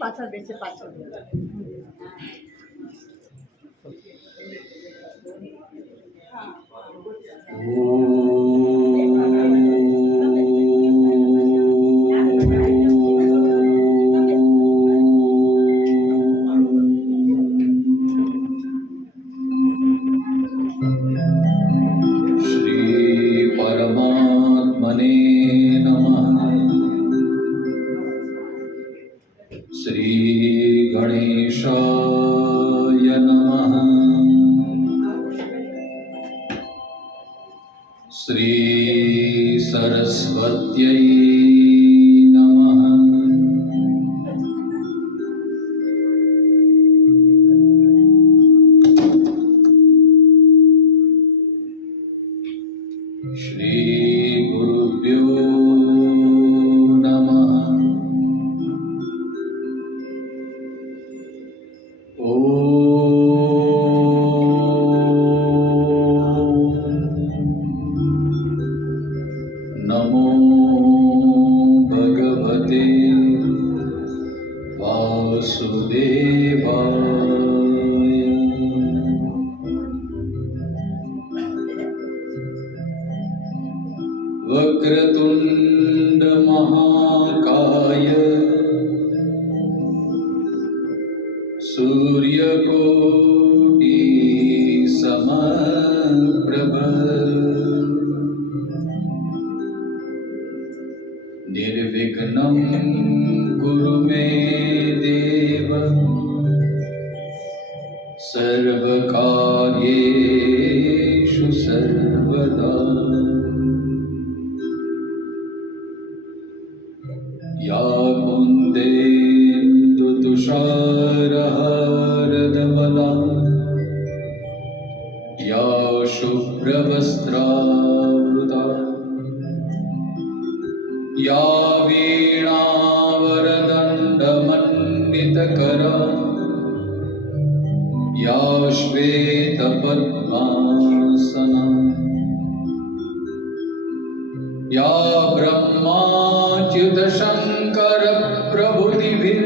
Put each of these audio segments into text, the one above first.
પાછળ બેસે પાછળ वक्रतुंड महाकाय सूर्यकोटि समप्रभ निर्विघ्नं कुरु मे देव सर्वकार्येषु सर्वदा। या कुन्देन्दुतुषारहारधवला या शुभ्रवस्त्रावृता या वीणावरदण्डमण्डितकरा या श्वेतपद्मासना या ब्रह्माच्युतशङ्कर प्रभृतिभिः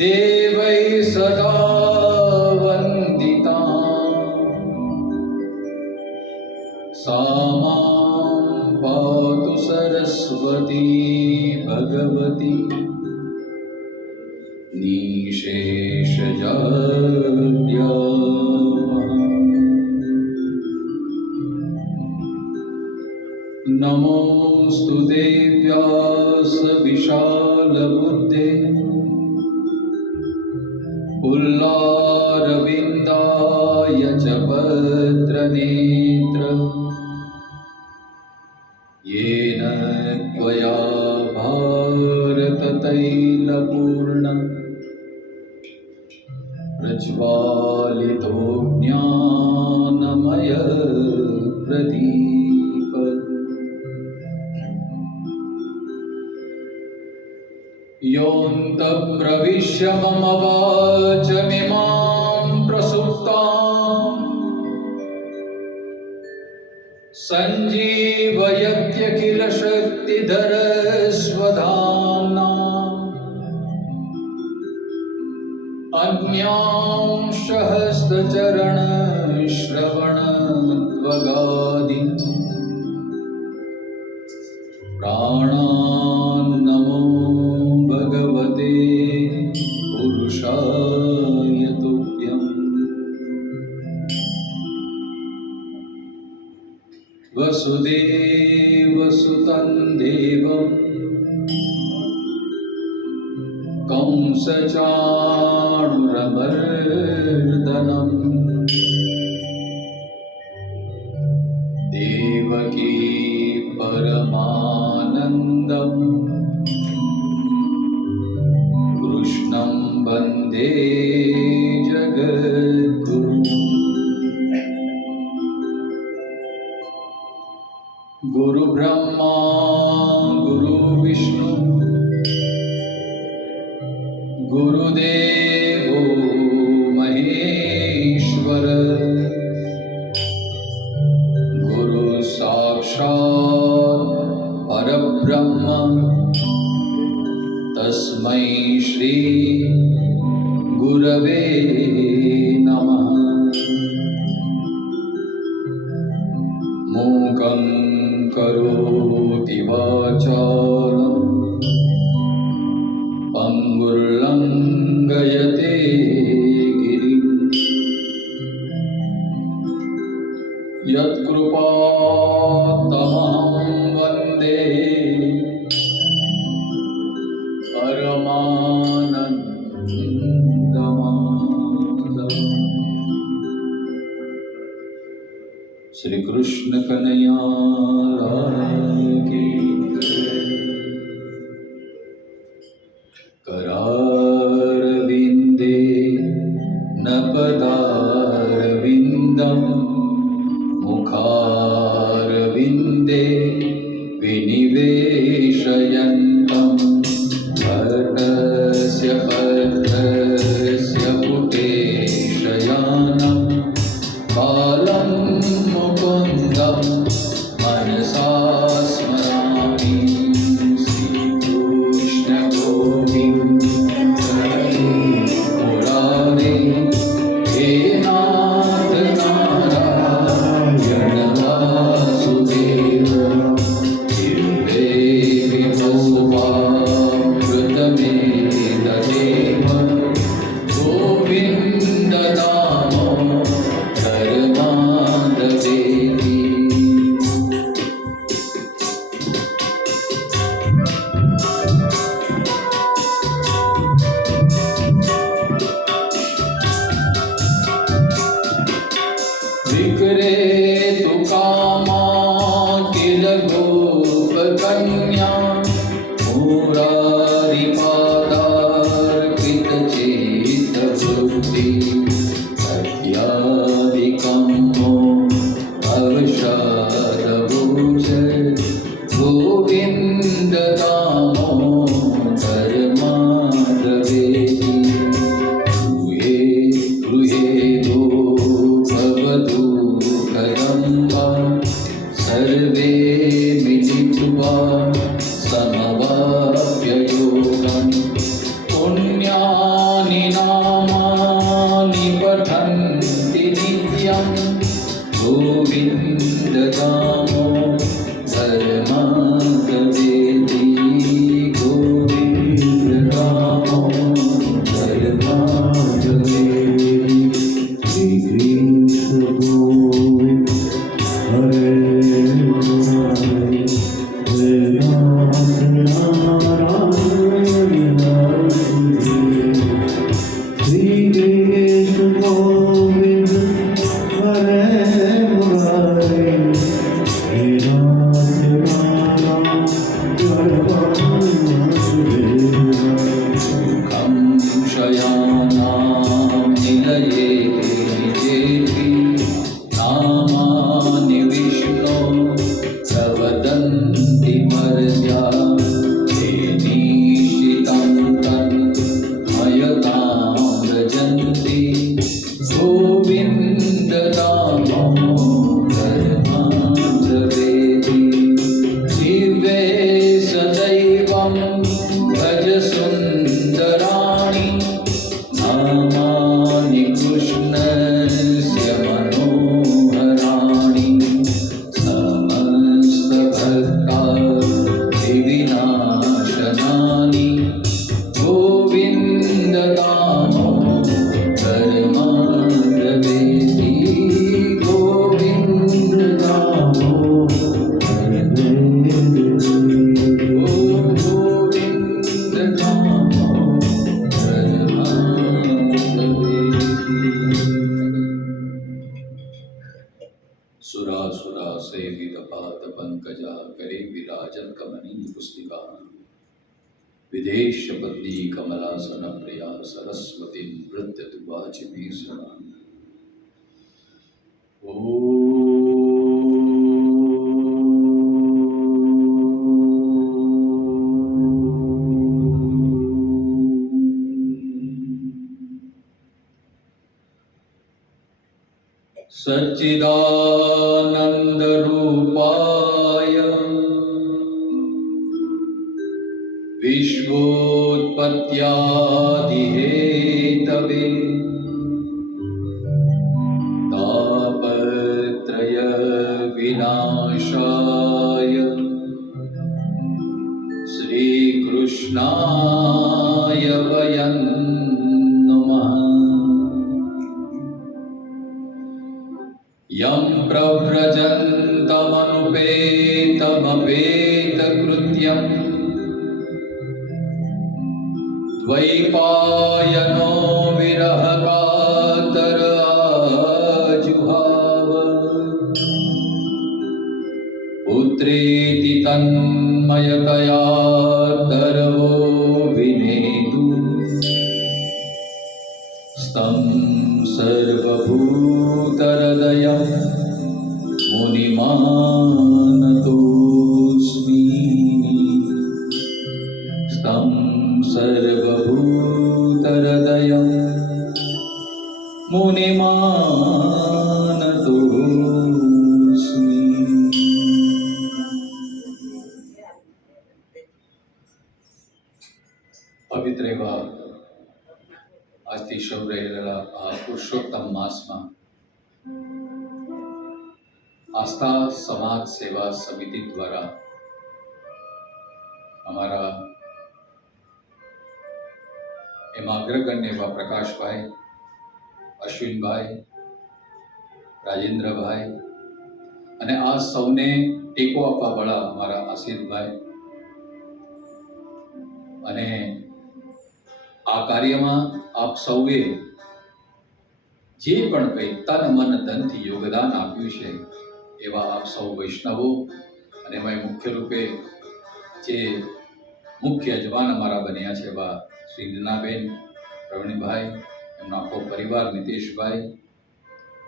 देवैः सदा वन्दिता सा मां पातु सरस्वती भगवती निशेषजाड्या। नमोऽस्तु देव्यास विशालबुद्धे पुल्लारविन्दाय च भद्रनेत्र येन त्वया भारततैलपूर्ण प्रज्वालितो ज्ञानमय प्रदीप। योऽन्तःप्रविश्य मम वाचमिमां प्रसुप्ताम् सञ्जीवयत्यखिल शक्तिधरस्वधाम्ना अन्यांश हस्तचरणश्रवणत्वगादि प्राणान्नमो भगवते पुरुषाय तुभ्यम्। वसुदेवसुतं देवं कंसचाणूरमर्दनं देवकी परमानन्दं कृष्णं वन्दे जगद्गुरुम्। गुरुब्रह्मा गुरुविष्णु गुरुदेवो महेश्वर गुरु साक्षात् परब्रह्म तस्मै श्री गुरवे नमः। मूकं करोति वाचालं पंगुर्लंघयते गिरिं यत्कृपात्तमहं वन्दे परमानन्दमाधवम्। श्री कृष्ण कन्हैया लाल की जय। करारविन्दे न पदारविन्दं मुखारविन्दे विनिवेशयन्तं भर्गस्य पत्रस्य पुटे शयानं कालं मुकुन्दं मनसा स्मरामि। श्रीकृष्ण गोविन्द मुरारे हे नाथ नारायण वासुदेव दिव्ये वसुवामृतमेतदेव गोविन्द दामोदर माधवेति। विक्रेतु कामा किल गोपकन्या मुरारिपादार्पितचेतवृत्ति सत्यादिकं नो अवसादभूषर गोविन्द दामोदर माधवेति। गृहे गृहे भवतु कदम्बा सर्वे मिलित्वा समवाप्ययोगम् पुण्यानि नामानि पठन्ति नित्यं गोविन्द दामोदर माधवेति। गोविन्द दामोदर माधवेति। श्री कृष्ण गोविन्द हरे मुरारे हे नाथ नारायण वासुदेव। श्री कृष्ण गोविन्द हरे मुरारे सुरासुरा सेवित पाद पंकजा करे विराजन कमनीय पुस्तिका विदेश बदली कमलासन प्रिया सरस्वती नृत्य दुवाच में सुना सच्चिदानंद रूपाय विश्वोत्पत्त्यादिहेतवे तापत्रय विनाशाय श्रीकृष्णाय वयं नमः। यं प्रव्रजन्तमनुपेतमपेतकृत्यम् द्वैपायनो विरहकातर आजुहाव पुत्रेति तन्मयतया तरवो विनेदु स्तं सर्वभूतहृदयं मुनिमानतोऽस्मि स्तं सर्वभूतहृदयं मुनिमानतोऽस्मि। પવિત્ર એવા આજથી શરૂ રહેલા આ પુરુષોત્તમ માસમાં આસ્થા સમાજ સેવા સમિતિ દ્વારા અમારા એમાં અગ્રગણ્ય એવા પ્રકાશભાઈ, અશ્વિનભાઈ, રાજેન્દ્રભાઈ અને આ સૌને ટેકો આપવાવાળા અમારા આશિષભાઈ અને આ કાર્યમાં આપ સૌએ જે પણ કંઈ તન મન ધનથી યોગદાન આપ્યું છે એવા આપ સૌ વૈષ્ણવો અને એમાં મુખ્ય રૂપે જે મુખ્ય યજમાન અમારા બન્યા છે એવા શ્રી નીનાબેન, પ્રવીણભાઈ, એમનો આખો પરિવાર, નીતેશભાઈ,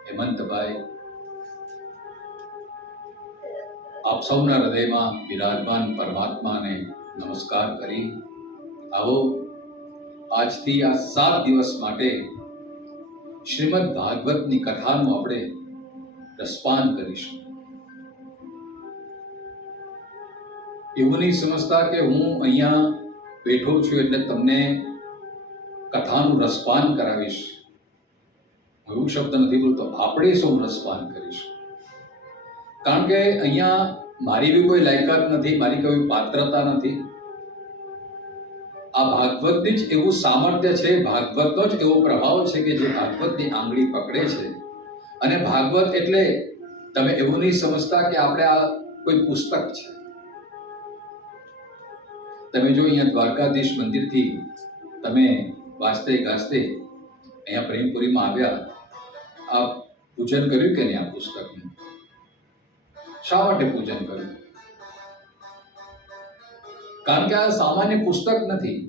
હેમંતભાઈ, આપ સૌના હૃદયમાં બિરાજમાન પરમાત્માને નમસ્કાર કરી આવો આજથી આ 7 દિવસ માટે શ્રીમદ ભાગવતની કથાનું આપણે રસપાન કરીશું. એવું નહીં સમજતા કે હું અહીંયા બેઠો છું એટલે તમને કથાનું રસપાન કરાવીશ. એવું શબ્દ નથી બોલતો, આપણે સૌ રસપાન કરીશું. કારણ કે અહીંયા મારી બી કોઈ લાયકાત નથી, મારી કોઈ પાત્રતા નથી. આ ભાગવતની જ એવું સામર્થ્ય છે, ભાગવતનો જ એવો પ્રભાવ છે કે જે ભાગવતની આંગળી પકડે છે. અને ભાગવત એટલે તમે એવું નહીં સમજતા કે આપણે આ કોઈ પુસ્તક છે. તમે જો અહીંયા દ્વારકાધીશ મંદિરથી તમે વાંચતે ગાજતે અહીંયા પ્રેમપુરીમાં આવ્યા, આ પૂજન કર્યું કે નહીં આ પુસ્તકનું? શા માટે પૂજન કર્યું? કારણ કે આ સામાન્ય પુસ્તક નથી.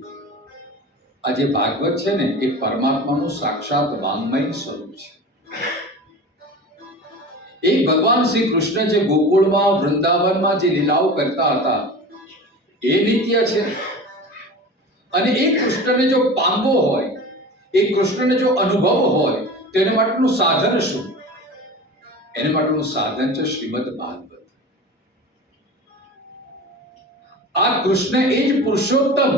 આ જે ભાગવત છે ને એ પરમાત્માનું સાક્ષાત વાંગ્મય સ્વરૂપ છે. એક ભગવાન શ્રી કૃષ્ણ જે ગોકુળમાં, વૃંદાવનમાં જે લીલાઓ કરતા હતા એ નિત્ય છે. અને એ કૃષ્ણને જો પામવો હોય, એ કૃષ્ણને જો અનુભવ હોય તો એના માટેનું સાધન શું? એના માટેનું સાધન છે શ્રીમદ ભાગવત. આ કૃષ્ણ એ જ પુરુષોત્તમ,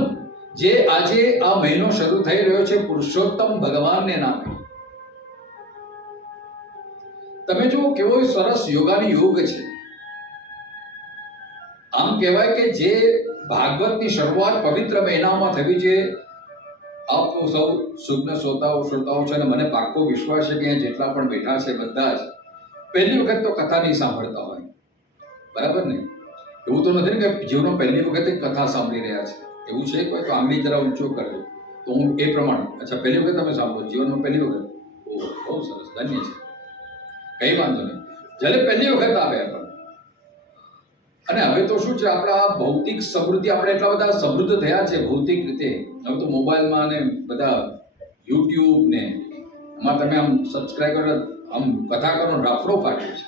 જે આજે આ મહિનો શરૂ થઈ રહ્યો છે પુરુષોત્તમ ભગવાનને નામે. તમે જુઓ કેવો સરસ યોગાની યોગ છે. આમ કહેવાય કે જે ભાગવતની શરૂઆત પવિત્ર મહિનામાં થવી છે. આપ સૌ સુજ્ઞ શ્રોતાઓ છે અને મને પાક્કો વિશ્વાસ છે કે અહીંયા જેટલા પણ બેઠા છે બધા જ પહેલી વખત તો કથા નહીં સાંભળતા હોય, બરાબર ને? એવું તો નથી ને કે જીવનમાં પહેલી વખતે કથા સાંભળી રહ્યા છે. એવું છે કોઈ? તો આંગળી જરા ઊંચો કરજો તો હું એ પ્રમાણે. અચ્છા, પહેલી વખત તમે સાંભળો, જીવનમાં પહેલી વખત? ઓહ, બહુ સરસ, ધન્ય છે, કંઈ વાંધો નહીં. જ્યારે પહેલી વખત આવ્યા પણ. અને હવે તો શું છે, આપણા ભૌતિક સમૃદ્ધિ, આપણે એટલા બધા સમૃદ્ધ થયા છે ભૌતિક રીતે. હવે તો મોબાઈલમાં ને બધા યુટ્યુબ ને એમાં તમે આમ સબસ્ક્રાઈબ કરો, આમ કથા કરો, રાફડો ફાટ્યો છે.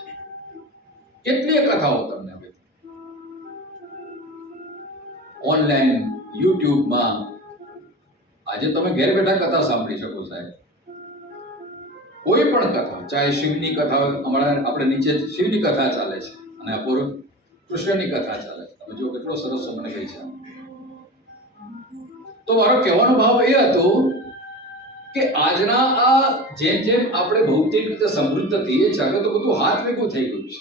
કેટલીય કથાઓ તમને હવે ઓનલાઈન યુટ્યુબમાં આજે તમે ઘેર બેઠા કથા સાંભળી શકો સાહેબ. કોઈ પણ કથા, ચાહે શિવની કથા હોય, હમણાં આપણે નીચે શિવની કથા ચાલે છે અને અપૂર્વ કૃષ્ણની કથા ચાલે છે. તમે જો કેટલો સરસ મને કહી છે. તો મારો કહેવાનો ભાવ એ હતો કે આજના આ જેમ જેમ આપણે ભૌતિક રીતે સમૃદ્ધ થઈએ છીએ, હવે તો બધું હાથ ભેગું થઈ ગયું છે.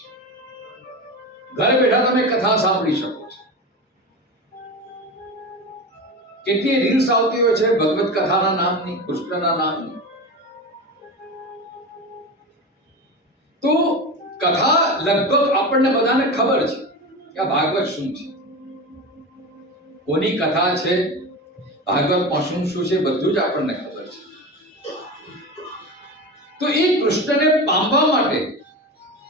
ઘરે બેઠા તમે કથા સાંભળી શકો છો. કેટલી રીલ્સ આવતી હોય છે ભગવત કથાના નામની, કૃષ્ણના નામની. તો કથા લગભગ આપણને બધાને ખબર છે કે આ ભાગવત શું છે, કોની કથા છે, ભાગવતમાં શું શું છે, બધું જ આપણને ખબર છે. તો એ કૃષ્ણને પામવા માટે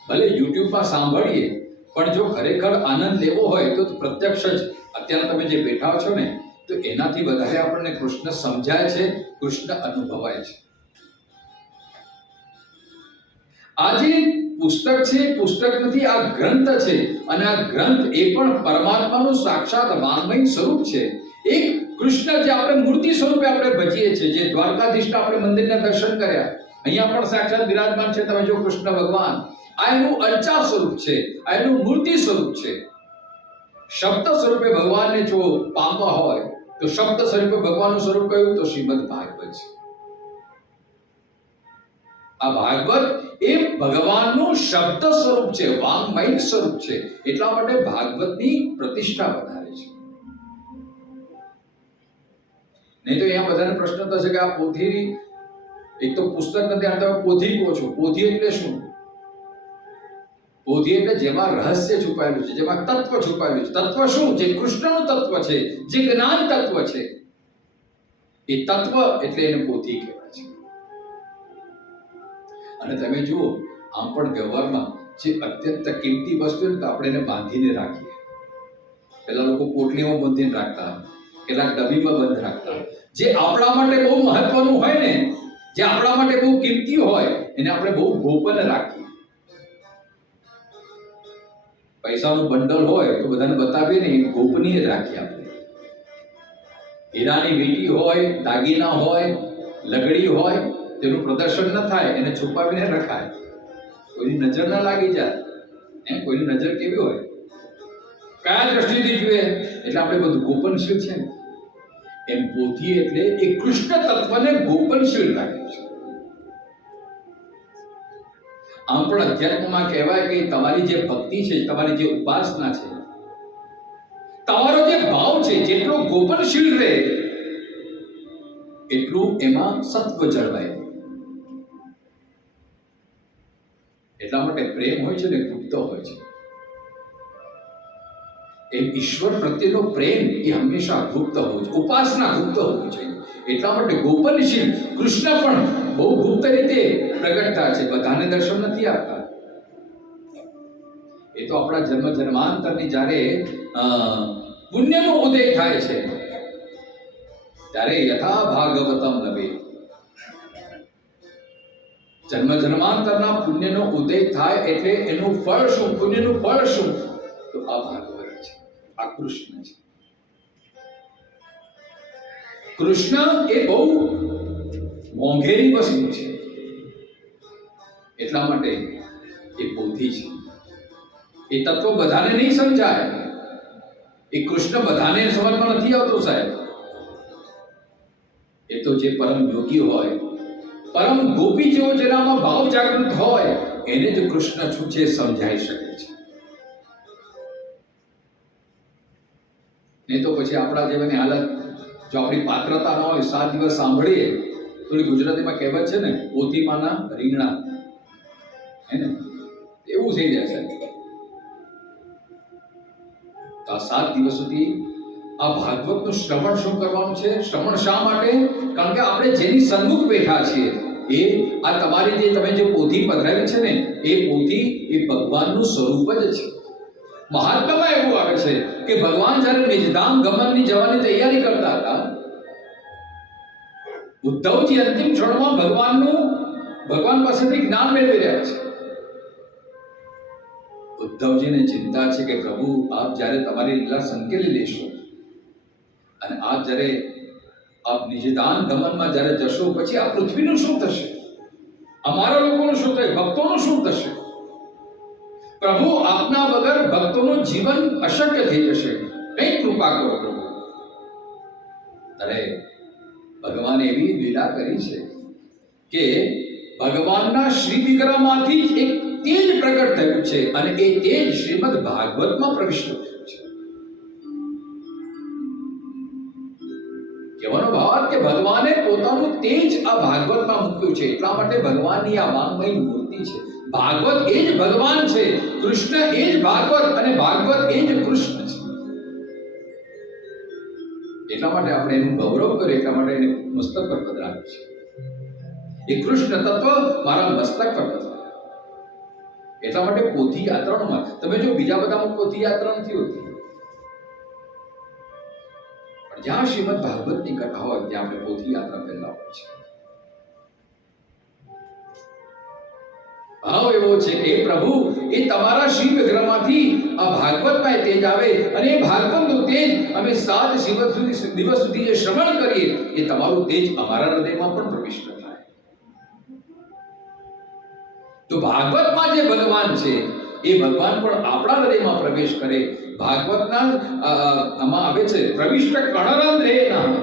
ભલે યુટ્યુબમાં સાંભળીએ, પણ જો ખરેખર આનંદ લેવો હોય તો પ્રત્યક્ષ જ અત્યારે તમે જે બેઠા છો ને, તો એનાથી વધારે આપણને કૃષ્ણ સમજાય છે, કૃષ્ણ અનુભવાય છે. આ જે પુસ્તક છે, પુસ્તક નથી, આ ગ્રંથ છે. અને આ ગ્રંથ એ પણ પરમાત્માનું સાક્ષાત વાંગમય સ્વરૂપ છે. એક કૃષ્ણ જે આપણે મૂર્તિ સ્વરૂપે આપણે ભજીએ છીએ, જે દ્વારકાધીશના આપણે મંદિરના દર્શન કર્યા, અહીંયા પણ સાક્ષાત બિરાજમાન છે. તમે જો કૃષ્ણ ભગવાન, આ એનું અર્ચા સ્વરૂપ છે, આ એનું મૂર્તિ સ્વરૂપ છે. શબ્દ સ્વરૂપે ભગવાનને જો પામવા હોય તો શબ્દ સ્વરૂપે ભગવાનનું સ્વરૂપ કયું? તો શ્રીમદ ભાગવત છે. આ ભાગવત એ ભગવાનનું શબ્દ સ્વરૂપ છે, વાંગમય સ્વરૂપ છે. એટલા માટે ભાગવતની પ્રતિષ્ઠા વધારે છે. નહીં તો અહીંયા બધાને પ્રશ્ન થશે કે આ પોથી, એક તો પુસ્તક નથી, આ તમે પોથી કહો છો. પોથી એટલે શું? પોથી એટલે જેમાં રહસ્ય છુપાયેલું છે, જેમાં તત્વ છુપાયેલું છે. તત્વ શું? જે કૃષ્ણનું તત્વ છે, જે જ્ઞાન તત્વ છે, એ તત્વ એટલે એને પોથી કહેવાય છે. અને તમે જુઓ, આમ પણ વ્યવહારમાં જે અત્યંત કિંમતી વસ્તુ તો આપણે એને બાંધીને રાખીએ. પેલા લોકો પોટલીમાં બાંધીને રાખતા, કેટલાક ડબ્બીમાં બંધ રાખતા. જે આપણા માટે બહુ મહત્વનું હોય ને, જે આપણા માટે બહુ કિંમતી હોય, એને આપણે બહુ ગોપન રાખીએ. પૈસાનું બંડલ હોય તો બધાને બતાવીએ ને, એ ગોપનીય રાખીએ આપણે. હીરાની વીંટી હોય, દાગીના હોય, લગડી હોય, તેનું પ્રદર્શન ન થાય, એને છુપાવીને રખાય, કોઈની નજર ન લાગી જાય. એમ કોઈની નજર કેવી હોય, કયા દ્રષ્ટિથી જુએ, એટલે આપણે બધું ગોપનશીલ છે ને. એમ પોથી એટલે એ કૃષ્ણ તત્વને ગોપનશીલ રાખે છે. આમ પણ અધ્યાત્મમાં કહેવાય કે તમારી જે ભક્તિ છે, તમારી જે ઉપાસના છે, તમારો જે ભાવ છે, જેટલો ગોપનશીલ રહે એટલું એમાં સત્વ જળવાય. એટલા માટે પ્રેમ હોય છે ને ગુપ્ત હોય છે. એમ ઈશ્વર પ્રત્યેનો પ્રેમ એ હંમેશા ગુપ્ત હોય છે, ઉપાસના ગુપ્ત હોય છે. એટલા માટે ગોપનશીલ કૃષ્ણ પણ બહુ ગુપ્ત રીતે પ્રગટ થાય છે, બધાને દર્શન નથી આપતા. એ તો આપણા જન્મ જન્માંતરની જ્યારે પુણ્યનો ઉદય થાય છે, ત્યારે યથા ભાગવતમ લભે. જન્મ જન્માંતરના પુણ્યનો ઉદય થાય એટલે એનું ફળ શું? પુણ્યનું ફળ શું? તો આ ભાગવત છે, આ કૃષ્ણ છે. કૃષ્ણ એ બહુ મોંઘેરી વસ્તુ છે. એટલા માટે એ પોથી છે. એ તત્વ બધાને નહીં સમજાય. એ કૃષ્ણ બધાને સમજમાં નથી આવતો સાહેબ. એ તો જે પરમ યોગી હોય, પરમ ગોપી જેવો જેનામાં ભાવ જાગૃત હોય, એને જ કૃષ્ણ શું છે સમજાઈ શકે છે. નહીં તો પછી આપણા જેવાની હાલત, જો આપણી પાત્રતા ન હોય, 7 દિવસ સાંભળીએ, થોડી ગુજરાતીમાં કહેવત છે ને, પોથીમાંના રીંગણા, હે ને, એવું થઈ જાય સાહેબ. તો આ 7 દિવસ સુધી આ ભાગવતનું શ્રવણ શું કરવાનું છે? શ્રવણ શા માટે? કારણ કે આપણે જેની સન્મુખ બેઠા છીએ, એ આ તમારી જે તમે જે પોથી પધરાવી છે ને એ પોથી એ ભગવાનનું સ્વરૂપ જ છે. મહાત્મામાં એવું આવે છે કે ભગવાન જ્યારે નિજધામ ગમનની જવાની તૈયારી કરતા હતા, ઉદ્ધવજી અંતિમ ક્ષણમાં ભગવાન પાસેથી જ્ઞાન મેળવી રહ્યા છે. ઉદ્ધવજીને ચિંતા છે કે પ્રભુ આપ જ્યારે તમારી લીલા સંકેલી લેશો અને આપ જ્યારે આપ નિજદાન ગમનમાં જ્યારે જશો પછી આ પૃથ્વીનું શું થશે, અમારા લોકોનું શું થશે, ભક્તોનું શું થશે? પ્રભુ આપના વગર ભક્તોનું જીવન અશક્ય થઈ જશે, કંઈક કૃપા કરો પ્રભુ. અરે ભગવાને એવી લીલા કરી છે કે ભગવાનના શ્રી વિગ્રહમાંથી જ એક તેજ પ્રગટ થયું છે અને એ તેજ શ્રીમદ ભાગવતમાં પ્રવિષ્ટ થયું છે. કહેવાનો ભાવ કે ભગવાને પોતાનું તેજ આ ભાગવતમાં મૂક્યું છે. એટલા માટે ભગવાનની આ વાંગમય મૂર્તિ છે. ભાગવત એ જ ભગવાન છે, કૃષ્ણ એ જ ભાગવત અને ભાગવત એ જ કૃષ્ણ છે. એટલા માટે આપણે એનું ગૌરવ કરીએ, એટલા માટે એને મસ્તક પર પધરાવ્યું છે. એ કૃષ્ણ તત્વ મારા મસ્તક પર પધરાવ્યું. એટલા માટે પોથી યાત્રામાં તમે જો બીજા બધામાં પોથી યાત્રા નથી હોતી, પણ જ્યાં શ્રીમદ ભાગવતની કથા હોય ત્યાં આપણે પોથી યાત્રા પહેલા હોય છે. ભાવ એવો છે કે પ્રભુ એ તમારા શ્રી વિગ્રહમાંથી આ ભાગવતમાં તેજ આવે અને એ ભાગવતનું તેજ અમે 7 દિવસ સુધી જે શ્રવણ કરીએ એ તમારું તેજ અમારા હૃદયમાં પણ પ્રવિષ્ટ થાય. તો ભાગવતમાં જે ભગવાન છે એ ભગવાન પણ આપણા હૃદયમાં પ્રવેશ કરે. ભાગવતના આમાં આવે છે પ્રવિષ્ટ કણરંધ્રેણ.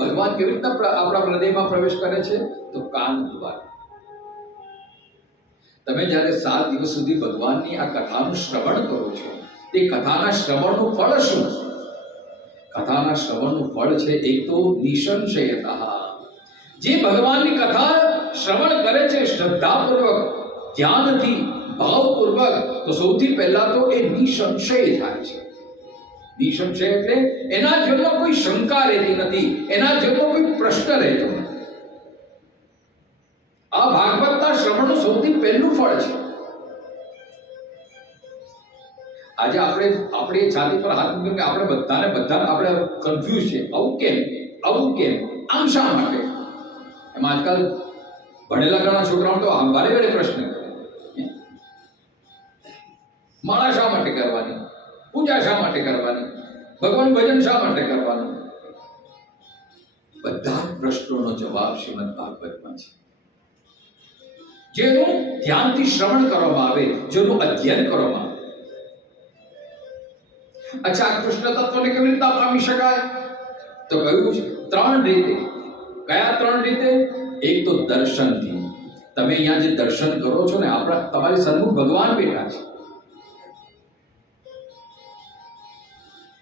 ભગવાન કેવી રીતના આપણા હૃદયમાં પ્રવેશ કરે છે? તો કાન દ્વારા. તમે જ્યારે 7 દિવસ સુધી ભગવાનની આ કથાનું શ્રવણ કરો છો, તે કથાના શ્રવણનું ફળ શું? કથાના શ્રવણનું ફળ છે એક તો નિસંશયતા. જે ભગવાનની કથા શ્રવણ કરે છે શ્રદ્ધાપૂર્વક, ધ્યાનથી, ભાવપૂર્વક, તો સૌથી પહેલા તો એ નિસંશય થાય છે. નિસંશય એટલે એના જીવનમાં કોઈ શંકા રહેતી નથી, એના જીવનમાં કોઈ પ્રશ્ન રહેતો નથી. આ ભાગવતના શ્રવણનું સૌથી પહેલું ફળ છે. આજે આપણે છાતી પર હાથ મૂકીને આપણે બધાને આપણે કન્ફ્યુઝ છે. આવું કેમ, આમ શા માટે? એમાં આજકાલ ભણેલા ઘણા છોકરાઓ તો વારે પ્રશ્ન કરે, માળા શા માટે કરવાની, પૂજા શા માટે કરવાની, ભગવાન ભજન શા માટે કરવાનું? બધા પ્રશ્નોનો જવાબ શ્રીમદ ભાગવતમાં છે. જેનું ધ્યાનથી શ્રવણ કરવામાં આવે, જેનું અધ્યયન કરવામાં આવે. અચ્છા, કૃષ્ણ તત્વને કેવી રીતે પામી શકાય? તો કહ્યું છે 3 રીતે. કયા 3 રીતે? એક તો દર્શનથી. તમે અહીંયા જે દર્શન કરો છો ને, તમારી સન્મુખ ભગવાન બેઠા છે.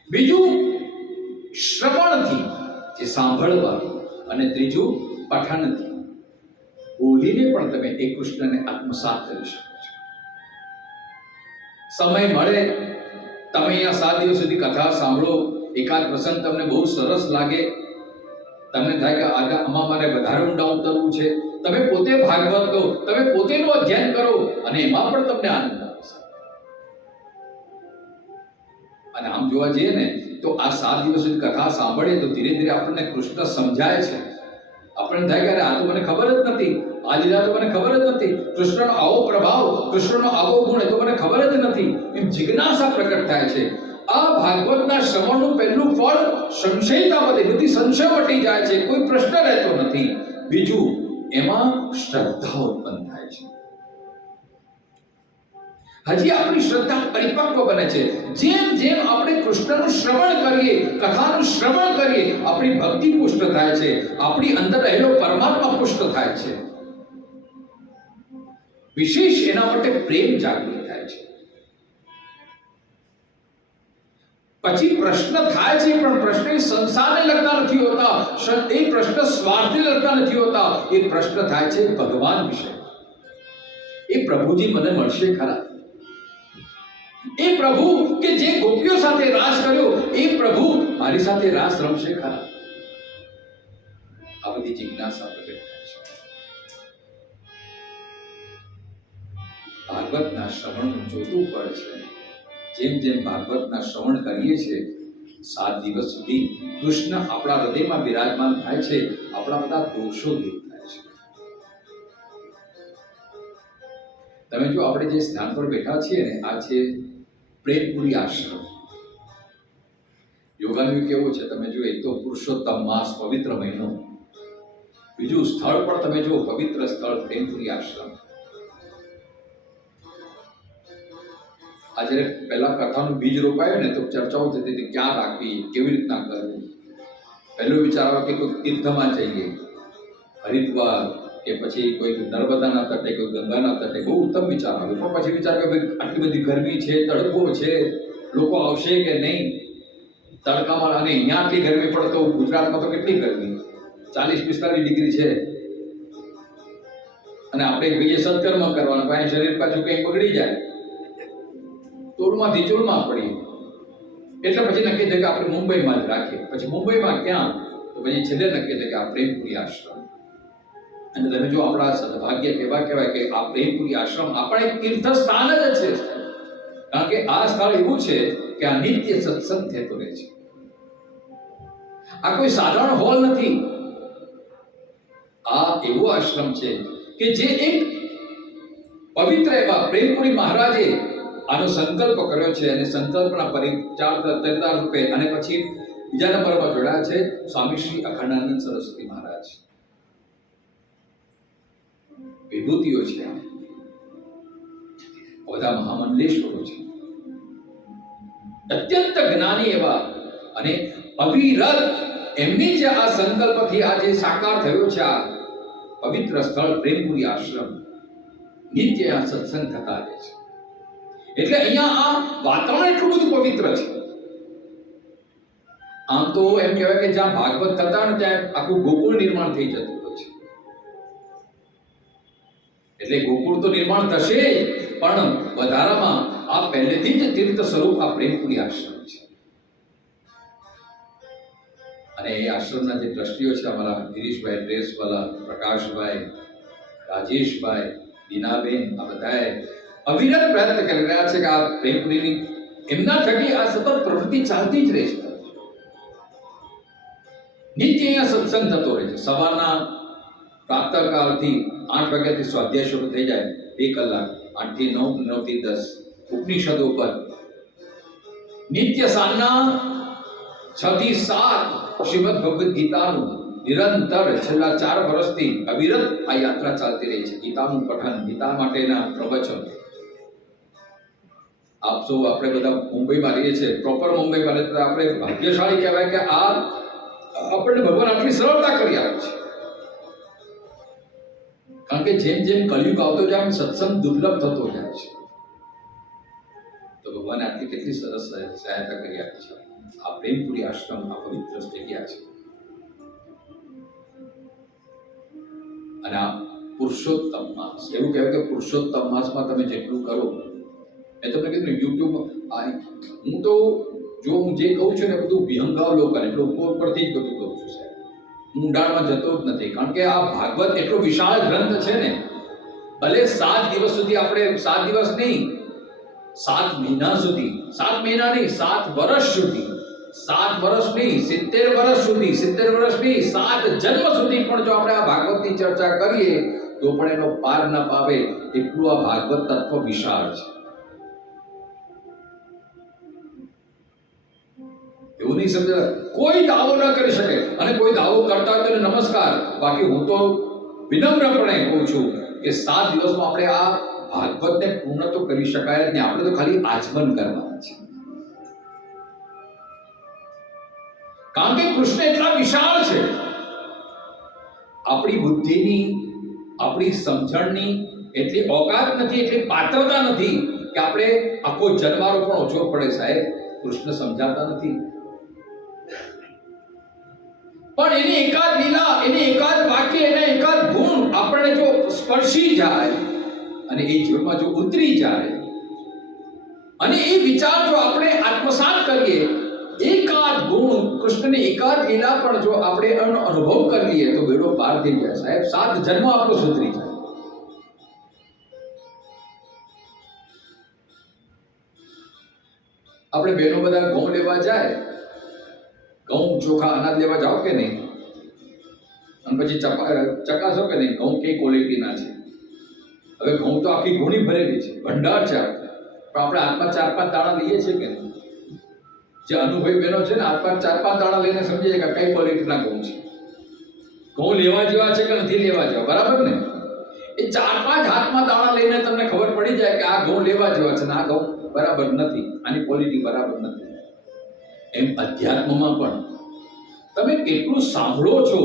બીજું શ્રવણથી, જે સાંભળવાનું. અને ત્રીજું પઠનથી. બોલીને પણ તમે એ કૃષ્ણને આત્મસાત કરી શકો છો. સમય મળે તમે અહીંયા 7 દિવસ સુધી કથા સાંભળો, એકાદ પ્રસંગ તમને બહુ સરસ લાગે, તમને થાય કે આજે આમાં મારે વધારે ઊંડા ઉતરવું છે, તમે પોતે ભાગવત લો, તમે પોતેનું અધ્યયન કરો અને એમાં પણ તમને આનંદ આવશે. અને આમ જોવા જઈએ ને તો આ 7 દિવસ સુધી કથા સાંભળીએ તો ધીરે ધીરે આપણને કૃષ્ણ સમજાય છે. આપણને થાય કે આ તો મને ખબર જ નથી, આ લીલા તો મને ખબર જ નથી, કૃષ્ણનો આવો પ્રભાવ, કૃષ્ણનો આવો ગુણ એ તો મને ખબર જ નથી, એમ જિજ્ઞાસા પ્રગટ થાય છે. આ ભાગવતના શ્રવણનું પહેલું ફળ સંશયતા વધે, બધી સંશય મટી જાય છે, કોઈ પ્રશ્ન રહેતો નથી. બીજું, એમાં શ્રદ્ધા ઉત્પન્ન થાય છે. હજી આપણી શ્રદ્ધા પરિપક્વ બને છે. જેમ જેમ આપણે કૃષ્ણનું શ્રવણ કરીએ, કથાનું શ્રવણ કરીએ, આપણી ભક્તિ પુષ્ટ થાય છે, આપણી અંદર રહેલો પરમાત્મા પુષ્ટ થાય છે. વિશેષ એના માટે પ્રેમ જાગૃત થાય છે. પછી પ્રશ્ન થાય છે, પણ પ્રશ્ન એ સંસારને લગતા નથી હોતા, એ પ્રશ્ન સ્વાર્થને લગતા નથી હોતા. એ પ્રશ્ન થાય છે ભગવાન વિશે. એ પ્રભુજી મને મળશે ખરા? એ પ્રભુ કે જે ગોપીઓ સાથે રાસ કર્યો, એ પ્રભુ મારી સાથે રાસ રમશે ખરા? આ બધી જિજ્ઞાસા પ્રગટ થાય છે. ભાગવતના શ્રવણનું ચોથું ફળ છે. જેમ જેમ ભાગવતના શ્રવણ કરીએ છીએ 7 દિવસ સુધી કૃષ્ણ આપણા હૃદયમાં બિરાજમાન થાય છે, આપણા બધા દોષો દૂર થાય છે. તમે જો આપણે જે સ્નાન પર બેઠા છીએ ને, આ છે પ્રેમપુરી આશ્રમ. યોગાનું કેવું છે, તમે જો એક તો પુરુષોત્તમ માસ, પવિત્ર મહિનો, બીજું સ્થળ પણ તમે જો પવિત્ર સ્થળ પ્રેમપુરી આશ્રમ. આ જ્યારે પહેલા કથાનું બીજ રોપાયું ને તો ચર્ચાઓ થતી હતી ક્યાં રાખવી, કેવી રીતના કરવું. પહેલો વિચાર આવ્યો કે કોઈ તીર્થમાં જઈએ, હરિદ્વાર કે પછી કોઈ નર્મદાના તટે, કોઈ ગંગાના તટે. બહુ ઉત્તમ વિચાર આવ્યો. પણ પછી વિચાર કે ભાઈ આટલી બધી ગરમી છે, તડકો છે, લોકો આવશે કે નહીં તડકામાં, અને અહીંયા આટલી ગરમી પડે તો ગુજરાતમાં તો કેટલી ગરમી, 40-45 ડિગ્રી છે, અને આપણે કહીએ સત્કર્મ કરવાનું, પાસે શરીર પાછું કંઈ બગડી જાય, તોડમાંથી ચૂરમાં પડીએ. એટલે પછી નક્કી થયું કે આપણે મુંબઈમાં જ રાખીએ. પછી મુંબઈમાં ક્યાં, તો પછી છેલ્લે નક્કી થયું કે આ પ્રેમપુરી આશ્રમ. અને તમે જો આપણા સદભાગ્ય કેવા કહેવાય કે આ પ્રેમપુરી આશ્રમ આપણા એક તીર્થ સ્થાન જ છે. કારણ કે આ સ્થળ એવું છે કે આ નિત્ય સત્સંગ થતો રહે છે. આ કોઈ સાધારણ હોલ નથી. આ એવો આશ્રમ છે કે જે એક પવિત્ર એવા પ્રેમપુરી મહારાજે આનો સંકલ્પ કર્યો છે, અને સંકલ્પના પરિચાર રૂપે અને પછી બીજા નંબરમાં જોડાયા છે સ્વામી શ્રી અખંડાનંદ સરસ્વતી મહારાજ. વિભૂતિઓ છે, બધા મહામંડલેશ્વરો છે, અત્યંત જ્ઞાની એવા, અને અવિરત એમની જે આ સંકલ્પથી આજે સાકાર થયો છે આ પવિત્ર સ્થળ પ્રેમપુરી આશ્રમ. નિત્ય આ સત્સંગ થતા રહે છે. એટલે અહીંયા આ વાતાવરણ એટલું બધું પવિત્ર છે. આમ તો એમ કહેવાય કે જ્યાં ભાગવત થતા ને ત્યાં આખું ગોકુળ નિર્માણ થઈ જતું હોય છે. એટલે ગોકુળ તો નિર્માણ થશે જ, પણ વધારામાં આ પહેલેથી જ તીર્થ સ્વરૂપ આ પ્રેમપુરી આશ્રમ છે. અને એ આશ્રમના જે ટ્રસ્ટીઓ છે, અમારા ગિરીશભાઈ ડ્રેસવાલા, પ્રકાશભાઈ, રાજેશભાઈ, દીનાબેન, આ બધાએ અવિરત પ્રયત્ન કરી રહ્યા છે કે આ પ્રેમપુરીની એમના થકી આ સતત પ્રવૃત્તિ ચાલતી જ રહે છે. નિત્ય અહીંયા સત્સંગ થતો રહે છે. સવારના પ્રાતઃકાળથી 8 વાગ્યાથી સ્વાધ્યાય શરૂ થઈ જાય, 2 કલાક, 8 થી 9, 9 થી 10 ઉપનિષદો પર. નિત્ય સાંજના 6 થી 7 શ્રીમદ ભગવદ્ ગીતાનું નિરંતર છેલ્લા 4 વર્ષથી અવિરત આ યાત્રા ચાલતી રહી છે. ગીતાનું પઠન, ગીતા માટેના પ્રવચન. આપ સૌ આપણે બધા મુંબઈમાં રહીએ છીએ, પ્રોપર મુંબઈમાં રહીએ, આપણે ભાગ્યશાળી કહેવાય કે આ આપણને ભગવાન આટલી સરળતા કરી આપે છે. કારણ કે જેમ જેમ કળિયુગ આવતો જાય એમ સત્સંગ દુર્લભ થતો જાય છે. તો ભગવાને આટલી કેટલી સરસ સહાયતા કરી આપી છે. આ પ્રેમપુરી આશ્રમ આ પવિત્ર જગ્યા છે. અને આ પુરુષોત્તમ માસ, એવું કહેવાય કે પુરુષોત્તમ માસમાં તમે જેટલું કરો, મેં તમને કીધું યુટ્યુબમાં હું તો જો હું જે કહું છું ને બધું વિહંગાવલોકન, એટલે ઉપરથી જ બધું કહું છું સાહેબ, ઊંડાણમાં જતો જ નથી. કારણ કે આ ભાગવત એટલો વિશાળ ગ્રંથ છે ને, ભલે 7 દિવસ સુધી આપણે 7 દિવસ નહીં, 7 મહિના સુધી, 7 મહિના નહીં, 7 વર્ષ સુધી, 7 વર્ષ નહીં, 70 વર્ષ સુધી, 70 વર્ષ નહીં, 7 જન્મ સુધી પણ જો આપણે આ ભાગવતની ચર્ચા કરીએ તો પણ એનો પાર ન પાવે એટલું આ ભાગવત તત્વ વિશાળ છે. એવું નહીં સમજાય, કોઈ દાવો ન કરી શકે. અને કોઈ દાવો કરતા હોય તો નમસ્કાર, બાકી હું તો વિનમ્રપણે કહું છું કે 7 દિવસમાં આપણે આ ભાગવતને પૂર્ણ તો કરી શકાય જ નહીં. આપણે તો ખાલી આચમન કરવાના છે. કારણ કે કૃષ્ણ એટલા વિશાળ છે, આપણી બુદ્ધિની, આપણી સમજણની એટલી ઓકાત નથી, એટલી પાત્રતા નથી કે આપણે આખો જન્મારો પણ ઓછો પડે સાહેબ. કૃષ્ણ સમજાતા નથી, પણ એની એકાદ લીલા, એની એકાદ વાક્ય, એના એકાદ ગુણ આપણને જો સ્પર્શી જાય અને એ જીવનમાં જો ઉતરી જાય અને એ વિચાર જો આપણે આત્મસાત કરીએ, એકાદ ગુણ, કૃષ્ણની એકાદ લીલા પણ જો આપણે એનો અનુભવ કરી લઈએ તો બેડો પાર થઈ જાય સાહેબ. 7 જન્મ આપણો સુધરી જાય. આપણે બહેનો બધા ઘઉં લેવા જાય, ઘઉં ચોખા અનાજ લેવા જાઓ કે નહીં, અને પછી ચકાસો કે નહીં ઘઉં કઈ ક્વોલિટીના છે. હવે ઘઉં તો આખી ઘૂણી ભરેલી છે, ભંડાર છે આપણે, પણ આપણે હાથમાં 4-5 દાણા લઈએ છીએ કે નહીં? જે અનુભવી બહેનો છે ને, હાથમાં 4-5 દાણા લઈને સમજીએ કે કઈ ક્વોલિટીના ઘઉં છે, ઘઉં લેવા જેવા છે કે નથી લેવા જેવા, બરાબર ને? એ 4-5 હાથમાં દાણા લઈને તમને ખબર પડી જાય કે આ ઘઉં લેવા જેવા છે ને આ ઘઉં બરાબર નથી, આની ક્વોલિટી બરાબર નથી. એમ અધ્યાત્મમાં પણ તમે કેટલું સાંભળો છો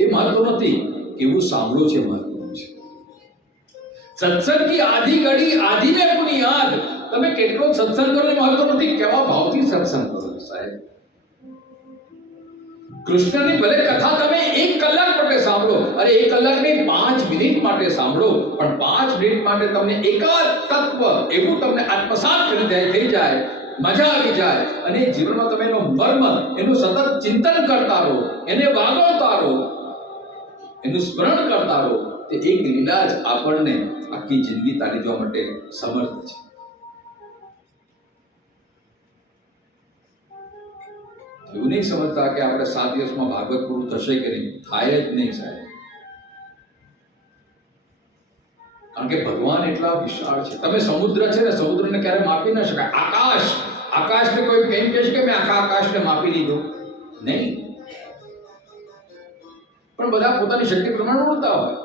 એ મહત્વ નથી, કેવું સાંભળો છે મહત્વનું છે. સત્સંગ કી આધી ઘડી આધી મેં પુની યાદ, તમે કેટલો સત્સંગ કરો એ મહત્વ નથી, કેવા ભાવથી સત્સંગ કરો સાહેબ. કૃષ્ણની ભલે કથા તમે 1 કલાક માટે સાંભળો, અરે 1 કલાક નહીં 5 મિનિટ માટે સાંભળો, પણ 5 મિનિટ માટે તમને એકાદ તત્વ એવું તમને આત્મસાત કરી જાય, થઈ જાય, મજા આવી જાય, અને જીવનમાં તમે એનો મર્મ, એનું સતત ચિંતન કરતા રહો, એને વાગોળતા રહો, એનું સ્મરણ કરતા રહો, તે એક લીલા જ આપણને આખી જિંદગી તારી જવા માટે સમર્થ છે. એવું નહીં સમજતા કે આપણે 7 દિવસમાં ભાગવત પૂરું થશે કે નહીં, થાય જ નહીં સાહેબ. કારણ કે ભગવાન એટલા વિશાળ છે. તમે સમુદ્ર છે ને, સમુદ્રને ક્યારે માપી ન શકાય. આકાશને કોઈ કેમ કહે છે કે મેં આખા આકાશને માપી લીધો? નહીં. પણ બધા પોતાની શક્તિ પ્રમાણે ઉડતા હોય.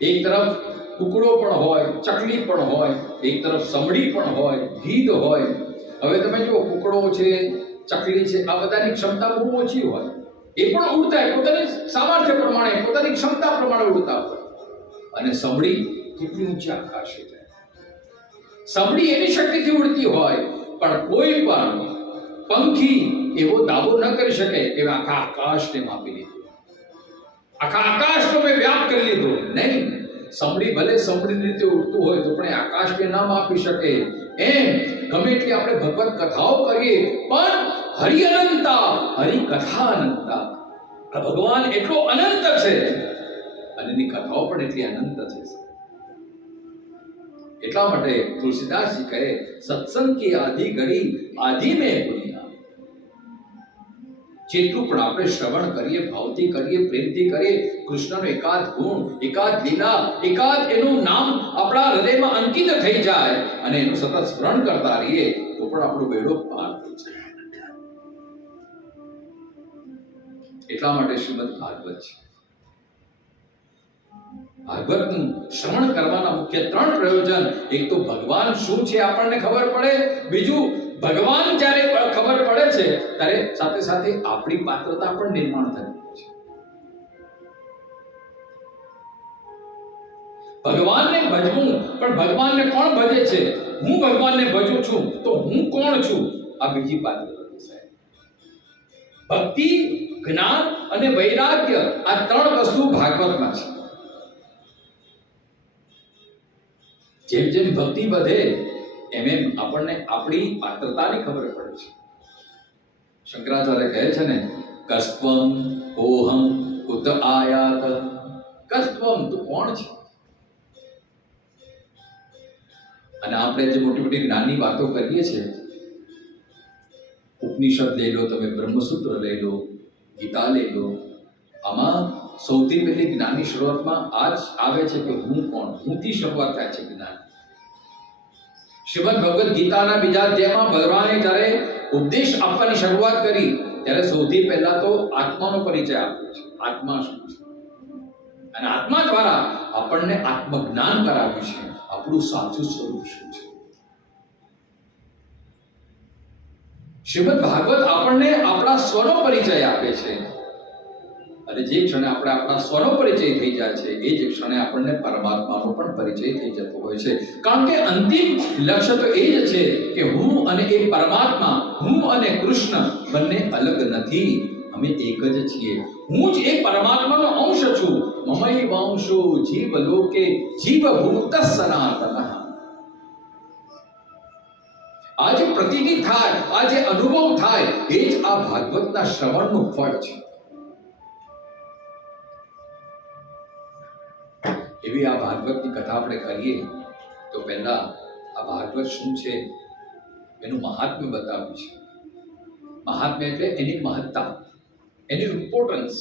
એક તરફ કુકડો પણ હોય, ચકલી પણ હોય, એક તરફ સમડી પણ હોય, ગીધ હોય. હવે તમે જુઓ, કુકડો છે, ચકલી છે, આ બધાની ક્ષમતા બહુ ઓછી હોય, એ પણ ઉડતા હોય પોતાની સામર્થ્ય પ્રમાણે, પોતાની ક્ષમતા પ્રમાણે ઉડતા હોય. અને સમડી કેટલી ઊંચી આકાશે જાય. સમડી એની શક્તિથી ઉડતી હોય, પણ કોઈ પણ પંખી એવો દાવો ન કરી શકે કે આખા આકાશને માપી લીધું, આખા આકાશનો મેં વ્યાપ કરી લીધો. નહીં, સમડી ભલે સમડી રીતે ઉડતું હોય તો પણ આકાશને ના માપી શકે. એમ ગમે એટલી આપણે ભગવત કથાઓ કરીએ, પણ હરિ અનંતા, હરિ કથા અનંતા. આ ભગવાન એટલો અનંત છે અને એની કથાઓ પણ એટલી અનંત છે. એટલા માટે તુલસીદાસજી કહે, સત્સંગ કી આધી ઘડી આધી મેં પુનિયા. જેટલું પણ આપણે શ્રવણ કરીએ, ભાવથી કરીએ, પ્રેમથી કરીએ, કૃષ્ણનો એકાદ ગુણ, એકાદ લીલા, એકાદ એનું નામ આપણા હૃદયમાં અંકિત થઈ જાય અને એનું સતત સ્મરણ કરતા રહીએ તો પણ આપણું બેડો પાર થઈ જાય. એટલા માટે શ્રીમદ ભાગવત છે. ભાગવતનું શ્રવણ કરવાના મુખ્ય 3 પ્રયોજન. એક તો ભગવાન શું છે આપણને ખબર પડે, બીજું ભગવાન જ્યારે ખબર પડે છે ત્યારે સાથે સાથે આપણી પાત્રતા પણ નિર્માણ થતી છે. ભગવાનને ભજવું, પણ ભગવાનને કોણ ભજે છે? હું ભગવાનને ભજું છું તો હું કોણ છું? આ બીજી પાત્રતા છે. ભક્તિ, જ્ઞાન અને વૈરાગ્ય, આ 3 વસ્તુ ભાગવતમાં છે. જેમ જેમ ભક્તિ વધે એમ એમ આપણને આપણી પાત્રતાની ખબર પડે છે. શંકરાચાર્ય કહે છે ને, કસ્ત્વમ ઓહમ કુત આયાત. કસ્ત્વમ, તું કોણ છે? અને આપણે જે મોટી મોટી જ્ઞાનની વાતો કરીએ છીએ, ઉપનિષદ લઈ લો, તમે બ્રહ્મસૂત્ર લઈ લો, ગીતા લઈ લો, આમાં સૌથી પહેલી જ્ઞાનની શરૂઆતમાં આ જ આવે છે કે હું કોણ. હુંથી શરૂઆત થાય છે જ્ઞાન. શ્રીમદ ભગવદ ગીતાના બીજા અધ્યાયમાં ભગવાને જ્યારે ઉપદેશ આપવાની શરૂઆત કરી ત્યારે સૌથી પહેલા તો આત્માનો પરિચય આપ્યો છે. આત્મા શું છે? અને આત્મા દ્વારા આપણને આત્મજ્ઞાન કરાવ્યું છે, આપણું સાચું સ્વરૂપ શું છે. શ્રીમદ ભાગવત આપણને આપણા સ્વનો પરિચય આપે છે, અને જે ક્ષણે આપણે આપણા સ્વનો પરિચય થઈ જાય છે એ જ ક્ષણે આપણને પરમાત્માનો પણ પરિચય થઈ જતો હોય છે. કારણ કે અંતિમ લક્ષ્ય તો એ જ છે કે હું અને એ પરમાત્મા, હું અને કૃષ્ણ બંને અલગ નથી, અમે એક જ છીએ. હું જ એ પરમાત્માનો અંશ છું. મમૈ વાંશો જીવ લોકે જીવ ભૂત સનાતન. આ જે પ્રતીતિ થાય, આ જે અનુભવ થાય, એ જ આ ભાગવતના શ્રવણનું ફળ છે. એવી આ ભાગવતની કથા આપણે કરીએ તો પહેલા આ ભાગવત શું છે એનું મહાત્મ્ય બતાવ્યું છે. મહાત્મ્ય એટલે એની મહત્તા, એની ઇમ્પોર્ટન્સ.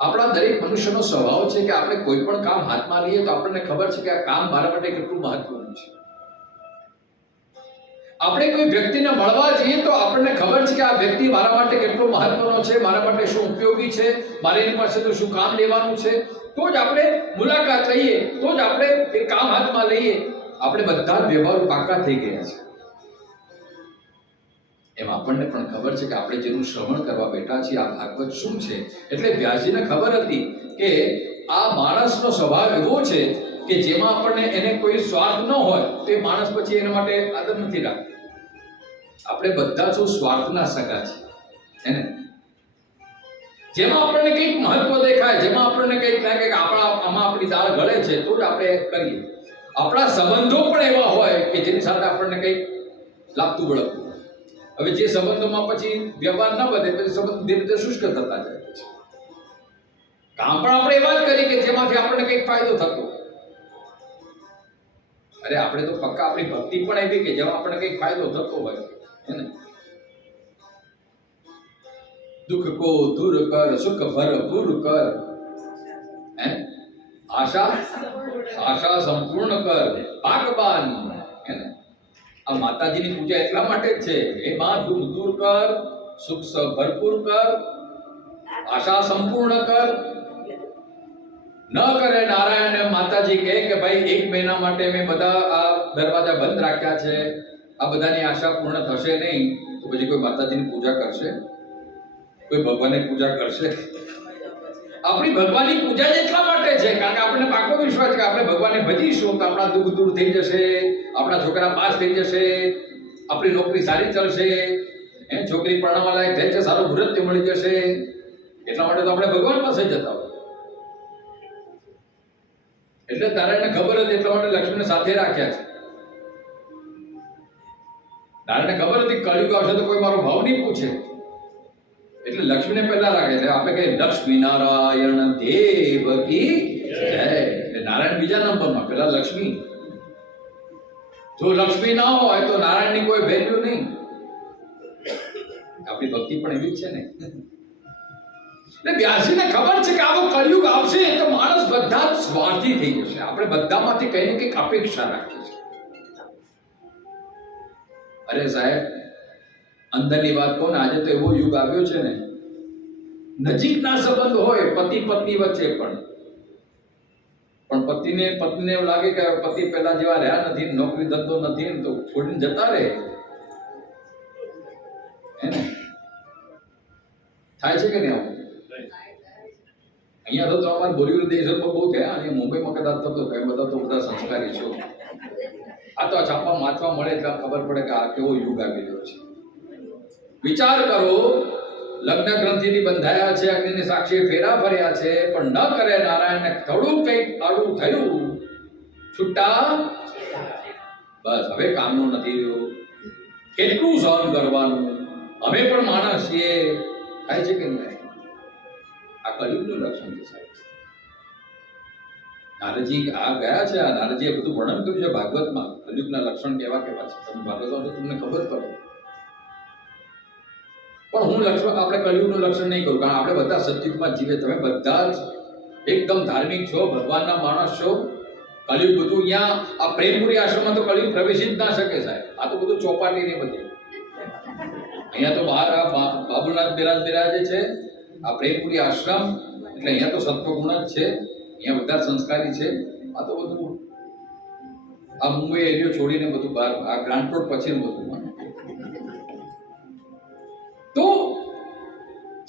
આપણા દરેક મનુષ્યનો સ્વભાવ છે કે આપણે કોઈ પણ કામ હાથમાં લઈએ તો આપણને ખબર છે કે આ કામ મારા માટે કેટલું મહત્વનું છે. આપણે કોઈ વ્યક્તિને મળવા જઈએ તો આપણને ખબર છે કે આ વ્યક્તિ મારા માટે કેટલો મહત્વનો છે, મારા માટે શું ઉપયોગી છે, મારે એની પાસેથી શું કામ લેવાનું છે, તો જ આપણે મુલાકાત લઈએ, તો જ આપણે એ કામ હાથમાં લઈએ. આપણે બધા જ વ્યવહારો પાકા થઈ ગયા છે. એમ આપણને પણ ખબર છે કે આપણે જેનું શ્રવણ કરવા બેઠા છીએ આ ભાગવત શું છે. એટલે વ્યાસજીને ખબર હતી કે આ માણસનો સ્વભાવ એવો છે કે જેમાં આપણને એને કોઈ સ્વાર્થ ન હોય તો એ માણસ પછી એના માટે આદર નથી રાખતો. આપણે બધા શું સ્વાર્થના સગા છે, એને જેમાં આપણને કંઈક મહત્વ દેખાય, જેમાં આપણને કંઈક લાગે કે આમાં આપણી દાળ ગળે છે તો જ આપણે કરીએ. આપણા સંબંધો પણ એવા હોય કે જેની સાથે આપણને કંઈક લાગતું વળગતું. હવે જે સંબંધોમાં પછી વ્યવહાર ન વધે પછી સંબંધ ધીરે ધીરે શુષ્ક થતા જાય છે. કામ પણ આપણે એવા જ કરીએ કે જેમાંથી આપણને કંઈક ફાયદો થતો. અરે આપણે તો પક્કા આપણી ભક્તિ પણ એવી કે જેમાં આપણને કંઈક ફાયદો થતો હોય, હે ને? દુઃખ કો દૂર કર, સુખ ભરપૂર કર, હે? આશા સંપૂર્ણ કર, ભાગવાન, હે ને? આ માતાજીની પૂજા એટલા માટે જ છે. હે માં, દુઃખ દૂર કર, સુખ ભરપૂર કર, આશા સંપૂર્ણ કર. ન કરે નારાયણ માતાજી કહે કે ભાઈ 1 મહિના માટે મેં બધા આ દરવાજા બંધ રાખ્યા છે, આ બધાની આશા પૂર્ણ થશે નહીં, તો પછી કોઈ માતાજીની પૂજા કરશે? કોઈ ભગવાનની પૂજા કરશે? આપણી ભગવાનની પૂજા જ એટલા માટે છે કારણ કે આપણને પાકો વિશ્વાસ છે કે આપણે ભગવાનને ભજીશું તો આપણા દુઃખ દૂર થઈ જશે, આપણા છોકરા પાસ થઈ જશે, આપણી નોકરી સારી ચાલશે, છોકરી પરણવા લાયક થઈ છે, સારું મુહૂર્ત મળી જશે. એટલા માટે તો આપણે ભગવાન પાસે જતા હોય. એટલે નારાયણને ખબર હતી, એટલા માટે લક્ષ્મીને સાથે રાખ્યા છે. નારાયણને ખબર હતી કળિયુગ આવશે તો કોઈ મારો ભાવ નહીં પૂછે, એટલે લક્ષ્મીને પહેલા રાખે છે. આપણે કહીએ લક્ષ્મી નારાયણ દેવ કી જય, એટલે નારાયણ બીજા નંબરમાં, પહેલા લક્ષ્મી. જો લક્ષ્મી ના હોય તો નારાયણની કોઈ વેલ્યુ નહીં. આપણી ભક્તિ પણ એવી જ છે ને. એટલે વ્યાસજીને ખબર છે કે આવો કળિયુગ આવશે તો માણસ બધા જ સ્વાર્થી થઈ જશે. આપણે બધામાંથી કંઈ ને કંઈક અપેક્ષા રાખીએ છીએ. અરે સાહેબ, અંદરની વાત કહો ને, આજે તો એવો યુગ આવ્યો છે ને, નજીકના સંબંધ હોય પતિ પત્ની વચ્ચે પણ પત્નીને એવું લાગે કે પતિ પહેલા જેવા રહ્યા નથી, નોકરી ધંધો નથી ને તો છોડીને જતા રહે, હે ને? થાય છે કે નહીં આવું? અહીંયા તો અમારા બોલીવુડ દેશોમાં બહુ થયા, અને મુંબઈમાં કદાચ થતો કઈ બધા સંસ્કારી છો. આ તો છાપા વાંચવા મળે એટલે ખબર પડે કે આ કેવો યુગ આવી રહ્યો છે. વિચાર કરો, લગ્ન ગ્રંથિથી બંધાયા છે, અગ્નિની સાક્ષી ફેરા ફર્યા છે, પણ ન કરે નારાયણને થોડું કંઈક આડું થયું, છૂટા બસ હવે કામનું નથી રહ્યું. કેટલું સહન કરવાનું? અમે પણ માણસ છીએ. થાય છે કે નહીં? આ કળિયુગનું લક્ષણ છે સાહેબ. નારદજી આ ગયા છે, આ નારદજીએ બધું વર્ણન કર્યું છે ભાગવતમાં. કળિયુગના લક્ષણ કેવા કેવા છે તમે ભાગવતમાં તો તમને ખબર પડે. પણ હું લક્ષણ, આપણે કળિયુગનું લક્ષણ નહીં કરું, કારણ આપણે બધા સત્યુગમાં જીવે. તમે બધા જ એકદમ ધાર્મિક છો, ભગવાનના માણસ છો. કળિયુગ બધું અહીંયા આ પ્રેમપુરી આશ્રમમાં તો કળિયુગ પ્રવેશી જ ના શકે સાહેબ. આ તો બધું ચોપાટી ને બધી. અહીંયા તો બહાર આ બાબુનાથ બિરાજે છે, આ પ્રેમપુરી આશ્રમ, એટલે અહીંયા તો સત્વગુણ જ છે, અહીંયા બધા સંસ્કારી છે. આ તો બધું આ મુંબઈ એરિયો છોડીને બધું બહાર આ ગ્રાન્ટ રોડ પછી બધું. તો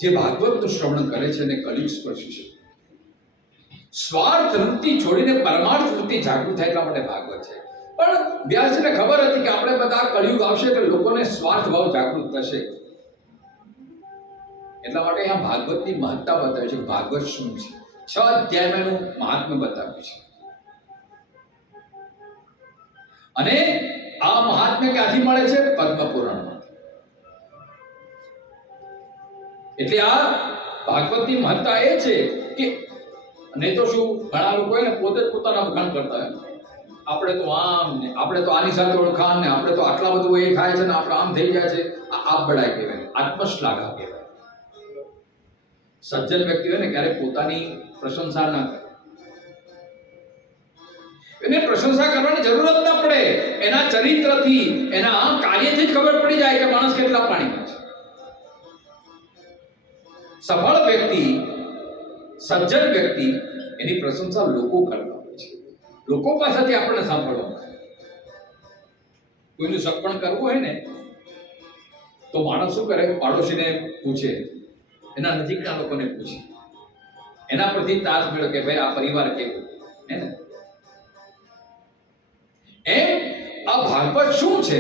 જે ભાગવતનું શ્રવણ કરે છે એને કળિયુગ સ્પર્શી છે. સ્વાર્થ વૃત્તિ છોડીને પરમાર્થ વૃત્તિ જાગૃત થાય એટલા માટે ભાગવત છે. પણ વ્યાસજીને ખબર હતી કે આપણે બધા કળિયુગ આવશે તો લોકોને સ્વાર્થ ભાવ જાગૃત થશે. એટલા માટે અહીંયા ભાગવતની મહત્તા બતાવી છે. ભાગવત શું છે? 6 અધ્યાયમાં એનું મહાત્મ્ય બતાવ્યું છે. અને આ મહાત્મ્ય ક્યાંથી મળે છે? પદ્મ પુરાણમાં. એટલે આ ભાગવતની મહત્તા એ છે કે નહીં તો શું ઘણા લોકો એને પોતે જ પોતાના વખાણ કરતા હોય. આપણે તો આમ ને આપણે તો આની સાથે ઓળખાણ ને આપણે તો આટલા બધું એ થાય છે ને આપણે આમ થઈ જાય છે, આ આપબડાઈ કહેવાય, આત્મશ્લાઘા કહેવાય. સજ્જન વ્યક્તિ હોય ને ક્યારેક પોતાની પ્રશંસા ના કરે. એને પ્રશંસા કરવાની જરૂર જ ના પડે. એના ચરિત્રથી, એના કાર્યથી જ ખબર પડી જાય કે માણસ કેટલા પાણીમાં છે. સફળ વ્યક્તિ, સજ્જન વ્યક્તિ, એની પ્રશંસા લોકો કરતા હોય છે. લોકો પાસેથી આપણને સાંભળવા મળે. કોઈનું સગપણ કરવું હોય ને તો માણસ શું કરે? પાડોશીને પૂછે, એના નજીકના લોકોને પૂછે, એના પરથી તાસ મેળવે કે ભાઈ આ પરિવાર કેવો, હે ને? એમ આ ભાગવત શું છે?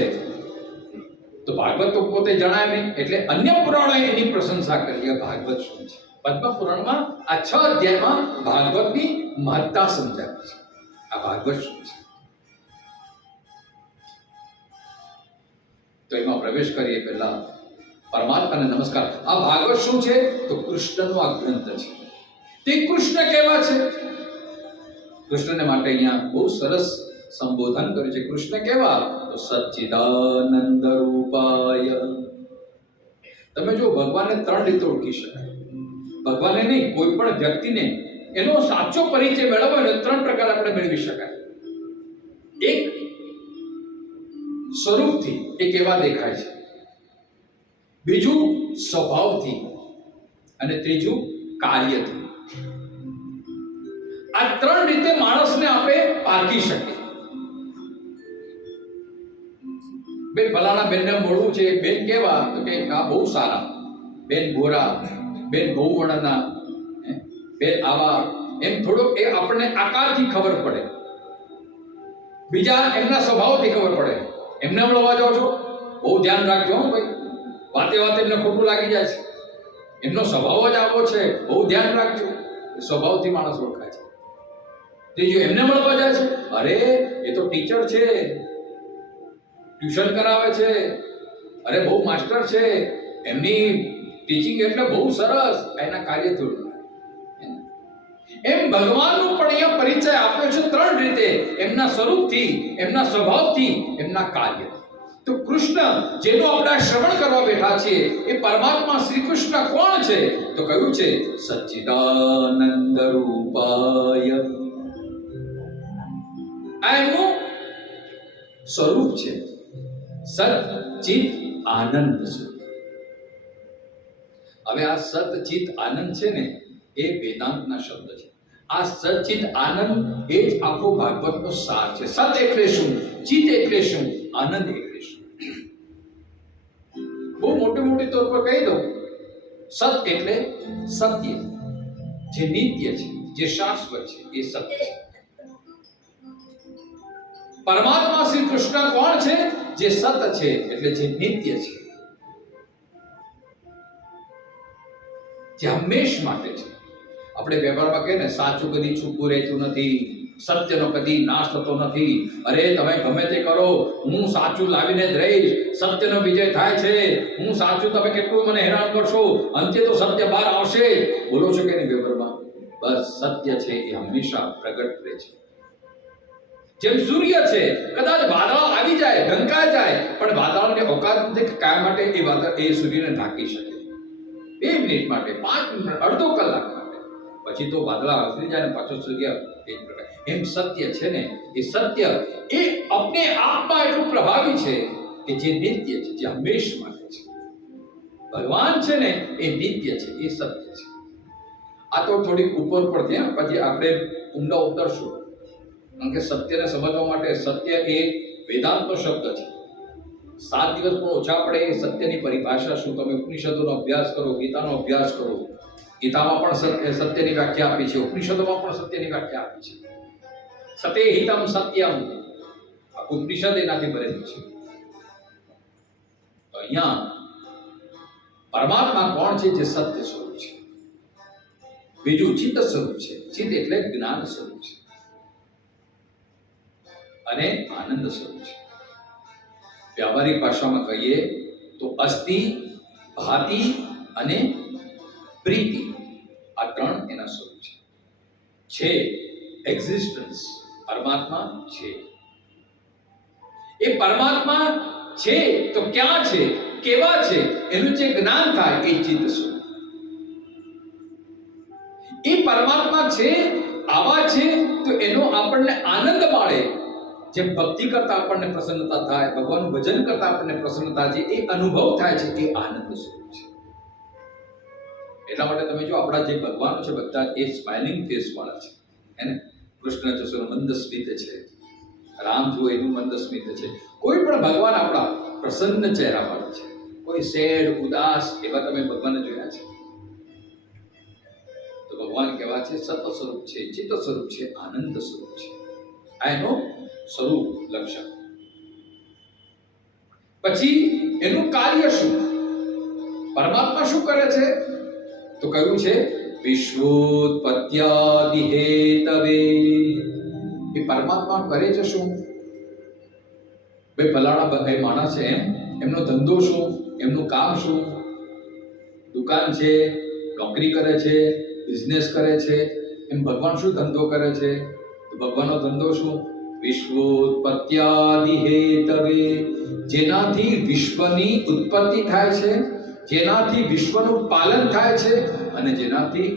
તો ભાગવત તો પોતે જણાય નહીં, એટલે અન્ય પુરાણોએ એની પ્રશંસા કરી. ભાગવત શું છે? પદ્મ પુરાણમાં આ 6 અધ્યાયમાં ભાગવતની મહત્તા સમજાવી છે. આ ભાગવત શું છે? તો એમાં પ્રવેશ કરીએ પહેલા પરમાત્માને નમસ્કાર. આ ભાગવત શું છે? તો કૃષ્ણનો આ ગ્રંથ છે. તે કૃષ્ણ કેવા છે? કૃષ્ણને માટે અહીંયા બહુ સરસ સંબોધન કર્યું છે. કૃષ્ણ કેવા? તો સચ્ચિદાનંદ રૂપાય. તમે જો ભગવાનને 3 રીતે ઓળખી શકાય. ભગવાનને નહીં, કોઈ પણ વ્યક્તિને એનો સાચો પરિચય મેળવવો હોય 3 પ્રકાર આપણે મેળવી શકાય. એક, સ્વરૂપથી એ કેવા દેખાય છે. બીજું, સ્વભાવથી. અને ત્રીજું, કાર્યથી. આ 3 રીતે માણસને આપણે પારખી શકીએ. બેન ફલાણા બેનને મળવું છે, બેન કેવા? તો કે આ બહુ સારા, બેન ગોરા, બેન બહુ વર્ણના, બેન આવા. એમ થોડોક એ આપણને આકારથી ખબર પડે. બીજા એમના સ્વભાવથી ખબર પડે. એમને મળવા જાઓ છો, બહુ ધ્યાન રાખજો હો ભાઈ, વાતે વાતે એમને ખોટું લાગી જાય છે. એમનો સ્વભાવ જ આવો છે, બહુ ધ્યાન રાખજો. સ્વભાવથી માણસ ઓળખાય છે. ત્રીજું, એમને મળવા જાય છે, અરે એ તો ટીચર છે, ટ્યુશન કરાવે છે, અરે બહુ માસ્ટર છે, એમની ટીચિંગ એટલે બહુ સરસ. એના કાર્ય થોડું. એમ ભગવાનનો પણ અહીંયા પરિચય આપ્યો છે 3 રીતે. એમના સ્વરૂપથી, એમના સ્વભાવથી, એમના કાર્યથી. તો કૃષ્ણ જેનો આપણે શ્રવણ કરવા બેઠા છીએ, એ પરમાત્મા શ્રી કૃષ્ણ કોણ છે? તો કહ્યું છે સચ્ચિદાનંદ રૂપાય. આ એમનું સ્વરૂપ છે. સત ચિત આનંદ સ્વરૂપ. હવે આ સત ચિત આનંદ છે ને, એ વેદાંતના શબ્દ છે. આ સચ્ચિત આનંદ એ જ આખો ભાગવતનો સાર છે. સત એટલે શું? ચિત એટલે શું? આનંદ એટલે શું? બહુ મોટી તોર પર કહી દઉં. સત એટલે સત્ય, જે નિત્ય છે, જે શાશ્વત છે, એ સત્ય છે. પરમાત્મા શ્રી કૃષ્ણ કોણ છે? જે સત છે, એટલે જે નિત્ય છે, જે હંમેશ માટે છે. આપણે વ્યવહારમાં કહીએ ને, સાચું કદી છૂપું રહેતું નથી, સત્યનો કદી નાશ થતો નથી. અરે તમે ગમે તે કરો, હું સાચું લાવીને જ રહીશ, સત્યનો વિજય થાય છે. હું સાચું, તમે કેટલું મને હેરાન કરશો, અંતે તો સત્ય બહાર આવશે. બોલો છો કે નહીં વ્યવહારમાં? બસ સત્ય છે એ હંમેશા પ્રગટ રહે છે. જેમ સૂર્ય છે, કદાચ વાદળ આવી જાય, ઢંકાઈ જાય, પણ વાદળને ઓકાત નથી કાયમ માટે એ વાદળ એ સૂર્યને ઢાંકી શકે. 2 મિનિટ માટે, 5 મિનિટ, અડધો કલાક માટે, પછી તો વાદળા ઉતરી જાય ને પાછો સૂર્ય એ જ પ્રકાર. એમ સત્ય છે ને, એ સત્ય એ અપને આપમાં એટલું પ્રભાવી છે કે જે નિત્ય છે, જે હંમેશ માટે છે. ભગવાન છે ને, એ નિત્ય છે, એ સત્ય છે. આ તો થોડીક ઉપર પડતી, પછી આપણે ઊંડા ઉતરશું. કારણ કે સત્યને સમજવા માટે, સત્ય એ વેદાંતનો શબ્દ છે. 7 દિવસ પણ ઓછા પડે એ સત્યની પરિભાષા શું. તમે ઉપનિષદોનો અભ્યાસ કરો, ગીતાનો અભ્યાસ કરો. ગીતામાં પણ સત્યની વ્યાખ્યા આપી છે, ઉપનિષદોમાં પણ સત્યની વ્યાખ્યા આપી છે. સત્યહિતમ સત્યમ, આ ઉપનિષદ એનાથી બનેલું છે. તો અહીંયા પરમાત્મા કોણ છે? જે સત્ય સ્વરૂપ છે. બીજું ચિત્ત સ્વરૂપ છે. ચિત્ત એટલે જ્ઞાન સ્વરૂપ છે અને આનંદ સ્વરૂપ છે. વ્યવહારિક ભાષામાં કહીએ તો અસ્થિ, ભાતિ અને પ્રીતિ, આ 3 એના સ્વરૂપ છે. એક્ઝિસ્ટન્સ, પરમાત્મા છે. એ પરમાત્મા છે તો ક્યાં છે, કેવા છે, એનું જે જ્ઞાન થાય એ ચિત્ત સ્વરૂપ. એ પરમાત્મા છે, આવા છે તો એનો આપણને આનંદ મળે. જેમ ભક્તિ કરતા આપણને પ્રસન્નતા થાય, ભગવાનનું ભજન કરતા આપણને પ્રસન્નતા છે, એ અનુભવ થાય છે, એ આનંદ સ્વરૂપ છે. એટલા માટે તમે જો આપણા જે ભગવાન છે બધા એ સ્માઇલિંગ ફેસ વાળા છે, હે ને? કૃષ્ણ જો મંદ સ્મિત છે, રામ જો એનું મંદ સ્મિત છે. કોઈ પણ ભગવાન આપણા પ્રસન્ન ચહેરા વાળા છે. કોઈ સેડ, ઉદાસ એવા તમે ભગવાનને જોયા છે? તો ભગવાન કેવા છે? સત સ્વરૂપ છે, ચિત્ત સ્વરૂપ છે, આનંદ સ્વરૂપ છે. આ એનું સ્વરૂપ લક્ષણ. પછી એનું કાર્ય શું? પરમાત્મા શું કરે છે? તો કહ્યું છે વિશ્વોત્પત્યાદિ હેતવે. એ પરમાત્મા કરે છે શું? ભાઈ ફલાણા બધા માણસ છે, એમનો ધંધો શું, એમનું કામ શું? દુકાન છે, નોકરી કરે છે, બિઝનેસ કરે છે. એમ ભગવાન શું ધંધો કરે છે? તો ભગવાનનો ધંધો શું? વિશ્વોત્પત્યાદિ હેતવે. જેનાથી વિશ્વની ઉત્પત્તિ થાય છે, જેનાથી વિશ્વનું પાલન થાય છે, અને જેનાથી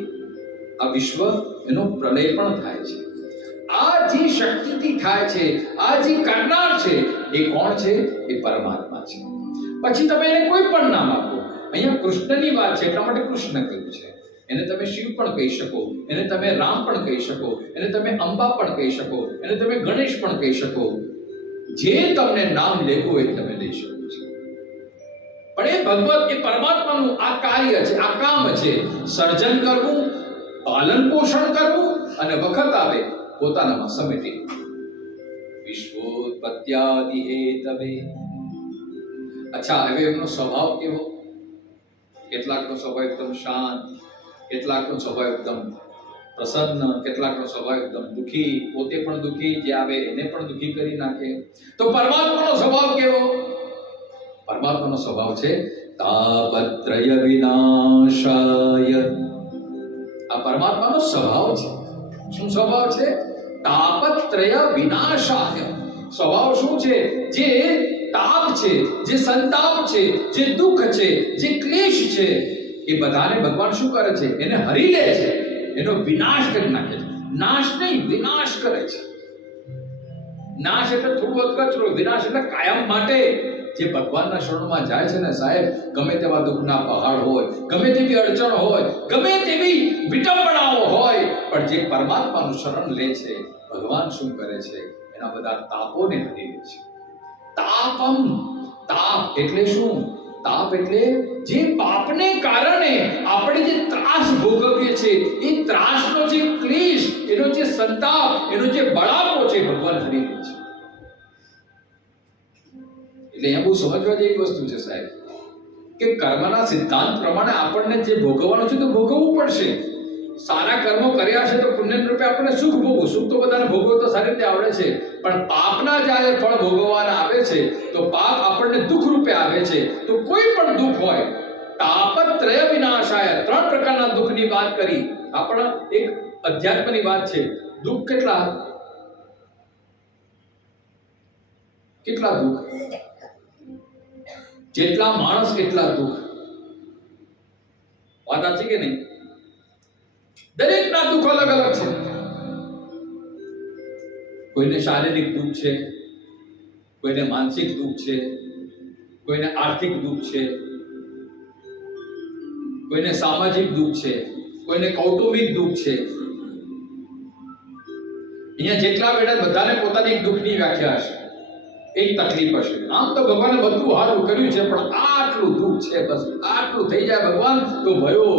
આ વિશ્વ એનો પ્રલય પણ થાય છે. આ જે શક્તિથી થાય છે, આ જે કરનાર છે, એ કોણ છે? એ પરમાત્મા છે. પછી તમે એને કોઈ પણ નામ આપો. અહીંયા કૃષ્ણની વાત છે એટલા માટે કૃષ્ણ કહ્યું છે. એને તમે શિવ પણ કહી શકો, એને તમે રામ પણ કહી શકો, એને તમે અંબા પણ કહી શકો, એને તમે ગણેશ પણ કહી શકો. જે તમને નામ લેવું હોય તમે લઈ શકો છો. પણ એ ભગવત, એ પરમાત્માનું આ કાર્ય છે, આ કામ છે. સર્જન કરવું, પાલન પોષણ કરવું, અને વખત આવે પોતાનામાં સમેટી. વિશ્વોત્પત્યાદિ હેતવે. અચ્છા, હવે એમનો સ્વભાવ કેવો? કેટલાકનો સ્વભાવ એકદમ શાંત, કેટલાકનો સ્વભાવ એકદમ પ્રસન્ન, કેટલાકનો સ્વભાવ એકદમ દુઃખી, પોતે પણ દુઃખી, જે આવે એને પણ દુઃખી કરી નાખે. તો પરમાત્માનો સ્વભાવ કેવો? પરમાત્માનો સ્વભાવ છે તાપત્રય વિનાશાય. આ પરમાત્માનો સ્વભાવ છે. શું સ્વભાવ છે? તાપત્રય વિનાશાય. સ્વભાવ શું છે? જે તાપ છે, જે સંતાપ છે, જે દુઃખ છે, જે ક્લેશ છે, એ બધાને ભગવાન શું કરે છે? એને હરી લે છે, એનો વિનાશ કરી નાખે છે. નાશ નહીં, વિનાશ કરે છે. નાશ એટલે થોડું કચરો, વિનાશ એટલે કાયમ માટે. જે ભગવાનના શરણમાં જાય છે ને સાહેબ, ગમે તેવા દુઃખના પહાડ હોય, ગમે તેવી અડચણ હોય, ગમે તેવી વિટંબણાઓ હોય, પણ જે પરમાત્માનું શરણ લે છે, ભગવાન શું કરે છે? એના બધા તાપોને હરી લે છે. તાપમ, તાપ એટલે શું? તાપ એટલે જે પાપને કારણે આપણે જે ત્રાસ ભોગવીએ છીએ, એ ત્રાસનો જે ક્લેશ, એનો જે સંતાપ, એનો જે બળાપો છે, ભગવાન હરી લે છે. એટલે અહીંયા બહુ સમજવા જેવી વસ્તુ છે સાહેબ, કે કર્મના સિદ્ધાંત પ્રમાણે આપણને જે ભોગવવાનું છે તો ભોગવવું પડશે. સારા કર્મો કર્યા છે તો પુણ્ય રૂપે આપણને સુખ ભોગવું. સુખ તો બધાને ભોગવવું તો સારી રીતે આવડે છે, પણ પાપના જ્યારે ફળ ભોગવવાના આવે છે તો પાપ આપણને દુઃખ રૂપે આવે છે. તો કોઈ પણ દુઃખ હોય, તાપત્રય વિનાશાય, 3 પ્રકારના દુઃખની વાત કરી. આપણા એક અધ્યાત્મની વાત છે. દુઃખ કેટલા દુઃખ? જેટલા માણસ એટલા દુઃખ. વાત સાચી કે નહીં? દરેકના દુઃખ અલગ અલગ છે. કોઈને શારીરિક દુઃખ છે, કોઈને માનસિક દુઃખ છે, કોઈને આર્થિક દુઃખ છે, કોઈને સામાજિક દુઃખ છે, કોઈને કૌટુંબિક દુઃખ છે. અહીંયા જેટલા બેઠા બધાને પોતાની એક દુઃખની વ્યાખ્યા હશે, એક તકલીફ હશે. આમ તો ભગવાને બધું સારું કર્યું છે, પણ આટલું દુઃખ છે, બસ આટલું થઈ જાય ભગવાન તો ભયો.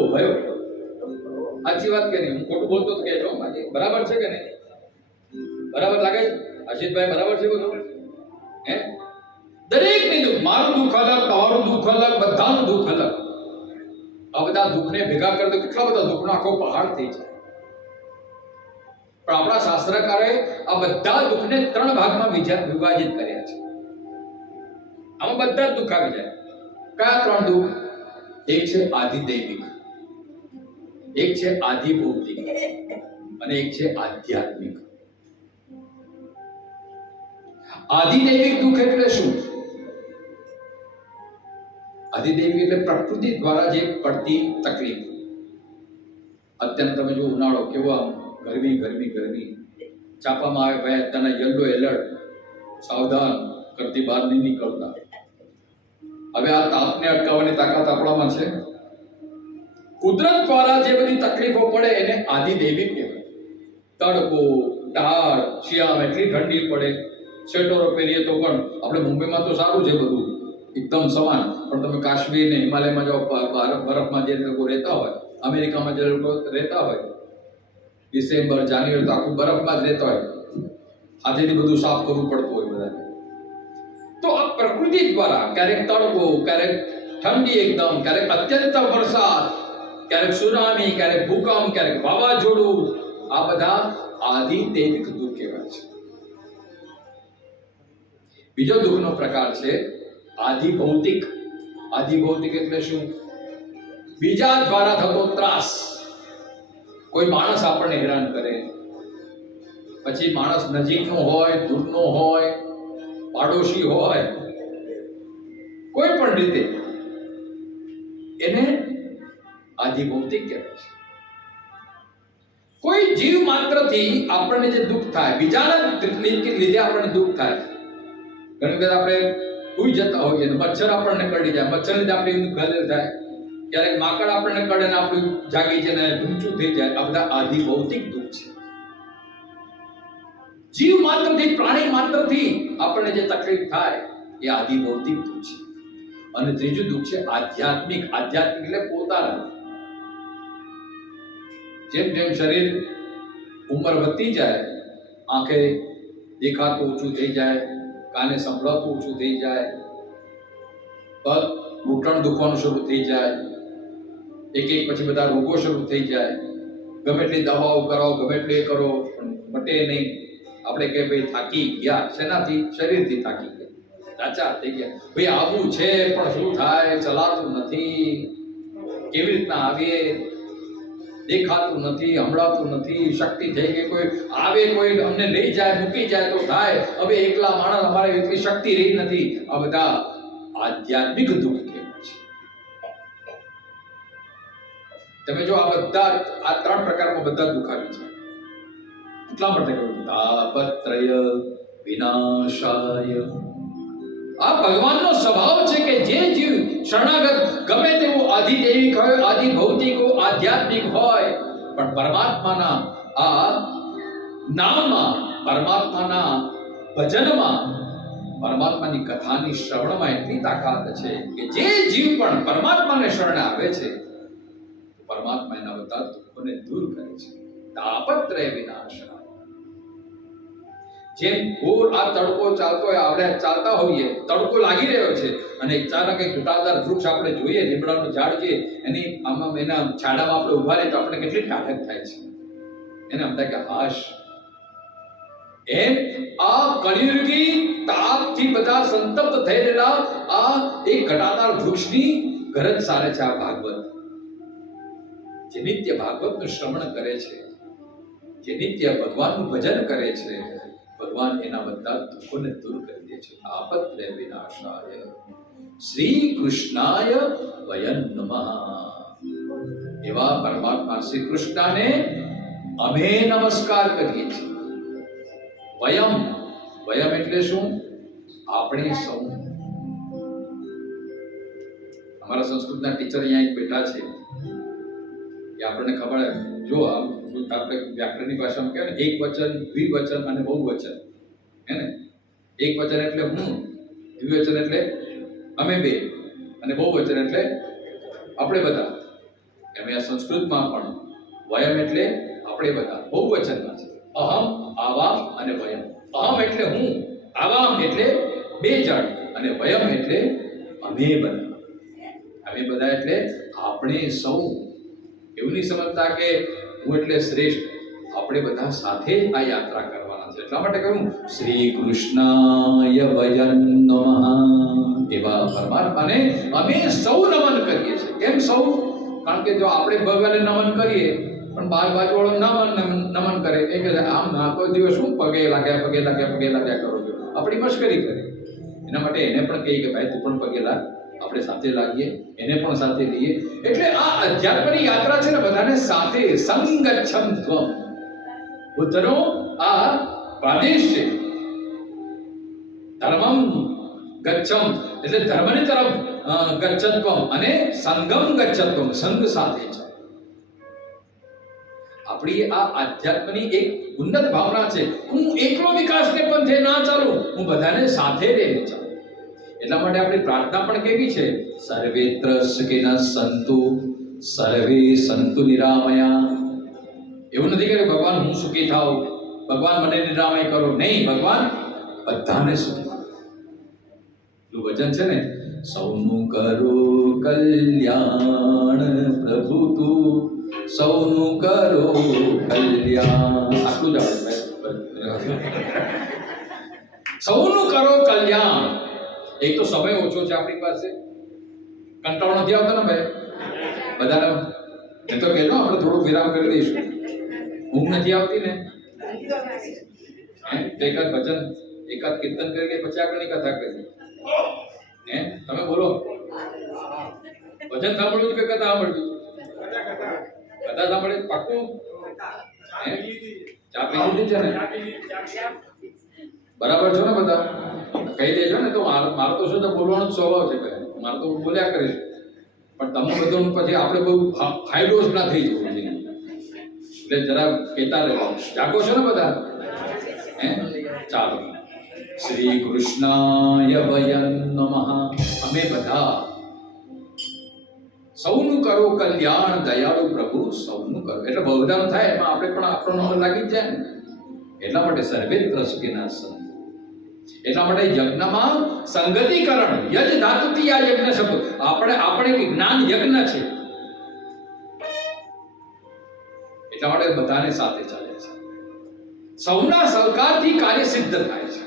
સાચી વાત કે નહીં? હું ખોટું બોલતો તો કહેજો. બરાબર છે કે નહીં? બરાબર લાગે? અજીતભાઈ બરાબર છે બધું? હે? દરેકની દુઃખ, મારું દુઃખ અલગ, તમારું દુઃખ અલગ, બધાનું દુઃખ અલગ. આ બધા દુઃખને ભેગા કરી દો, કેટલા બધા દુઃખનો આખો પહાડ થઈ જાય. પણ આપણા શાસ્ત્રકારોએ આ બધા દુઃખને 3 ભાગમાં વિભાજિત કર્યા છે. આમાં બધા જ દુઃખ આવી જાય. કયા 3 દુઃખ? એક છે આધિદૈવિક, એક છે આધિભૌતિક, અને એક છે આધ્યાત્મિક. આધિદૈવિક દુઃખ એટલે શું? આધિદૈવિક એટલે પ્રકૃતિ દ્વારા જે પડતી તકલીફ. અત્યારે તમે જો ઉનાળો કેવો, આમ ગરમી ગરમી ગરમી, છાપામાં આવે ભાઈ અત્યારના યલો એલર્ટ, સાવધાન, ઘરથી બહાર નહીં નીકળતા. હવે આ તાપને અટકાવવાની તાકાત આપણામાં છે? કુદરત દ્વારા જે બધી તકલીફો પડે એને આધિદૈવિક કહેવાય. તડકો, ઢાળ, શિયાળામાં એટલી ઠંડી પડે, સ્વેટરો પહેરીએ તો પણ. આપણે મુંબઈમાં તો સારું છે બધું એકદમ સમાન, પણ તમે કાશ્મીર ને હિમાલયમાં જાઓ, બરફમાં જે લોકો રહેતા હોય, અમેરિકામાં જે લોકો રહેતા હોય, ડિસેમ્બર જાન્યુઆરી તો આખું બરફમાં જ રહેતા હોય, હાથેથી બધું સાફ કરવું પડતું હોય બધાને. તો આ પ્રકૃતિ દ્વારા ક્યારેક તડકો, ક્યારેક ઠંડી એકદમ, ક્યારેક અત્યંત વરસાદ, ક્યારેક સુનામી, ક્યારેક ભૂકંપ, ક્યારેક વાવાઝોડું, આ બધા આધિદૈવિક દુઃખ કહેવાય છે. બીજો દુઃખનો પ્રકાર છે આધિભૌતિક. આધિભૌતિક એટલે શું? બીજા દ્વારા થતો ત્રાસ. કોઈ માણસ આપણને હેરાન કરે, પછી માણસ નજીકનો હોય, દૂરનો હોય, પાડોશી હોય, કોઈ પણ રીતે એને આધિભૌતિક કહેવાય છે. કોઈ જીવ માત્રથી આપણને જે દુઃખ થાય, બીજાના લીધે આપણને દુઃખ થાય. ઘણી વખત આપણે સૂઈ જતા હોઈએ તો મચ્છર આપણને કરડી જાય, મચ્છર લીધે આપણી ઘરે થાય. ક્યારેક માકડ આપણને કરડે ને આપણું જાગી જાય ને ઢૂંચું થઈ જાય. આ બધા આધિભૌતિક દુઃખ છે. જીવ માત્રથી, પ્રાણી માત્રથી આપણને જે તકલીફ થાય એ આધિભૌતિક દુઃખ છે. અને ત્રીજું દુઃખ છે આધ્યાત્મિક. આધ્યાત્મિક એટલે પોતાના. જેમ જેમ શરીર ઉંમર વધતી જાય, આંખે દેખાતું ઓછું થઈ જાય, કાને સંભળાતું ઓછું થઈ જાય, પગ ઘૂંટણ દુખવાનું શરૂ થઈ જાય, એક એક પછી બધા રોગો શરૂ થઈ જાય. ગમે એટલી દવાઓ કરાવો, ગમે એટલી કરો, પણ મટે નહીં. આપણે કે ભાઈ થાકી ગયા. શેનાથી? શરીરથી થાકી ગયા, લાચાર થઈ ગયા. ભાઈ આવું છે પણ શું થાય, ચલાતું નથી, કેવી રીતના આવીએ, દેખાતું નથી, સંભળાતું નથી, શક્તિ થઈ ગઈ, કોઈ આવે, કોઈ અમને લઈ જાય, મૂકી જાય તો થાય, હવે એકલા માણસ, અમારે એટલી શક્તિ રહી નથી. આ બધા આધ્યાત્મિક દુઃખ કહેવાય છે. તમે જો આ ત્રણ પ્રકારમાં બધા દુઃખ આવી જાય. એટલા માટે કહ્યું તાપત્રય વિનાશાય. આ ભગવાનનો સ્વભાવ છે કે જે જીવ શરણાગત ગમે તેવો આધિદૈવિક હોય, આધિભૌતિક હોય, આધ્યાત્મિક હોય, પણ પરમાત્માના આ નામમાં, પરમાત્માના ભજનમાં, પરમાત્માની કથાની શ્રવણમાં એટલી તાકાત છે કે જે જીવ પણ પરમાત્માને શરણે આવે છે, પરમાત્મા એના બધા દુઃખોને દૂર કરે છે. તાપત્રય વિનાશાય. જેમ ઘોર આ તડકો ચાલતો હોય, આપણે ચાલતા હોઈએ, તડકો લાગી રહ્યો છે અને અચાનક એક ઘટાદાર વૃક્ષ આપણે જોઈએ, લીમડાનું ઝાડ છે, એની આમાં એના છાડામાં આપણે ઉભા રહીએ તો આપણે કેટલી ઠાઠક થાય છે. એને એમ થાય કે હાશ. એમ આ કલિયુગી તાપથી બધા સંતપ્ત થઈ રહેલા આ એક ઘટાદાર વૃક્ષની ગરજ સારે છે આ ભાગવત. જે નિત્ય ભાગવતનું શ્રવણ કરે છે, જે નિત્ય ભગવાનનું ભજન કરે છે, ભગવાન એના બધા દુઃખોને દૂર કરી દે છે. આપત્રય વિનાશાય શ્રી કૃષ્ણાય વયં નમઃ. એવા પરમાત્મા શ્રી કૃષ્ણને અમે નમસ્કાર કરીએ છીએ. વયમ, વયમ એટલે શું? આપણે સૌ. અમારા સંસ્કૃતના ટીચર અહીંયા એક બેઠા છે, એ આપણને ખબર, જો આપણે વ્યાકરણની ભાષામાં કહેવાય ને, એક વચન, દ્વિવચન અને બહુવચન. હે ને? એક વચન એટલે હું, દ્વિવચન એટલે અમે બે, અને બહુવચન એટલે આપણે બધા. એમ આ સંસ્કૃતમાં પણ વયમ એટલે આપણે બધા બહુવચનમાં છે. અહમ, આવામ અને વયમ. અહમ એટલે હું, આવામ એટલે બે જણ, અને વયમ એટલે અમે બધા. અમે બધા એટલે આપણે સૌ. એવું નહીં સમજતા કે હું એટલે શ્રેષ્ઠ. આપણે બધા સાથે આ યાત્રા કરવાના છે. એટલા માટે કહ્યું શ્રી કૃષ્ણાય વયં નમઃ. એવા પરમાત્માને અમે સૌ નમન કરીએ છીએ. કેમ સૌ? કારણ કે જો આપણે ભગવાનને નમન કરીએ પણ બાજુવાળો નમન કરે, એ કહે આમ ના કોઈ દિવસ શું પગે લાગ્યા કરો છો. આપણી મશ્કરી કરે. એના માટે એને પણ કહીએ કે ભાઈ તું પણ પગે લાગ, આપણે સાથે લાગીએ, એને પણ સાથે લઈએ. એટલે આ અધ્યાત્મની યાત્રા છે ને બધાને સાથે સંગચ્છમ ત્વમ. બુદ્ધનો આ આદેશ છે. ધર્મમ ગચ્છમ એટલે ધર્મની તરફ ગચ્છત્વમ અને સંગમ ગચ્છત્વમ, સંઘ સાથે છે. આપણી આ આધ્યાત્મની એક ઉન્નત ભાવના છે. હું એકલો વિકાસને પંથે ના ચાલું, હું બધાને સાથે લઈને ચાલું. એટલા માટે આપણી પ્રાર્થના પણ કેવી છે? સર્વેત્ર સુખિનઃ સંતુ સર્વે સંતુ નિરામયા. એવું નથી કે ભગવાન હું સુખી થાઉં, ભગવાન મને નિરામય કરો. નહીં, ભગવાન બધાને સુખી કરો. એટલું વચન છે ને, સૌનું કરો કલ્યાણ પ્રભુ તું, સૌનું કરો કલ્યાણ. આટલું જ આવે. સૌનું કરો કલ્યાણ. એક તો સમય ઓછો છે આપણી પાસે, કંટાળો નથી આવતો ને ભાઈ બધાને? એ તો કહેજો, આપણે થોડું વિરામ કરી દઈશું. ઊંઘ નથી આવતી ને? એકાદ ભજન, એકાદ કીર્તન કરીને પછી આગળની કથા કરીએ. તમે બોલો, ભજન સાંભળ્યું કે કથા સાંભળવી? કથા સાંભળી પાક્કું? ચા પી લીધી છે ને? બરાબર છો ને બધા? કહી દેજો ને. તો મારો તો શું, બોલવાનો જ સ્વભાવ છે ભાઈ. મારે તો બોલ્યા કરીશ, પણ તમે બધું પછી આપણે બહુ હાઈ ડોઝ ના થઈ જવું જોઈએ. એટલે જરા કહેતા રહેજો. જાગો છો ને બધા? ચાલો. શ્રી કૃષ્ણાય વયં નમઃ. અમે બધા સૌનું કરો કલ્યાણ દયાળુ પ્રભુ, સૌનું કરો. એટલે બહુધામ થાય એમાં આપણે પણ આપણો નંબર લાગી જ જાય ને. એટલા માટે સર્વેત્ર સુખિનઃ સંતુ. એટલા માટે યજ્ઞમાં સંગતિકરણ, યજ ધાતુથી આ યજ્ઞ શબ્દ. આપણે જ્ઞાન યજ્ઞ છે. એટલા માટે બધાને સાથે ચાલે છે. સૌના સહકારથી કાર્ય સિદ્ધ થાય છે.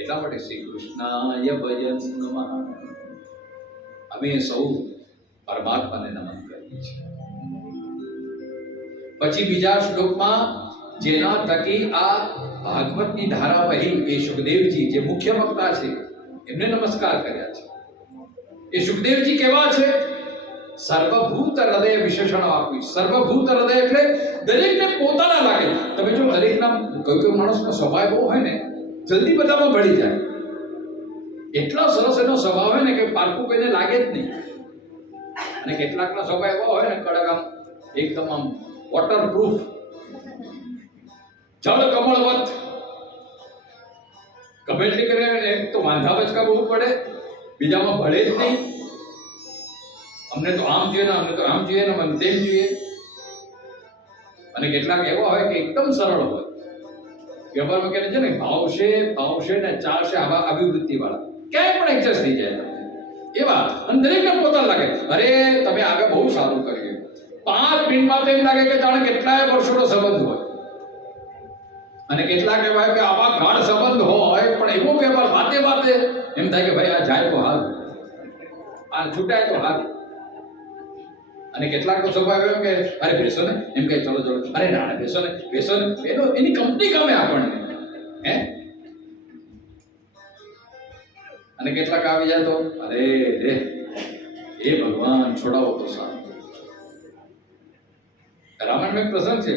એટલા માટે શ્રી કૃષ્ણાય વયં નમઃ. અમે સૌ પરમાત્માને નમન કરીએ છીએ. પછી બીજા શ્લોકમાં જેના થકી આ ભાગવતની ધારા વહી એ સુખદેવજી જે મુખ્ય વક્તા છે એમને નમસ્કાર કર્યા છે. એ સુખદેવજી કેવા છે? સર્વભૂત હૃદય વિશેષણ આપ્યું. સર્વભૂત હૃદય એટલે દરેકને પોતાના લાગે. તમે જો દરેકના કોઈ માણસનો સ્વભાવ એવો હોય ને, જલ્દી બધામાં ભળી જાય. એટલો સરસ એનો સ્વભાવ હોય ને કે પારકું કોઈને લાગે જ નહીં. અને કેટલાકનો સ્વભાવ એવો હોય ને કડક, આમ એકદમ આમ વોટરપ્રૂફ, જળ કમળવત. ગમે એટલી કરે એક તો વાંધા બચકા બહુ પડે, બીજામાં ભળે જ નહીં. અમને તો આમ જોઈએ ને, અમને તો આમ જોઈએ ને, મને તેમ જોઈએ. અને કેટલાક એવા હોય કે એકદમ સરળ હોય. વ્યવહારમાં કહે છે ને ભાવશે ને ચાલશે, આવા અભિવૃત્તિ વાળા ક્યાંય પણ એડજસ્ટ થઈ જાય એવા. અને દરેકને પોતાને લાગે અરે તમે આગળ બહુ સારું કર્યું. 5 મિનિટમાં તો એમ લાગે કે જાણે કેટલાય વર્ષોનો સંબંધ હોય. અને કેટલાક એવા કે આવા ગાઢ સંબંધ હોય પણ એવો વ્યવહાર વાતે એમ થાય કે ભાઈ આ જાય તો હાલ, આ છૂટાય તો હાલ. અને કેટલાક તો સ્વભાવ એમ કે અરે બેસો ને, એમ કે ચલો અરે ના બેસો ને એની કંપની ગમે આપણને. અને કેટલાક આવી જાય તો અરે રે એ ભગવાન છોડાવો તો સારું. રામાયણમાં એક પ્રસંગ છે.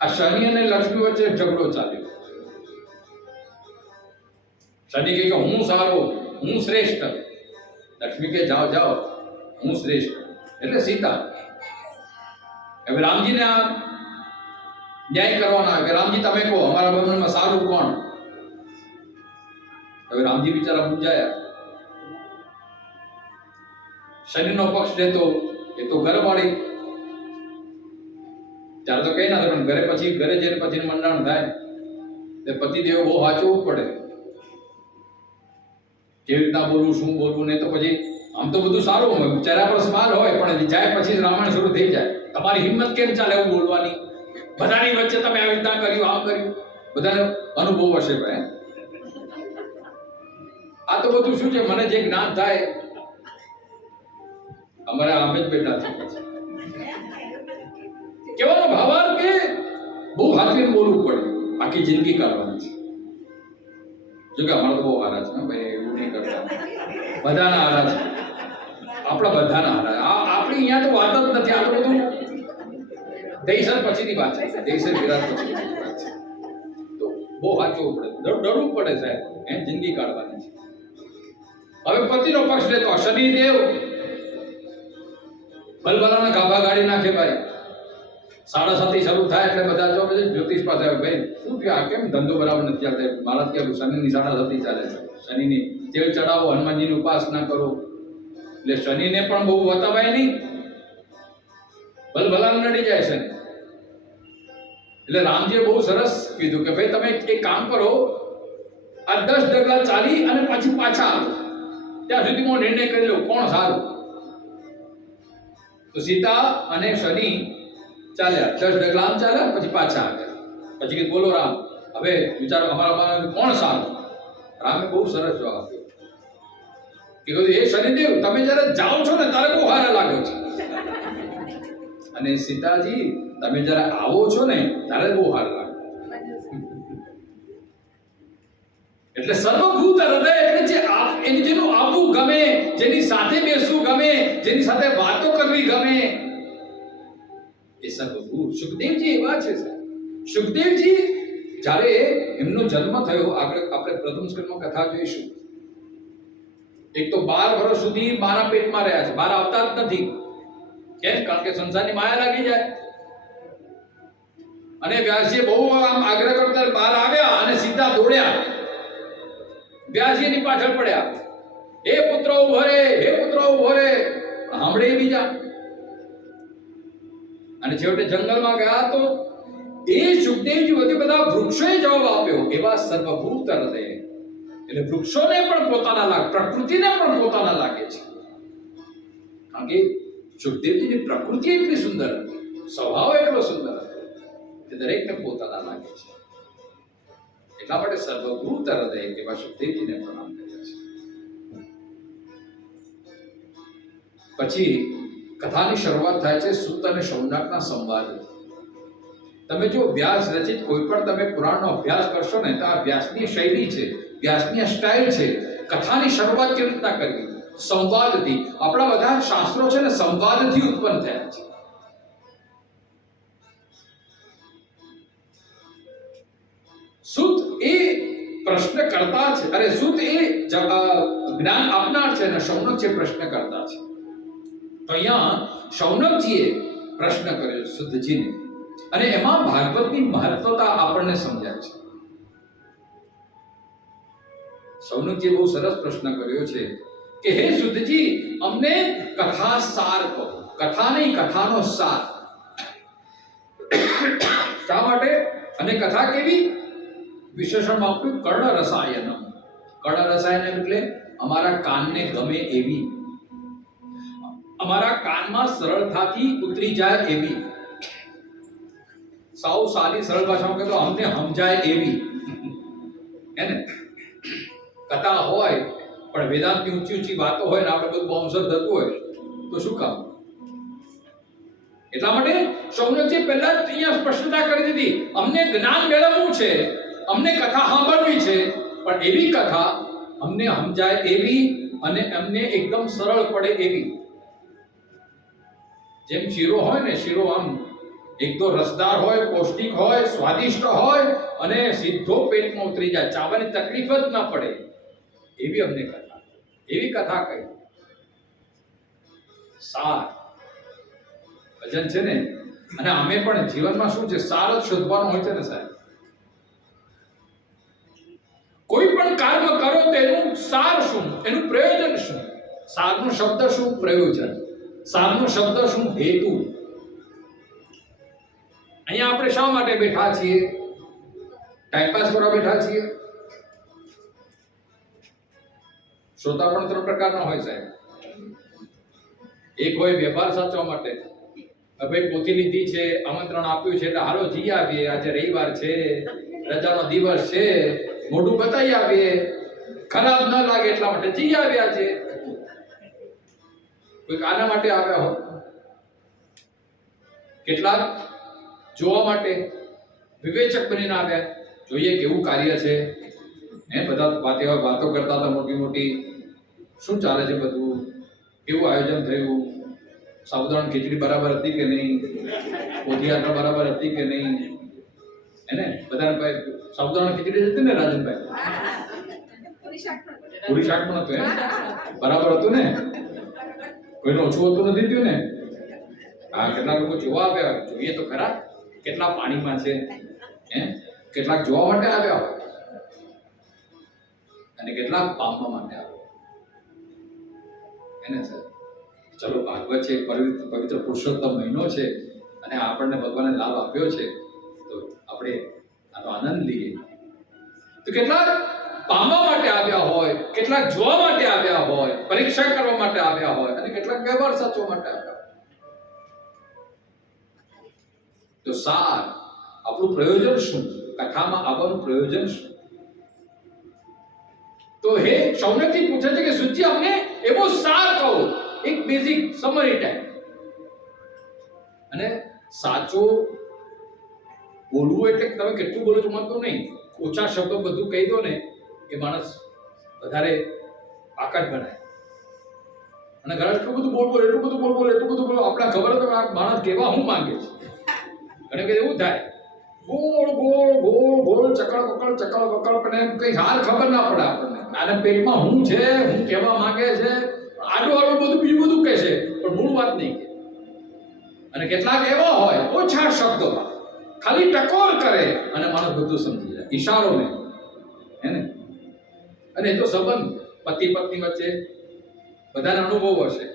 આ શનિ અને લક્ષ્મી વચ્ચે ઝઘડો ચાલ્યો. શનિ કહે કે હું સારો, હું શ્રેષ્ઠ. લક્ષ્મી કે જાઓ હું શ્રેષ્ઠ. એટલે સીતા હવે રામજીને આ ન્યાય કરવાના કે રામજી તમે કહો અમારા બંનેમાં સારું કોણ? હવે રામજી બિચારા પૂજાયા. શનિનો પક્ષ લેતો એ તો ઘરવાળી. ત્યારે તો કઈ ના થાય, પણ ઘરે જઈને પછી મંડાણ થાય એટલે પતિદેવ બહુ વાંચવું પડે. કેવી રીતના બોલવું, શું બોલવું. ને તો પછી આમ તો બધું સારું હોય, ચહેરા પર સ્માઈલ હોય, પણ જાય પછી રામાયણ શરૂ થઈ જાય. તમારી હિંમત કેમ ચાલે એવું બોલવાની? બધાની વચ્ચે તમે આવી રીતના કર્યું, આમ કર્યું. બધાને અનુભવ હશે ભાઈ. આ તો બધું શું છે, મને જે જ્ઞાન થાય અમારા આમે જ બેઠા છે. કેવાનો ભાવાર્થ કે બહુ હાથીને બોલવું પડે. આખી જિંદગી કાઢવાની છે. જો કે અમારા તો બહુ હારા છે ભાઈ, એવું નહીં કરતા, બધાના હારા છે, આપણા બધાના હારા. આપણી અહીંયા તો વાત જ નથી. આ તો બધું દહીસર પછીની વાત છે, દહીસર વિરાટ પછીની વાત છે. તો બહુ વાંચવું પડે, ડરવું પડે સાહેબ, એમ જિંદગી કાઢવાની છે. હવે પતિનો પક્ષ લેતો શનિદેવ ભલભલાના ગાભા ગાડી નાખે ભાઈ. 7:30 શરૂ થાય એટલે બધા જો જ્યોતિષ પાસે આવે, ભાઈ શું થયું, આ કેમ ધંધો બરાબર નથી ચાલતો? મારા ત્યાં શનિની 7:30 ચાલે છે. શનિની તેલ ચડાવો, હનુમાનજીની ઉપાસના કરો, એટલે શનિને પણ બહુ વતાવાય નહીં, ભલભલાને નડી જાય શનિ. એટલે રામજીએ બહુ સરસ કીધું કે ભાઈ તમે એક કામ કરો, આ 10 ડગલા ચાલી અને પછી પાછા આવો, ત્યાં સુધીમાં નિર્ણય કરી લો કોણ સારું. તો સીતા અને શનિ ચાલ્યા, 10 ડગલા આમ ચાલ્યા, પછી પાછા આવ્યા. પછી કે બોલો રામ, હવે વિચારો અમારા કોણ સારું? રામે બહુ સરસ જવાબ આપ્યો કે એ શનિદેવ તમે જ્યારે જાઓ છો ને ત્યારે બહુ હારા લાગો છો, અને સીતાજી તમે જ્યારે આવો છો ને ત્યારે બહુ હારા લાગો. એટલે સર્વભૂત હૃદય એટલે એની જેનું આવવું ગમે, જેની સાથે બેસવું ગમે, જેની સાથે વાતો કરવી ગમે, એ સર્વભૂત. સુખદેવજી એવા છે સાહેબ. સુખદેવજી જ્યારે એમનો જન્મ થયો, આગળ આપણે પ્રથમ સ્કંદમાં કથા જોઈશું. એક તો 12 વર્ષ સુધી મારા પેટમાં રહ્યા છે, બહાર આવતા જ નથી. કેમ? કારણ કે સંસારની માયા લાગી જાય. અને વ્યાસજીએ બહુ આમ આગ્રહ કરતા બહાર આવ્યા અને સીધા દોડ્યા, વ્યાસજીની પાછળ પડ્યા, હે પુત્ર ઉભો રે, હે પુત્ર ઉભો રે, સાંભળે બીજા. અને છેવટે જંગલમાં ગયા તો એ સુખદેવજી વધી બધા વૃક્ષોએ જવાબ આપ્યો. એવા સર્વભૂત હૃદય એટલે વૃક્ષોને પણ પોતાના લાગે, પ્રકૃતિને પણ પોતાના લાગે છે. કારણ કે સુખદેવજીની પ્રકૃતિ એટલી સુંદર હતી, સ્વભાવ એટલો સુંદર હતો કે દરેકને પોતાના લાગે છે. એટલા માટે સર્વભૂત હૃદય એવા સુખદેવજીને પ્રણામ કર્યા છે. પછી કથાની શરૂઆત થાય છે સૂત અને શૌનકના સંવાદથી. તમે જો વ્યાસ રચિત કોઈ પણ તમે પુરાણનો અભ્યાસ કરશો ને તો આ વ્યાસની શૈલી છે, વ્યાસની સ્ટાઇલ છે. કથાની શરૂઆત કેવી રીતના કરવી? સંવાદથી. આપણા બધા શાસ્ત્રો છે ને સંવાદથી ઉત્પન્ન થયા છે. સૂત એ પ્રશ્ન કરતા છે, અરે સૂત એ જ્ઞાન આપનાર છે અને શૌનક છે પ્રશ્ન કરતા છે. તો અહીંયા શૌનકજીએ પ્રશ્ન કર્યો શુદ્ધજીને, અને એમાં ભાગવતની મહત્વતા આપણને સમજાય છે. શૌનકજીએ બહુ સરસ પ્રશ્ન કર્યો છે કે હે શુદ્ધજી, અમને કથા સાર કહો. કથા નહીં, કથાનો સાર. શા માટે? અને કથા કેવી? વિશેષણમાં આપ્યું કર્ણ રસાયનમ. કર્ણ રસાયન એટલે અમારા કાનને ગમે એવી, અમારા કાનમાં સરળતાથી ઉતરી જાય એવી, સાવ સાદી સરળ ભાષામાં કહે તો અમને સમજાય એવી. હે ને? કથા હોય પણ વેદાંતની ઊંચી ઊંચી વાતો હોય ને આપણે બધું બાઉન્સર થતું હોય તો શું કામ? એટલા માટે શૌનકજી પહેલા જ અહીંયા સ્પષ્ટતા કરી દીધી, અમને જ્ઞાન મેળવવું છે, અમને કથા સાંભળવી છે, પણ એવી કથા અમને સમજાય એવી અને અમને એકદમ સરળ પડે એવી. જેમ શીરો હોય ને, શીરો આમ એક તો રસદાર હોય, પૌષ્ટિક હોય, સ્વાદિષ્ટ હોય અને સીધો પેટમાં ઉતરી જાય, ચાવવાની તકલીફ જ ના પડે એવી અમને કથા. એવી કથા કઈ સાર ભજન છે ને. અને અમે પણ જીવનમાં શું છે, સાર જ શોધવાનું હોય છે ને સાહેબ. કોઈ પણ કર્મ કરો તેનું સાર શું, એનું પ્રયોજન શું? સારનો શબ્દ શું? પ્રયોજન. સારનો શબ્દ શું? હેતુ. અહીંયા આપણે શા માટે બેઠા છીએ? ટાઈમપાસ કરવા બેઠા છીએ? શ્રોતા પણ 3 પ્રકારના હોય સાહેબ. એક હોય વેપાર સાચવા માટે, ભાઈ પોથી લીધી છે, આમંત્રણ આપ્યું છે એટલે હાલો જઈ આવીએ, આજે રવિવાર છે, રજાનો દિવસ છે, મોઢું બતાવી આવીએ, ખરાબ ન લાગે એટલા માટે જઈ આવ્યા છે. કોઈક આના માટે આવ્યા હોય, કેટલાક જોવા માટે વિવેચક બનીને આવ્યા, જોઈએ કેવું કાર્ય છે. બધા વાતો કરતા હતા મોટી મોટી, શું ચાલે છે બધું, કેવું આયોજન થયું, સાબુદાણા ખીચડી બરાબર હતી કે નહીં, પોથીયાત્રા બરાબર હતી કે નહીં, એને બધાને સાબુદાણા ખીચડી હતી ને રાજનભાઈ? પૂરી શાક પણ હતું બરાબર હતું ને? કોઈને ઓછું હોતું નથી થયું ને? હા, કેટલાક લોકો જોવા આવ્યા, જોઈએ તો ખરા કેટલા પાણીમાં છે, કેટલાક જોવા માટે આવ્યા હોય અને કેટલાક પામવા માટે આવ્યા એને સર. ચલો, ભાગવત છે, પવિત્ર પુરુષોત્તમ મહિનો છે અને આપણને ભગવાને લાભ આપ્યો છે, તો આપણે આનો આનંદ લઈએ. તો કેટલાક પામવા માટે આવ્યા હોય, કેટલાક જોવા માટે આવ્યા હોય, પરીક્ષા કરવા માટે આવ્યા હોય અને કેટલાક વ્યવહાર સાચવા માટે આવ્યા હોય. તો સાર, આપણું પ્રયોજન શું? કથામાં આવવાનું પ્રયોજન શું? તો હે શૌનકજી પૂછે છે કે સુચિ અમને એવો સાર કહો, એક બેઝિક સમરી ટાઈપ. અને સાચો બોલવું એટલે તમે કેટલું બોલો છો માનતો નહીં, ઓછા શબ્દો બધું કહી દો ને એ માણસ વધારે આકાશ ગણાય. અને ઘણા એટલું બધું બોલ એટલું બધું બોલ આપણા ખબર તો આ માણસ કેવા હું માંગે છે. અને કે એવું થાય, ગોળ ગોળ ગોળ ગોળ ચકળ બકળ પણ એમ કઈ હાર ખબર ના પડે આપણને. આને પેટમાં હું છે, હું કહેવા માંગે છે, આડું બધું બીજું બધું કહે છે પણ મૂળ વાત નહીં કહે. અને કેટલાક એવા હોય ઓછા શબ્દોમાં ખાલી ટકોર કરે અને માણસ બધું સમજી જાય ઈશારો ને, હે ને? અને એ તો સંબંધ પતિ પત્ની વચ્ચે બધાને અનુભવ હશે.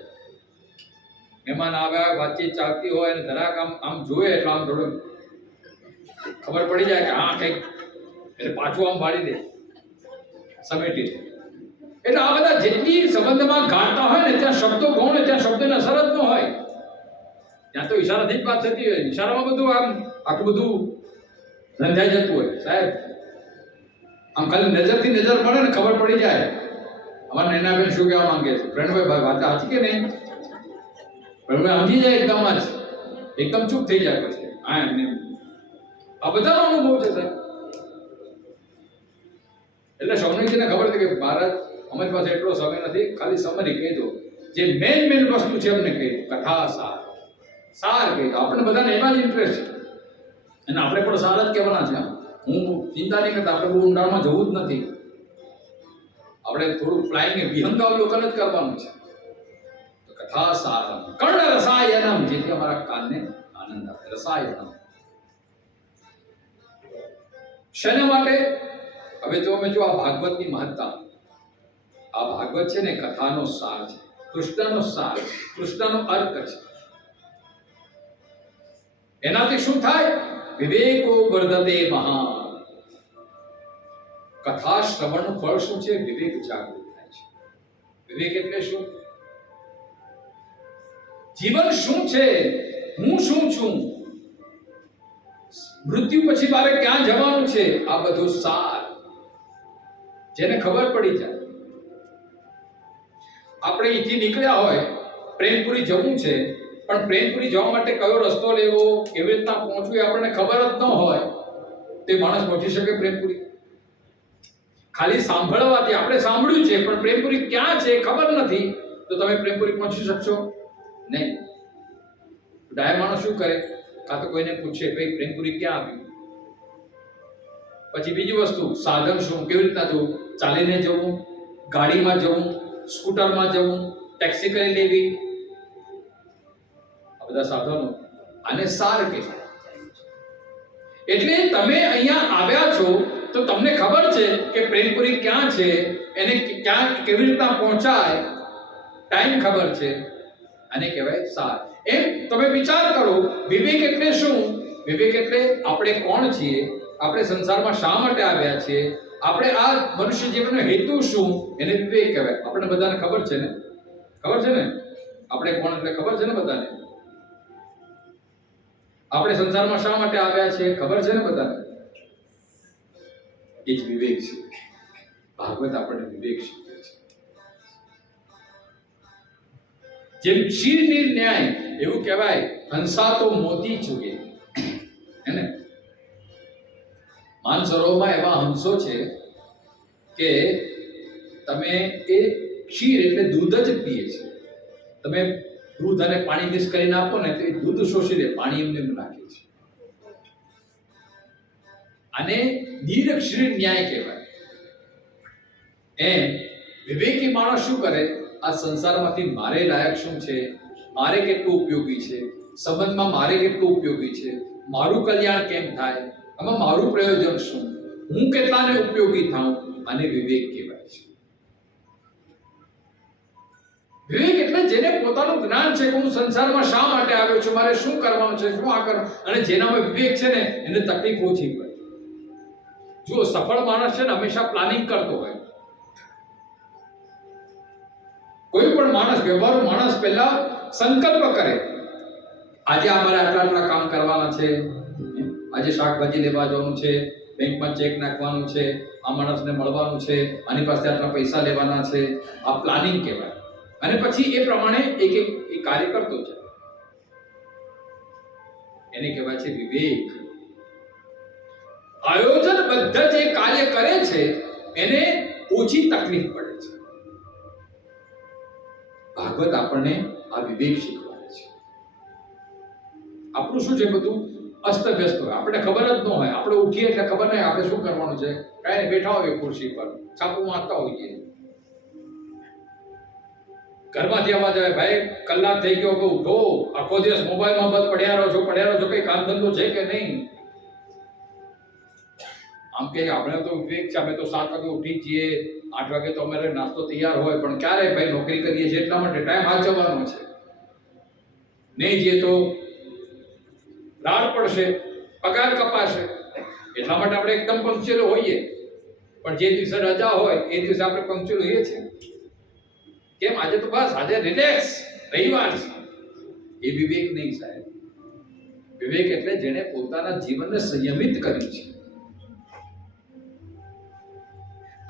મહેમાન આવ્યા, વાતચીત ચાલતી હોય અને જરાક આમ જોઈએ એટલે આમ થોડું ખબર પડી જાય કે હા કંઈક, એટલે પાછું આમ વાળી દે, સમેટી દે. એટલે આ બધા જેટલી સંબંધમાં ગાળતા હોય ને ત્યાં શબ્દો ગૌણ, ત્યાં શબ્દોની અસર જ ન હોય. ત્યાં તો ઈશારાથી જ વાત થતી હોય. ઈશારામાં બધું આમ આખું બધું રંધાઈ જતું હોય. સાહેબ આમ ખાલી નજરથી નજર પડે ને ખબર પડી જાય અમારા નૈનાબેન શું કહેવા માંગે છે. ફ્રેન્ડભાઈ વાત સાચી કે નહીં? પણ સમજી જાય એકદમ ચૂપ થઈ જાય પછી. હા, એમને આ બધાનો અનુભવ છે સાહેબ. એટલે શૌનકજીને ખબર હતી કે મહારાજ અમારી પાસે એટલો સમય નથી, ખાલી સમરી કહી દો, જે મેન વસ્તુ છે અમને કહી દો. કથા સાર કહી દો. આપણે બધાને એમાં જ ઇન્ટરેસ્ટ છે અને આપણે પણ સાર જ કહેવાના છે. હું ચિંતા નહીં કરતા, આપણે બહુ ઊંડાણમાં જવું જ નથી. આપણે થોડું ફ્લાઇંગ વિહંગાવલોકન જ કરવાનું છે. કથા સારમ કર્ણ રસાયનમ, જેથી અમારા કાનને આનંદ આપે. રસાયનમ શેના માટે? હવે તો અમે જો આ ભાગવતની મહત્તા, આ ભાગવત છે ને કથાનો સાર છે, કૃષ્ણનો સાર છે, કૃષ્ણનો અર્થ છે. એનાથી શું થાય? વિવેકો વર્ધતે મહાન. કથા શ્રવણનું ફળ શું છે? વિવેક જાગૃત થાય છે. વિવેક એટલે શું? જીવન શું છે? હું શું છું? મૃત્યુ પછી મારે ક્યાં જવાનું છે? આ બધું સાર જેને ખબર પડી જાય. આપણે અહીંથી નીકળ્યા હોય, પ્રેમપુરી જવું છે, પણ પ્રેમપુરી જવા માટે કયો રસ્તો લેવો, કેવી રીતના પહોંચવું એ આપણને ખબર જ ન હોય, તે માણસ પહોંચી શકે પ્રેમપુરી? ખાલી સાંભળવાથી, આપણે સાંભળ્યું છે પણ પ્રેમપુરી ક્યાં છે ખબર નથી, તો તમે પ્રેમપુરી પહોંચી શકશો નહીં. ડાયા માણસ શું કરે? કાં તો કોઈને પૂછે ભાઈ પ્રેમપુરી ક્યાં આવ્યું. પછી બીજી વસ્તુ, સાધન શું, કેવી રીતના જવું? ચાલીને જવું, ગાડીમાં જવું, સ્કૂટરમાં જવું, ટેક્સી કરી લેવી, આ બધા સાધનો. આને સાર કહેવાય. એટલે તમે અહીંયા આવ્યા છો તો તમને ખબર છે કે પ્રેમપુરી ક્યાં છે, એને ક્યાં કેવી રીતના પહોંચાય, ટાઈમ ખબર છે. આને કહેવાય સાર. એમ તમે વિચાર કરો, વિવેક એટલે શું? વિવેક એટલે આપણે કોણ છીએ, આપણે સંસારમાં શા માટે આવ્યા છીએ, આપણે આ મનુષ્ય જીવનનો હેતુ શું, એને વિવેક કહેવાય. આપણને બધાને ખબર છે ને? ખબર છે ને આપણે કોણ એટલે ખબર છે ને બધાને? આપણે સંસારમાં શા માટે આવ્યા છીએ ખબર છે ને બધાને? એ જ વિવેક છે. ભાગવત આપણને વિવેક શીખવે છે. જેમ ક્ષીરની ન્યાય, એવું કહેવાય હંસા તો મોતી ચૂકે, હે ને? માનસરોવરમાં એવા હંસો છે કે તમે એ ક્ષીર એટલે દૂધ જ પીએ છે. તમે દૂધ અને પાણી મિક્સ કરીને આપો ને તો એ દૂધ શોષી લે, પાણી એમને એમ રાખે છે. અને નિરક્ષીર ન્યાય કહેવાય. એમ વિવેકી માણસ શું કરે? આ સંસારમાંથી મારે લાયક શું છે, મારે કેટલું ઉપયોગી છે, સંબંધમાં મારે કેટલું ઉપયોગી છે, મારું કલ્યાણ કેમ થાય, આમાં મારું પ્રયોજન શું, હું કેટલાને ઉપયોગી થાઉં, આને વિવેક કહેવાય છે. વિવેક એટલે જેને પોતાનું જ્ઞાન છે કે હું સંસારમાં શા માટે આવ્યો છું, મારે શું કરવાનું છે, શું આ કરવાનું, અને જેનામાં વિવેક છે ને એને તકલીફ ઓછી પડે. જો સફળ માણસ છે ને હંમેશા પ્લાનિંગ કરતો હોય. કોઈ પણ માણસ, વ્યવહારુ માણસ પહેલા સંકલ્પ કરે, આજે અમારે આટલા આટલા કામ કરવાના છે, આજે શાકભાજી લેવા જવાનું છે, બેંકમાં ચેક નાખવાનું છે, આ માણસને મળવાનું છે, આની પાસે આટલા પૈસા લેવાના છે. આ પ્લાનિંગ કહેવાય. અને પછી એ પ્રમાણે એક એક કાર્ય કરતો છે. એને કહેવાય છે વિવેક. આયોજનબદ્ધ જે કાર્ય કરે છે એને ઓછી તકલીફ પડે છે. ભાગવત આપણને આ વિવેક શીખવાડે છે. આપણું શું છે, બધું અસ્તવ્યસ્ત હોય, આપણે ખબર જ ન હોય. આપણે ઉઠીએ એટલે ખબર નહીં આપણે શું કરવાનું છે, કાંઈ નહીં, બેઠા હોઈએ ખુરશી પર, છાપું વાંચતા હોઈએ. ઘરમાંથી અવાજ આવે, ભાઈ કલાક થઈ ગયો, ઉઠો, આખો દિવસ મોબાઈલમાં બસ પડ્યા રહો છો, કઈ કામ ધંધો છે કે નહીં? આમ કે આપણે તો વિવેક છે, અમે તો 7 વાગે ઉઠી છીએ, 8 વાગે તો અમારે નાસ્તો તૈયાર હોય, પણ ક્યારે ભાઈ નોકરી કરીએ છીએ એટલા માટે ટાઈમ હાચવવાનો છે. નહીં જઈએ તો રાડ પડશે, પગાર કપાશે, એટલા માટે આપણે એકદમ પંક્ચુઅલ હોઈએ. પણ જે દિવસે રજા હોય એ દિવસે આપણે પંક્ચુઅલ હોઈએ છીએ. કેમ? આજે તો બસ આજે રિલેક્સ, રવિવાર છે. એ વિવેક નહીં સાહેબ. વિવેક એટલે જેને પોતાના જીવનને સંયમિત કર્યું છે.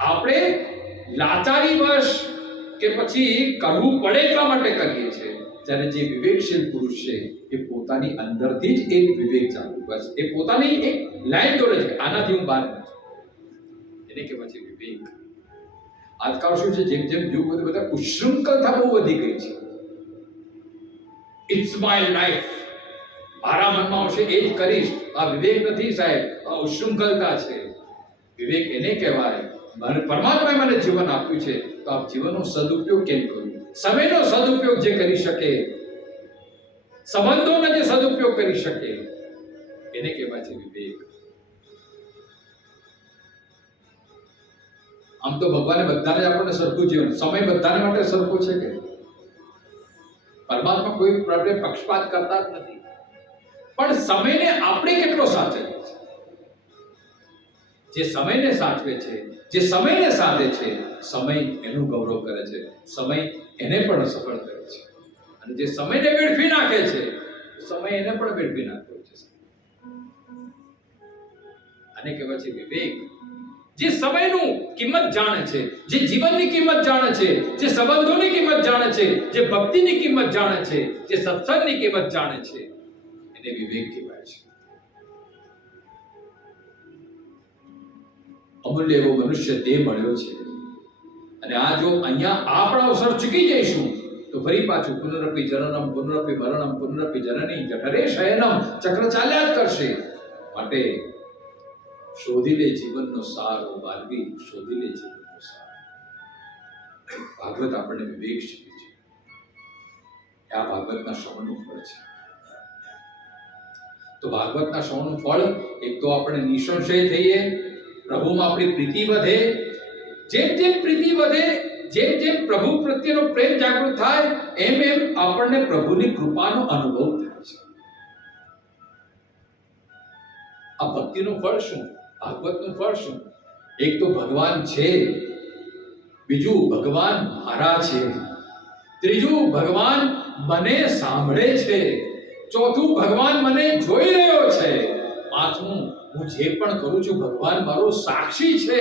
આપણે લાચારીવશ કે પછી કરવું પડે એટલા માટે કરીએ છીએ. જ્યારે જે વિવેકશીલ પુરુષ છે એ પોતાની અંદરથી જ એક વિવેક જાગૃત, બસ એ પોતાની એક લાઈન દોરે છે, આનાથી હું બહાર નથી. એને કહેવાય છે વિવેક. આજકાલ શું છે, જેમ જેમ યુગ વધે બધા ઉચ્છૃંખલતા બહુ વધી ગઈ છે. ઇટ્સ માય લાઈફ, મારા મનમાં આવશે એ જ કરીશ. આ વિવેક નથી સાહેબ, આ ઉચ્છૃંખલતા છે. વિવેક એને કહેવાય, પરમાત્માએ મને જીવન આપ્યું છે તો આ જીવનનો સદુપયોગ કેમ કરું, સમયનો સદુપયોગ જે કરી શકે, સંબંધોનો જે સદુપયોગ કરી શકે, એને કહેવાય છે વિવેક. આમ તો ભગવાને બધાને આપણને સરખું જીવન, સમય બધાને માટે સરખો છે કે પરમાત્મા કોઈ પ્રત્યે પક્ષપાત કરતા જ નથી. પણ સમયને આપણે કેટલો સાચવીએ છીએ? જે સમયને સાચવે છે, જે સમયને સાધે છે, સમય એનું ગૌરવ કરે છે, સમય એને પણ સફળ કરે છે. અને જે સમયને વેડફી નાખે છે, સમય એને પણ વેડફી નાખ્યો છે. આને કહેવાય છે વિવેક. જે સમયનું કિંમત જાણે છે, જે જીવનની કિંમત જાણે છે, જે સંબંધોની કિંમત જાણે છે, જે ભક્તિની કિંમત જાણે છે, જે સત્સંગની કિંમત જાણે છે, એને વિવેક કહેવાય છે. અમૂલ્ય એવો મનુષ્ય દેહ મળ્યો છે, અને આ જો અહીંયા આપણા અવસર ચૂકી જઈશું તો ફરી પાછું પુનરપી જનનમ પુનરપી મરણમ પુનરપી જનની જઠરે શયનમ ચક્ર ચાલ્યા જ કરશે. માટે શોધી લે જીવનનો સાર, બાલવી શોધી લે જીવનનો સાર. ભાગવત આપણને વિવેક શીખે છે. આ ભાગવતના શ્રવણનું ફળ છે. તો ભાગવતના શ્રવણનું ફળ, એક તો આપણે નિસંશય થઈએ, પ્રભુમાં આપણી પ્રીતિ વધે. જેમ જેમ પ્રીતિ વધે, જેમ જેમ પ્રભુ પ્રત્યેનો પ્રેમ જાગૃત થાય, એમ એમ આપણને પ્રભુની કૃપાનો અનુભવ થાય છે. આ ભક્તિનું ફળ શું? ભાગવતનું ફળ શું? એક તો ભગવાન છે, બીજું ભગવાન મારા છે, ત્રીજું ભગવાન મને સાંભળે છે, ચોથું ભગવાન મને જોઈ રહ્યો છે, પાંચમું હું જે પણ કરું છું ભગવાન મારો સાક્ષી છે.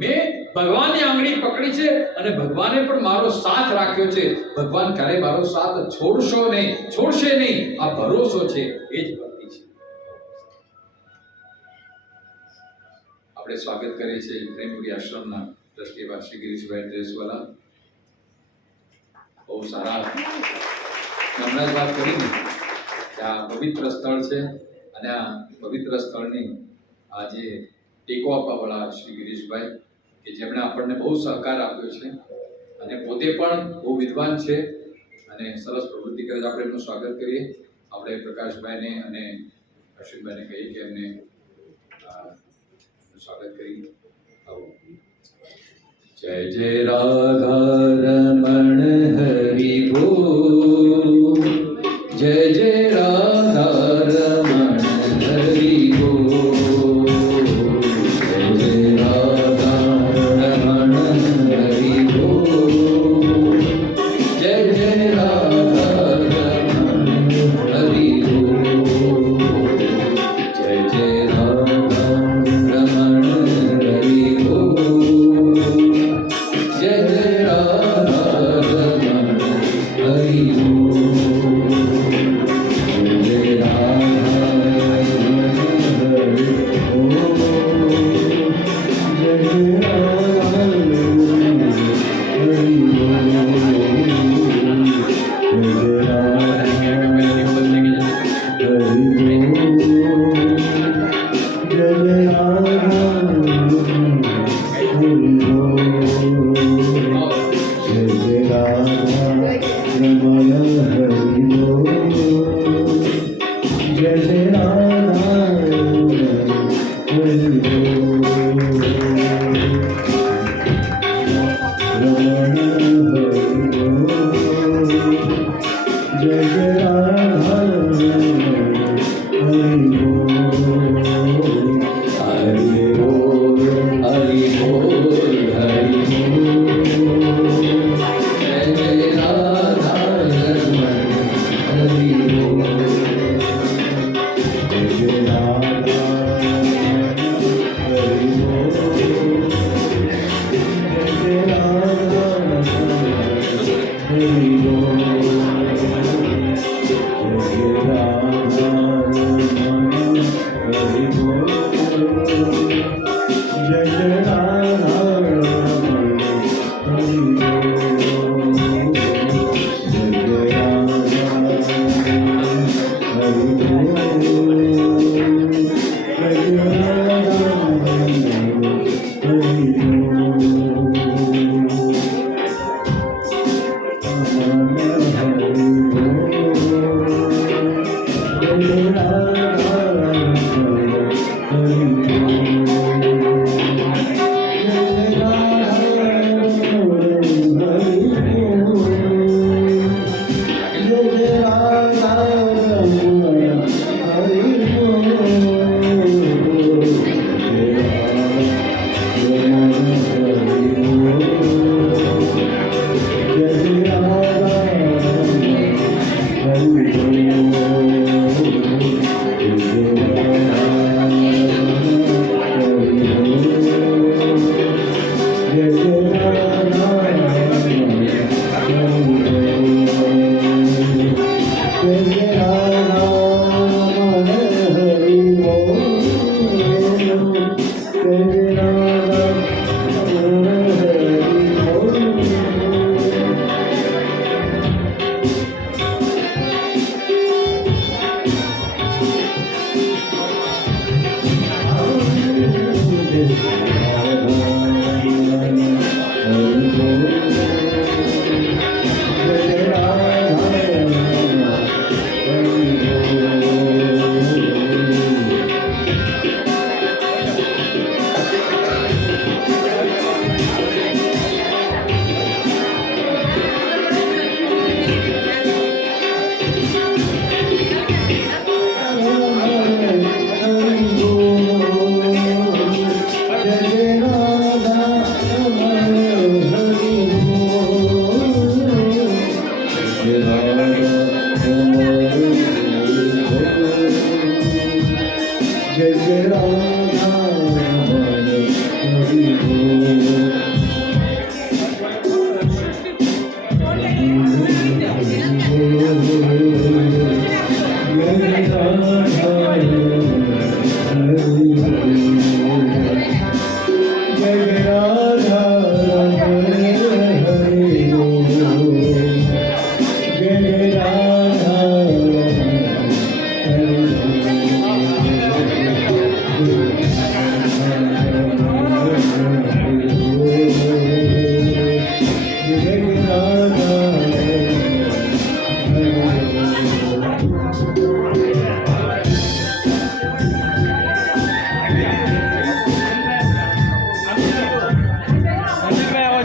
મેં ભગવાનની આંગળી પકડી છે અને ભગવાને પણ મારો સાથ રાખ્યો છે. ભગવાન ક્યારે મારો સાથ છોડશે નહીં. આ ભરોસો છે, એ જ ભક્તિ છે. આપણે સ્વાગત કરીએ છીએ પ્રેમપુરી આશ્રમના ટ્રસ્ટી એવા શ્રી ગિરીશભાઈ ડ્રેસવાલા. બહુ સારા. હમણાં જ વાત કરીને કે આ પવિત્ર સ્થળ છે અને આ પવિત્ર સ્થળની આ જે ટેકો આપવાવાળા શ્રી ગિરીશભાઈ કે જેમણે આપણને બહુ સહકાર આપ્યો છે અને પોતે પણ બહુ વિદ્વાન છે અને સરસ પ્રવૃત્તિ કરે છે. આપણે એમનું સ્વાગત કરીએ. આપણે પ્રકાશભાઈને અને અશ્વિનભાઈને કહીએ કે એમને સ્વાગત કરી. આવો. જય જય રાધા રમણ હરિ બોલ. જય જય રાધા રમણ હરિ બોલ. જય જય રાધા રમણ હરિ બોલ. જય જય રાધા રમણ હરિ બોલ. જય જય રાધા રમણ હરિ બોલ. જય જય રાધા રમણ હરિ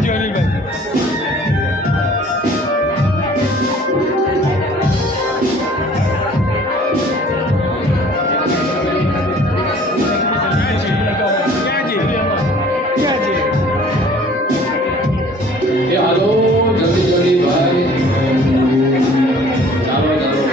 એ હાલો જલ્દી જલ્દી ભાઈ, ચાલો ચાલો.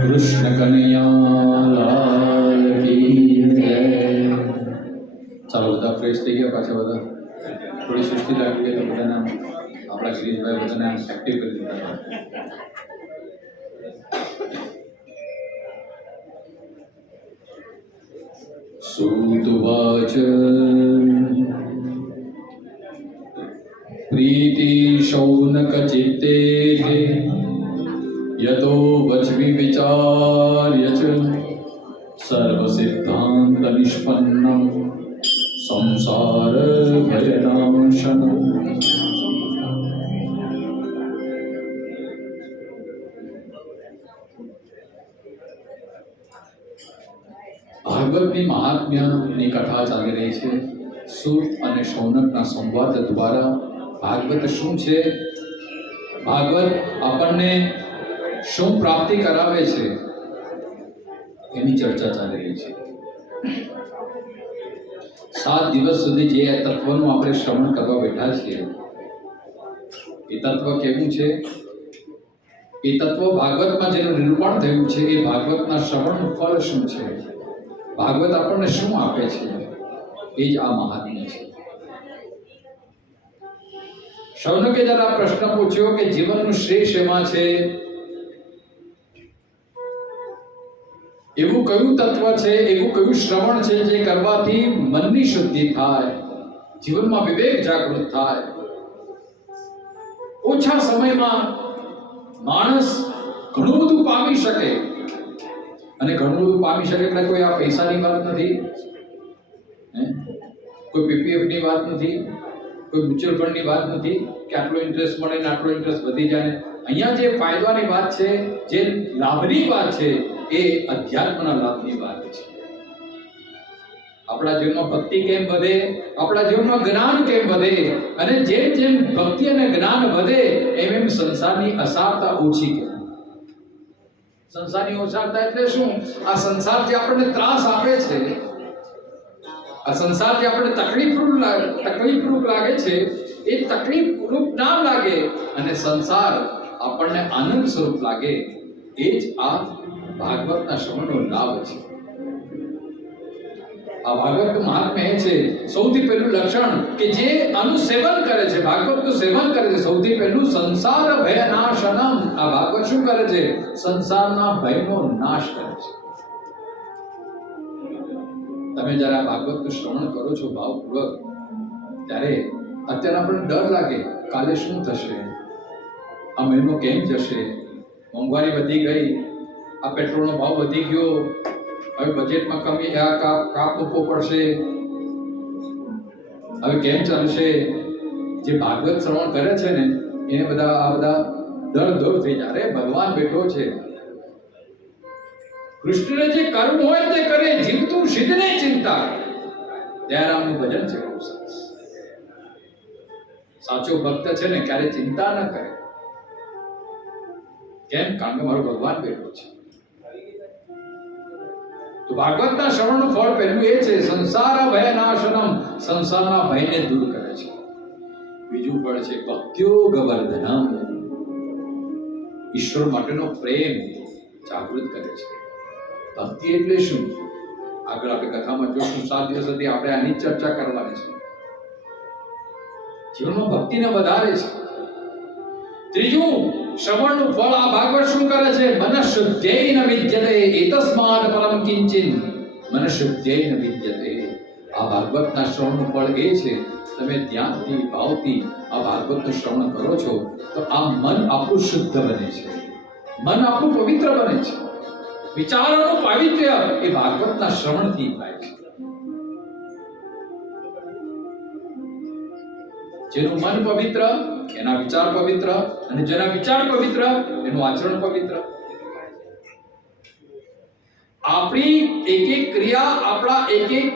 કૃષ્ણ કનૈયા લાલ કી જય. ચાલો બધા ફ્રેશ થઈ ગયા પાછા બધા. થોડી સુસ્તી લાગી ગઈ તો બધાને આપણા ગિરીશભાઈ બધાને એક્ટિવ કરી દીધા. સુતવાચ પ્રીતિ શૌનક ચિત્તે યતો વચમી વિચાર્ય ચ સર્વ સિદ્ધાંત નિષ્પન્નમ સંસાર ભયનાશનમ. ભાગવતની મહાત્મ્યની કથા ચાલી રહી છે. સૂત અને શૌનકના સંવાદ દ્વારા ભાગવત શું છે, ભાગવત આપણને શું પ્રાપ્તિ કરાવે છે, એની ચર્ચા ચાલી રહી છે. 7 દિવસ સુધી જે તત્વનું આપણે શ્રવણ કરવા બેઠા છીએ, એ તત્વ કેવું છે, એ તત્વ ભાગવતમાં જેનું નિરૂપણ થયું છે, એ ભાગવતના શ્રવણનું ફળ શું છે, ભાગવત આપણને શું આપે છે, એ જ આ મહાત્મ્ય છે. શૌનકે જરા પ્રશ્ન પૂછ્યો કે જીવનનું શ્રેય શેમાં છે, એવું કયું તત્વ છે, એવું કયું શ્રવણ છે જે કરવાથી મનની શુદ્ધિ થાય, જીવનમાં વિવેક જાગૃત થાય, ઓછા સમયમાં માણસ ઘણું બધું પામી શકે. અને ઘણું બધું પામી શકે એટલે કોઈ આ પૈસાની વાત નથી, કોઈ પીપીએફની વાત નથી, કોઈ મ્યુચ્યુઅલ ફંડની વાત નથી કે આટલો ઇન્ટરેસ્ટ મળે ને આટલો ઇન્ટરેસ્ટ વધી જાય. અહીંયા જે ફાયદાની વાત છે, જે લાભની વાત છે, એ અધ્યાત્મના લાભની વાત છે. આપણા જીવનમાં ભક્તિ કેમ વધે, આપણા જીવનમાં જ્ઞાન કેમ વધે, અને જેમ જેમ ભક્તિ અને જ્ઞાન વધે એમ એમ સંસારની અસારતા ઓછી કેમ. સંસારની અસારતા એટલે શું? આ સંસાર જે આપણને ત્રાસ આપે છે, આ સંસાર જે આપણને તકલીફરૂપ લાગે છે, એ તકલીફરૂપ ના લાગે અને સંસાર આપણને આનંદ સ્વરૂપ લાગે, એ જ આ ભાગવતના શ્રવણનો લાભ છે. આ ભાગવતનું મહાત્મ્ય એ છે, સૌથી પહેલું લક્ષણ કે જે આનું સેવન કરે છે, ભાગવતનું સેવન કરે છે, સૌથી પહેલું સંસાર ભય નાશનમ. આ ભાગવત શું કરે છે? સંસારના ભયનો નાશ કરે છે. તમે જ્યારે આ ભાગવતનું શ્રવણ કરો છો ભાવપૂર્વક, ત્યારે અત્યારે આપણને ડર લાગે, કાલે શું થશે, આ મહિનો કેમ જશે, મોંઘવારી વધી ગઈ, આ પેટ્રોલનો ભાવ વધી ગયો, હવે બજેટમાં કમી કાપ મૂકવો પડશે, હવે કેમ ચાલશે. જે ભાગવત શ્રવણ કરે છે ને એને આ બધા ડર દૂર થઈ જાય. અરે ભગવાન બેઠો છે, કૃષ્ણને જે કરવું હોય તે કરે, જીવતું સિદ્ધને ચિંતા. દયારામનું ભજન છે બહુ સરસ. સાચો ભક્ત છે ને ક્યારે ચિંતા ન કરે. કેમ? કારણ કે મારો ભગવાન બેઠો છે. તો ભાગવતના શ્રવણનું ફળ પહેલું એ છે, સંસાર ભય નાશનમ, સંસારના ભયને દૂર કરે છે. બીજું ફળ છે ભક્ત્યોગ વર્ધનમ, ઈશ્વર માટેનો પ્રેમ જાગૃત કરે છે. ભક્તિ એટલે શું? આગળ આપણે કથામાં જોશું. 7 દિવસ સુધી આપણે આની ચર્ચા કરવાની છે. જીવનમાં ભક્તિને વધારે છે. ત્રીજું શ્રવણનું ફળ આ ભાગવત શું કરે છે? મનઃશુદ્ધેન વિદ્યતે એતસ્માદ પરમ કિંચિન. મનઃશુદ્ધેન વિદ્યતે. આ ભાગવતના શ્રવણનું ફળ એ છે, તમે ધ્યાનથી ભાવથી આ ભાગવતનું શ્રવણ કરો છો તો આ મન આપણું શુદ્ધ બને છે, મન આપણું પવિત્ર બને છે. વિચારોનું પાવિત્ર્ય એ ભાગવતના શ્રવણથી થાય છે. જેનું મન પવિત્ર એના વિચાર પવિત્ર, અને જેના વિચાર પવિત્ર એનું આચરણ પવિત્ર. આપણી એક એક ક્રિયા, આપણા એક એક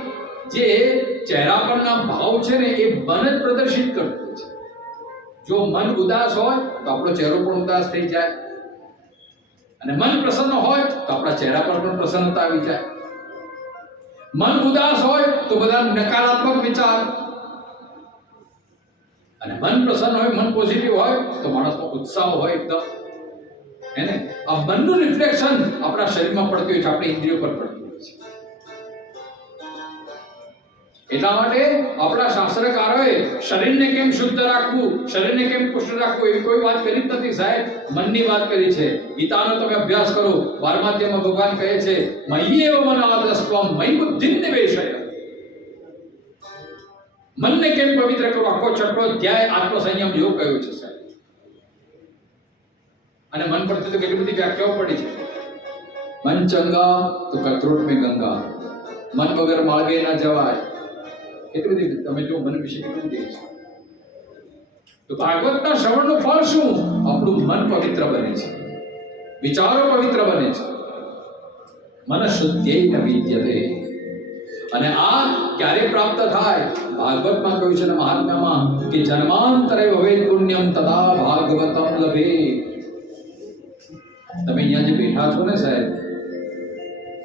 જે ચહેરા પરના ભાવ છે ને એ મન જ પ્રદર્શિત કરતું છે. જો મન ઉદાસ હોય તો આપણો ચહેરો પણ ઉદાસ થઈ જાય, અને મન પ્રસન્ન હોય તો આપણા ચહેરા પર પણ પ્રસન્નતા આવી જાય. મન ઉદાસ હોય તો બધા નકારાત્મક વિચાર, અને મન પ્રસન્ન હોય, મન પોઝિટિવ હોય તો માણસનો ઉત્સાહ હોય એકદમ. એને આ મનનું રિફ્લેક્શન આપણા શરીરમાં પડતું હોય છે, આપણી ઇન્દ્રિયો પર પડતું હોય છે. એટલા માટે આપણા શાસ્ત્રકારોએ શરીરને કેમ શુદ્ધ રાખવું, શરીરને કેમ પુષ્ટ રાખવું એવી કોઈ વાત કરી જ નથી સાહેબ. મનની વાત કરી છે. ગીતાનો તમે અભ્યાસ કરો, 12મા અધ્યાયમાં ભગવાન કહે છે મય્યેવ મનાદસ્ત્વમ મય્ય બુદ્ધિં નિવેશય. મનને કેમ પવિત્ર કરો, આખો છઠ્ઠો અધ્યાય આત્મસંયમ યોગ કયો છે સાહેબ. અને મન પરથી તો કેટલી બધી વ્યાખ્યાઓ પડી છે. મન ચંગા તો કથરોટ મેં ગંગા, મન વગર માળવે ના જવાય. એટલી બધી તમે જો મન વિશે કેટલું કહે છે. તો ભાગવતના શ્રવણનું ફળ શું? આપણું મન પવિત્ર બને છે, વિચારો પવિત્ર બને છે. મનઃશુદ્ધેન વિદ્યતે. અને આ ક્યારે પ્રાપ્ત થાય? ભાગવતમાં કહ્યું છે ને મહાત્મ્યમાં કે જન્માંતરે ભવેત પુણ્યમ તદા ભાગવતમ લભેત. તમે અહીંયા જે બેઠા છો ને સાહેબ,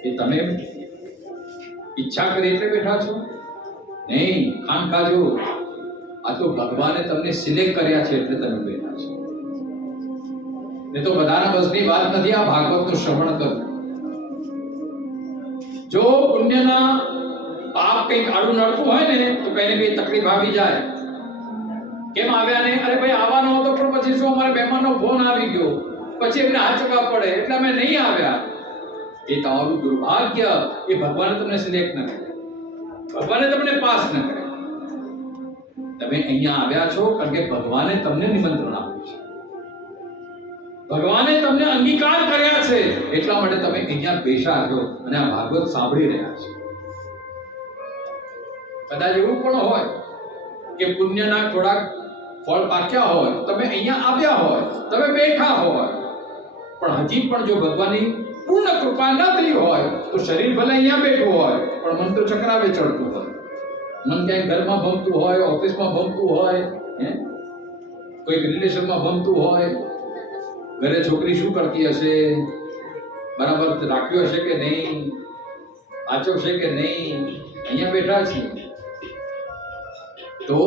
એ તમે ઈચ્છા કરી એટલે બેઠા છો નહીં, ખાન ખાજો. આ તો ભગવાને તમને સિલેક્ટ કર્યા છે એટલે તમે બેઠા છો. એ તો બધાના બસની વાત નથી આ ભાગવતનું શ્રવણ કરવું. જો પુણ્યના પાપ કંઈક આડું નડતું હોય ને તો કઈ ને કઈ તકલીફ આવી જાય. કેમ આવ્યા ને? અરે ભાઈ આવવાનો હતો પણ પછી શું અમારા મહેમાનનો ફોન આવી ગયો, પછી એમને હાથ ચૂકવવા પડે એટલે અમે નહીં આવ્યા. એ તમારું દુર્ભાગ્ય. એ ભગવાને તમને સિલેક્ટ ન કર્યા, ભગવાને તમને પાસ ન કર્યા. તમે અહીંયા આવ્યા છો કારણ કે ભગવાને તમને નિમંત્રણ આપ્યું છે, ભગવાને તમને અંગીકાર કર્યા છે. એટલા માટે તમે અહીંયા બેઠા છો અને આ ભાગવત સાંભળી રહ્યા છો. કદાચ એવું પણ હોય કે પુણ્યના થોડાક ફળ પાક્યા હોય, તમે અહીંયા આવ્યા હોય, તમે બેઠા હોય, પણ હજી પણ જો ભગવાનની પૂર્ણ કૃપા ન થઈ હોય તો શરીર ભલે અહીંયા બેઠું હોય પણ મન તો ચક્રાવે ચડતું હોય. મન ક્યાંય ઘરમાં ભમતું હોય, ઓફિસમાં ભમતું હોય, કોઈક રિલેશનમાં ભમતું હોય. ઘરે છોકરી શું કરતી હશે, બરાબર રાખ્યું હશે કે નહીં, આચવશે કે નહીં, અહીંયા બેઠા છીએ. તો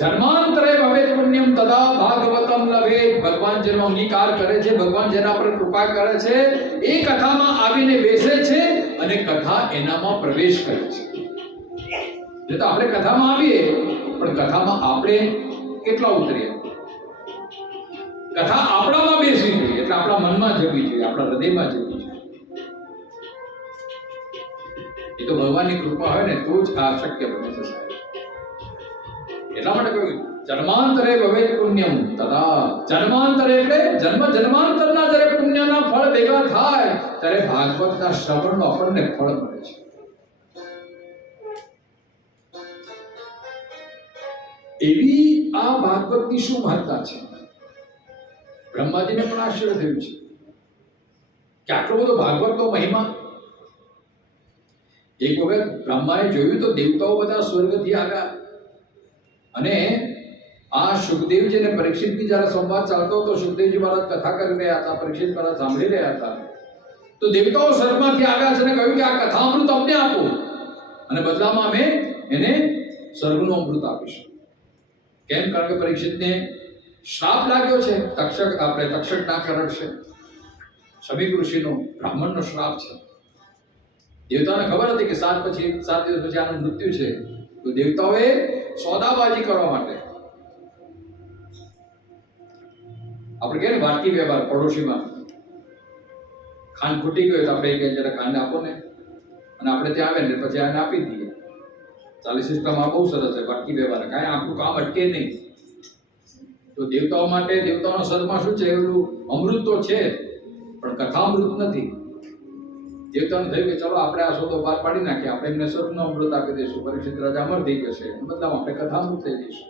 જન્માંતરે ભવેત પુણ્યમ તદા ભાગવતમ લભેત. ભગવાન જેનો અંગીકાર કરે છે, ભગવાન જેના પર કૃપા કરે છે, એ કથામાં આવીને બેસે છે અને કથા એનામાં પ્રવેશ કરે છે. જો તો આપણે કથામાં આવીએ પણ કથામાં આપણે કેટલા ઉતરીએ? કથા આપણામાં બેસવી જોઈએ, એટલે આપણા મનમાં જવી જોઈએ, આપણા હૃદયમાં જવી જોઈએ. એ તો ભગવાનની કૃપા હોય ને તો જ આ શક્ય બને છે સાહેબ. એટલા માટે કહ્યું જન્માંતરે ભવેત પુણ્યમ તદા. જન્માંતરે એટલે જન્મ જન્માંતરના જ્યારે પુણ્યના ફળ ભેગા થાય ત્યારે ભાગવતના શ્રવણનો આપણને ફળ મળે છે. એવી આ ભાગવતની શું મહત્તા છે? બ્રહ્માજીને પણ આશ્ચર્ય થયું છે કે આટલો બધો ભાગવતનો મહિમા. એક વખત બ્રહ્માએ જોયું તો દેવતાઓ બધા સ્વર્ગથી આવ્યા અને આ સુખદેવજી અને પરીક્ષિતની જ્યારે સંવાદ ચાલતો હતો, સુખદેવજી મહારાજ કથા કરી રહ્યા હતા, પરીક્ષિત મહારાજ સાંભળી રહ્યા હતા, તો દેવતાઓ સ્વર્ગમાંથી આવ્યા છે અને કહ્યું કે આ કથા અમૃત અમને આપો અને બદલામાં અમે એને સ્વર્ગનું અમૃત આપીશું. કેમ? કારણ કે પરીક્ષિતને શ્રાપ લાગ્યો છે, તક્ષક ના કરડશે. શમીક ઋષિનો, બ્રાહ્મણનો શ્રાપ છે. દેવતાને ખબર હતી કે 7 દિવસ પછી આનું મૃત્યુ છે. તો દેવતાઓએ સોદાબાજી કરવા માટે આપણે કહીએ ને વાટકી વ્યવહાર, પડોશીમાં ખાંડ ખૂટી ગયો તો આપણે કહીએ જરા ખાંડ આપો ને, અને આપણે ત્યાં આવે ને પછી આને આપી દઈએ. ચાલી સિસ્ટમ આ બહુ સરસ છે, વાટકી વ્યવહાર, કાંઈ આપણું કામ અટકે નહીં. તો દેવતાઓ માટે, દેવતાઓના સદમાં શું છે, એલું અમૃત તો છે પણ કથામૃત નથી. દેવતાને થયું કે ચલો આપણે આ સોદો બહાર પાડી નાખીએ, આપણે એમને સ્વર્ગનું અમૃત આપી દઈશું, પરીક્ષિત રાજા અમર થઈ જશે, મતલબ આપણે કથામૃત થઈ જઈશું.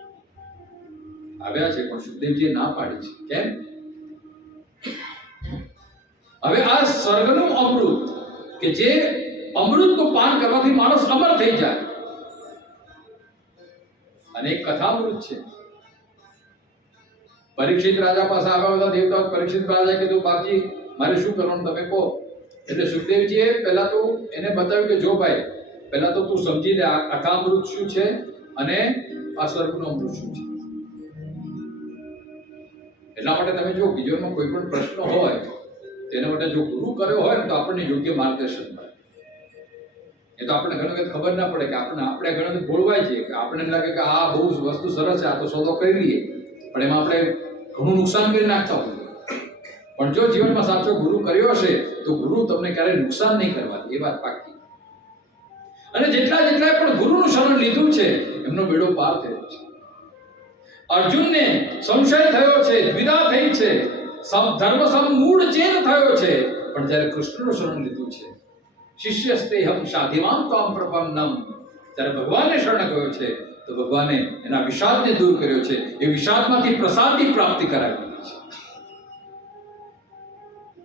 આવ્યા છે પણ સુખદેવજીએ ના પાડી છે. કેમ? હવે આ સ્વર્ગનું અમૃત કે જે અમૃતનું પાન કરવાથી માણસ અમર થઈ જાય, અને એક કથામૃત છે. પરીક્ષિત રાજા પાસે આવ્યા હતા દેવતાઓ. પરીક્ષિત રાજાએ કીધું, બાપજી મારે શું કરવાનું તમે કહો. એટલે સુખદેવજીએ પહેલા તો એને બતાવ્યું કે જો ભાઈ, પહેલા તો તું સમજી લે આ કથામૃત શું છે અને આ સ્વર્ગનું અમૃત શું છે. એટલા માટે તમે જો જીવનમાં કોઈ પણ પ્રશ્ન હોય તેના માટે જો ગુરુ કર્યો હોય ને તો આપણને યોગ્ય માર્ગદર્શન મળે. એ તો આપણને ઘણી વખત ખબર ના પડે કે આપણે ઘણી વખત ભોળવાય છે કે આપણને લાગે કે આ બહુ વસ્તુ સરસ છે, આ તો સોદો કરી લઈએ, પણ એમાં આપણે ઘણું નુકસાન કરી નાખતા હોઈએ. પણ જો જીવનમાં સાચો ગુરુ કર્યો હશે તો ગુરુ તમને ક્યારેય નુકસાન નહીં કરવા દે, એ વાત પાકી. અને જેટલાએ પણ ગુરુનું શરણ લીધું છે એમનો બેડો પાર થયો છે. અર્જુનને સંશય થયો છે, દ્વિધા થઈ છે, ધર્મ સમૂળ ચેત થયો છે, પણ જ્યારે કૃષ્ણનું શરણ લીધું છે, શિષ્યસ્તેહમ સાધિમાન ત્વામ પ્રપન્નમ, ત્યારે ભગવાનને શરણ ગયો છે તો ભગવાને એના વિષાદને દૂર કર્યો છે. એ વિષાદમાંથી પ્રસાદની પ્રાપ્તિ કરાવી છે.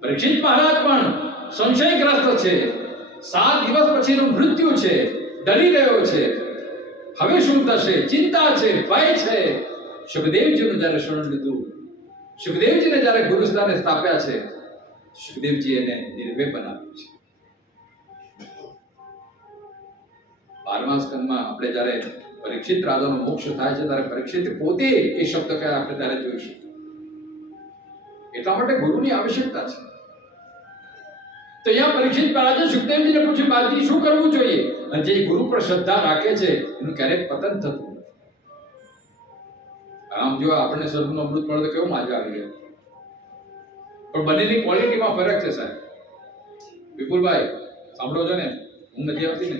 પરીક્ષિત મહારાજ પણ સંશયગ્રસ્ત છે, 7 દિવસ પછીનું મૃત્યુ છે, ડરી રહ્યો છે, હવે શું થશે, ચિંતા છે, ભય છે. સુખદેવજીનું જ્યારે શરણ લીધું, સુખદેવજીને જ્યારે ગુરુ સ્થાને સ્થાપ્યા છે, સુખદેવજી એને નિર્ભય બનાવ્યું છે. 12મા સ્કંદમાં આપણે જ્યારે પરીક્ષિત રાજાનો મોક્ષ થાય છે ત્યારે પરીક્ષિત પોતે એ શબ્દ કહે આપણે ત્યારે જોઈશું. એટલા માટે ગુરુની આવશ્યકતા છે. તો અહીંયા પરીક્ષિત મહારાજે સુખદેવજીને પૂછ્યું, બાજી શું કરવું જોઈએ? અને જે ગુરુ પર શ્રદ્ધા રાખે છે એનું ક્યારેક પતન થતું નથી. આમ જો આપણને સ્વર્ગનું અમૃત મળે તો કેવું મજા આવી જાય, પણ બંનેની ક્વોલિટીમાં ફરક છે સાહેબ. વિપુલભાઈ સાંભળો છો ને, હું નથી આવતી ને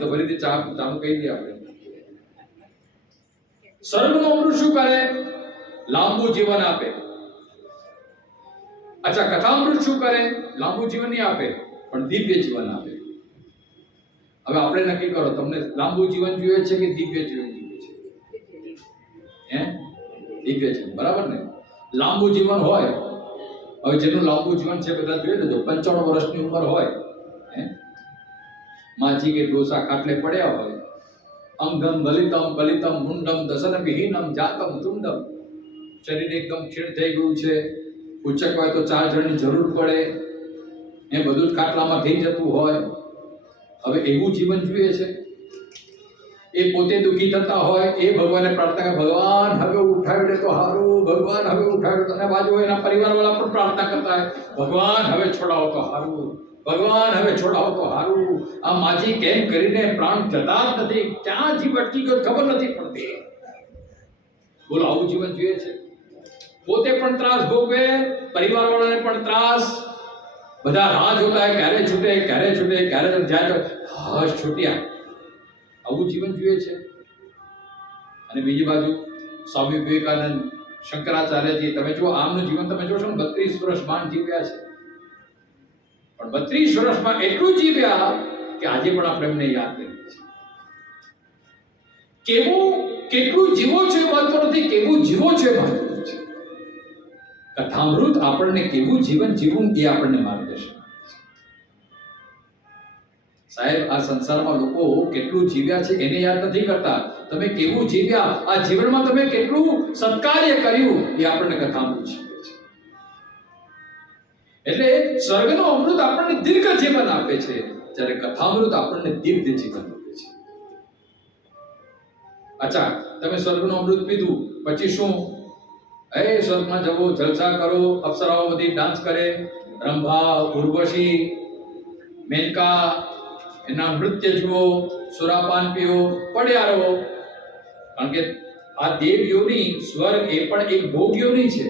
તો ફરીથી ચાલુ કહી દઈએ આપણે. સ્વર્ગનું અમૃત શું કરે? લાંબુ જીવન આપે. અચ્છા, કથામૃત શું કરે? લાંબુ જીવન નહીં આપે પણ દિવ્ય જીવન આપે. હવે આપણે નક્કી કરો, તમને લાંબુ જીવન જોઈએ છે કે દિવ્ય જીવન જોઈએ છે? દિવ્ય જીવન, બરાબર ને? લાંબુ જીવન હોય, હવે જેનું લાંબુ જીવન છે બધા જોઈએ ને, જો 95 વર્ષની ઉંમર હોય, માજી કે ડોસા ખાટલે પડ્યા હોય, અંગમ ગલિતમ બલિતમ મુંડમ દસન વિહીનમ જાતમ તુંડમ, શરીર એકદમ ક્ષીણ થઈ ગયું છે, ઉચકવાય તો 4 જણની જરૂર પડે, એ બધું જ ખાટલામાં થઈ જતું હોય, હવે એવું જીવન જોઈએ છે? એ પોતે દુઃખી થતા હોય, એ ભગવાનને પ્રાર્થના કરે, ભગવાન હવે ઉઠાવી દે તો સારું, ભગવાન હવે ઉઠાવી દે. અને બાજુ એના પરિવારવાળા પણ પ્રાર્થના કરતા હોય, ભગવાન હવે છોડાવો તો સારું, ભગવાન હવે છોડાવો તો સારું. આ માજી કેમ કરીને પ્રાણ જતા જ નથી, ક્યાં જીવ અટકી ગયો ખબર નથી પડતી. બોલો, આવું જીવન જોઈએ છે? પોતે પણ ત્રાસ ભોગવે, પરિવારવાળાને પણ ત્રાસ, બધા રાહ જોતા હોય ક્યારે છૂટે, ક્યારે છૂટે, ક્યારે જાય હશ છૂટ્યા. આવું જીવન જોઈએ છે? અને બીજી બાજુ સ્વામી વિવેકાનંદ, શંકરાચાર્યજી, તમે જો આમનું જીવન તમે જોશો ને, 32 વર્ષ માંડ જીવ્યા છે, પણ 32 વર્ષમાં એટલું જીવ્યા કે આજે પણ આપણે એમને યાદ કરીએ છીએ. કેટલું જીવો છે મહત્વ નથી, કેવું જીવો છે મહત્વ છે. કથામૃત આપણને કેવું જીવન જીવવું એ આપણને માર્ગદર્શન આપે છે. સાહેબ, આ સંસારમાં લોકો કેટલું જીવ્યા છે એને યાદ નથી કરતા. તમે કેવું જીવ્યા, આ જીવનમાં તમે કેટલું સત્કાર્ય કર્યું એ આપણને કથામૃત શીખવે છે. એટલે સ્વર્ગનું અમૃત આપણને દીર્ઘ જીવન આપે છે, જ્યારે કથામૃત આપણને દિવ્ય જીવન આપે છે. અચ્છા, તમે સ્વર્ગનું અમૃત પીધું પછી શું? સ્વર્ગમાં જવો, જલસા કરો, અપ્સરાઓ બધી ડાન્સ કરે, રંભા, ઉર્વશી, મેનકા, એના નૃત્ય જુઓ, સુરાપાન પીઓ, પડ્યા રહો. કારણ કે આ દેવ યોનિ સ્વર્ગ એ પણ એક ભોગ યોનિ છે.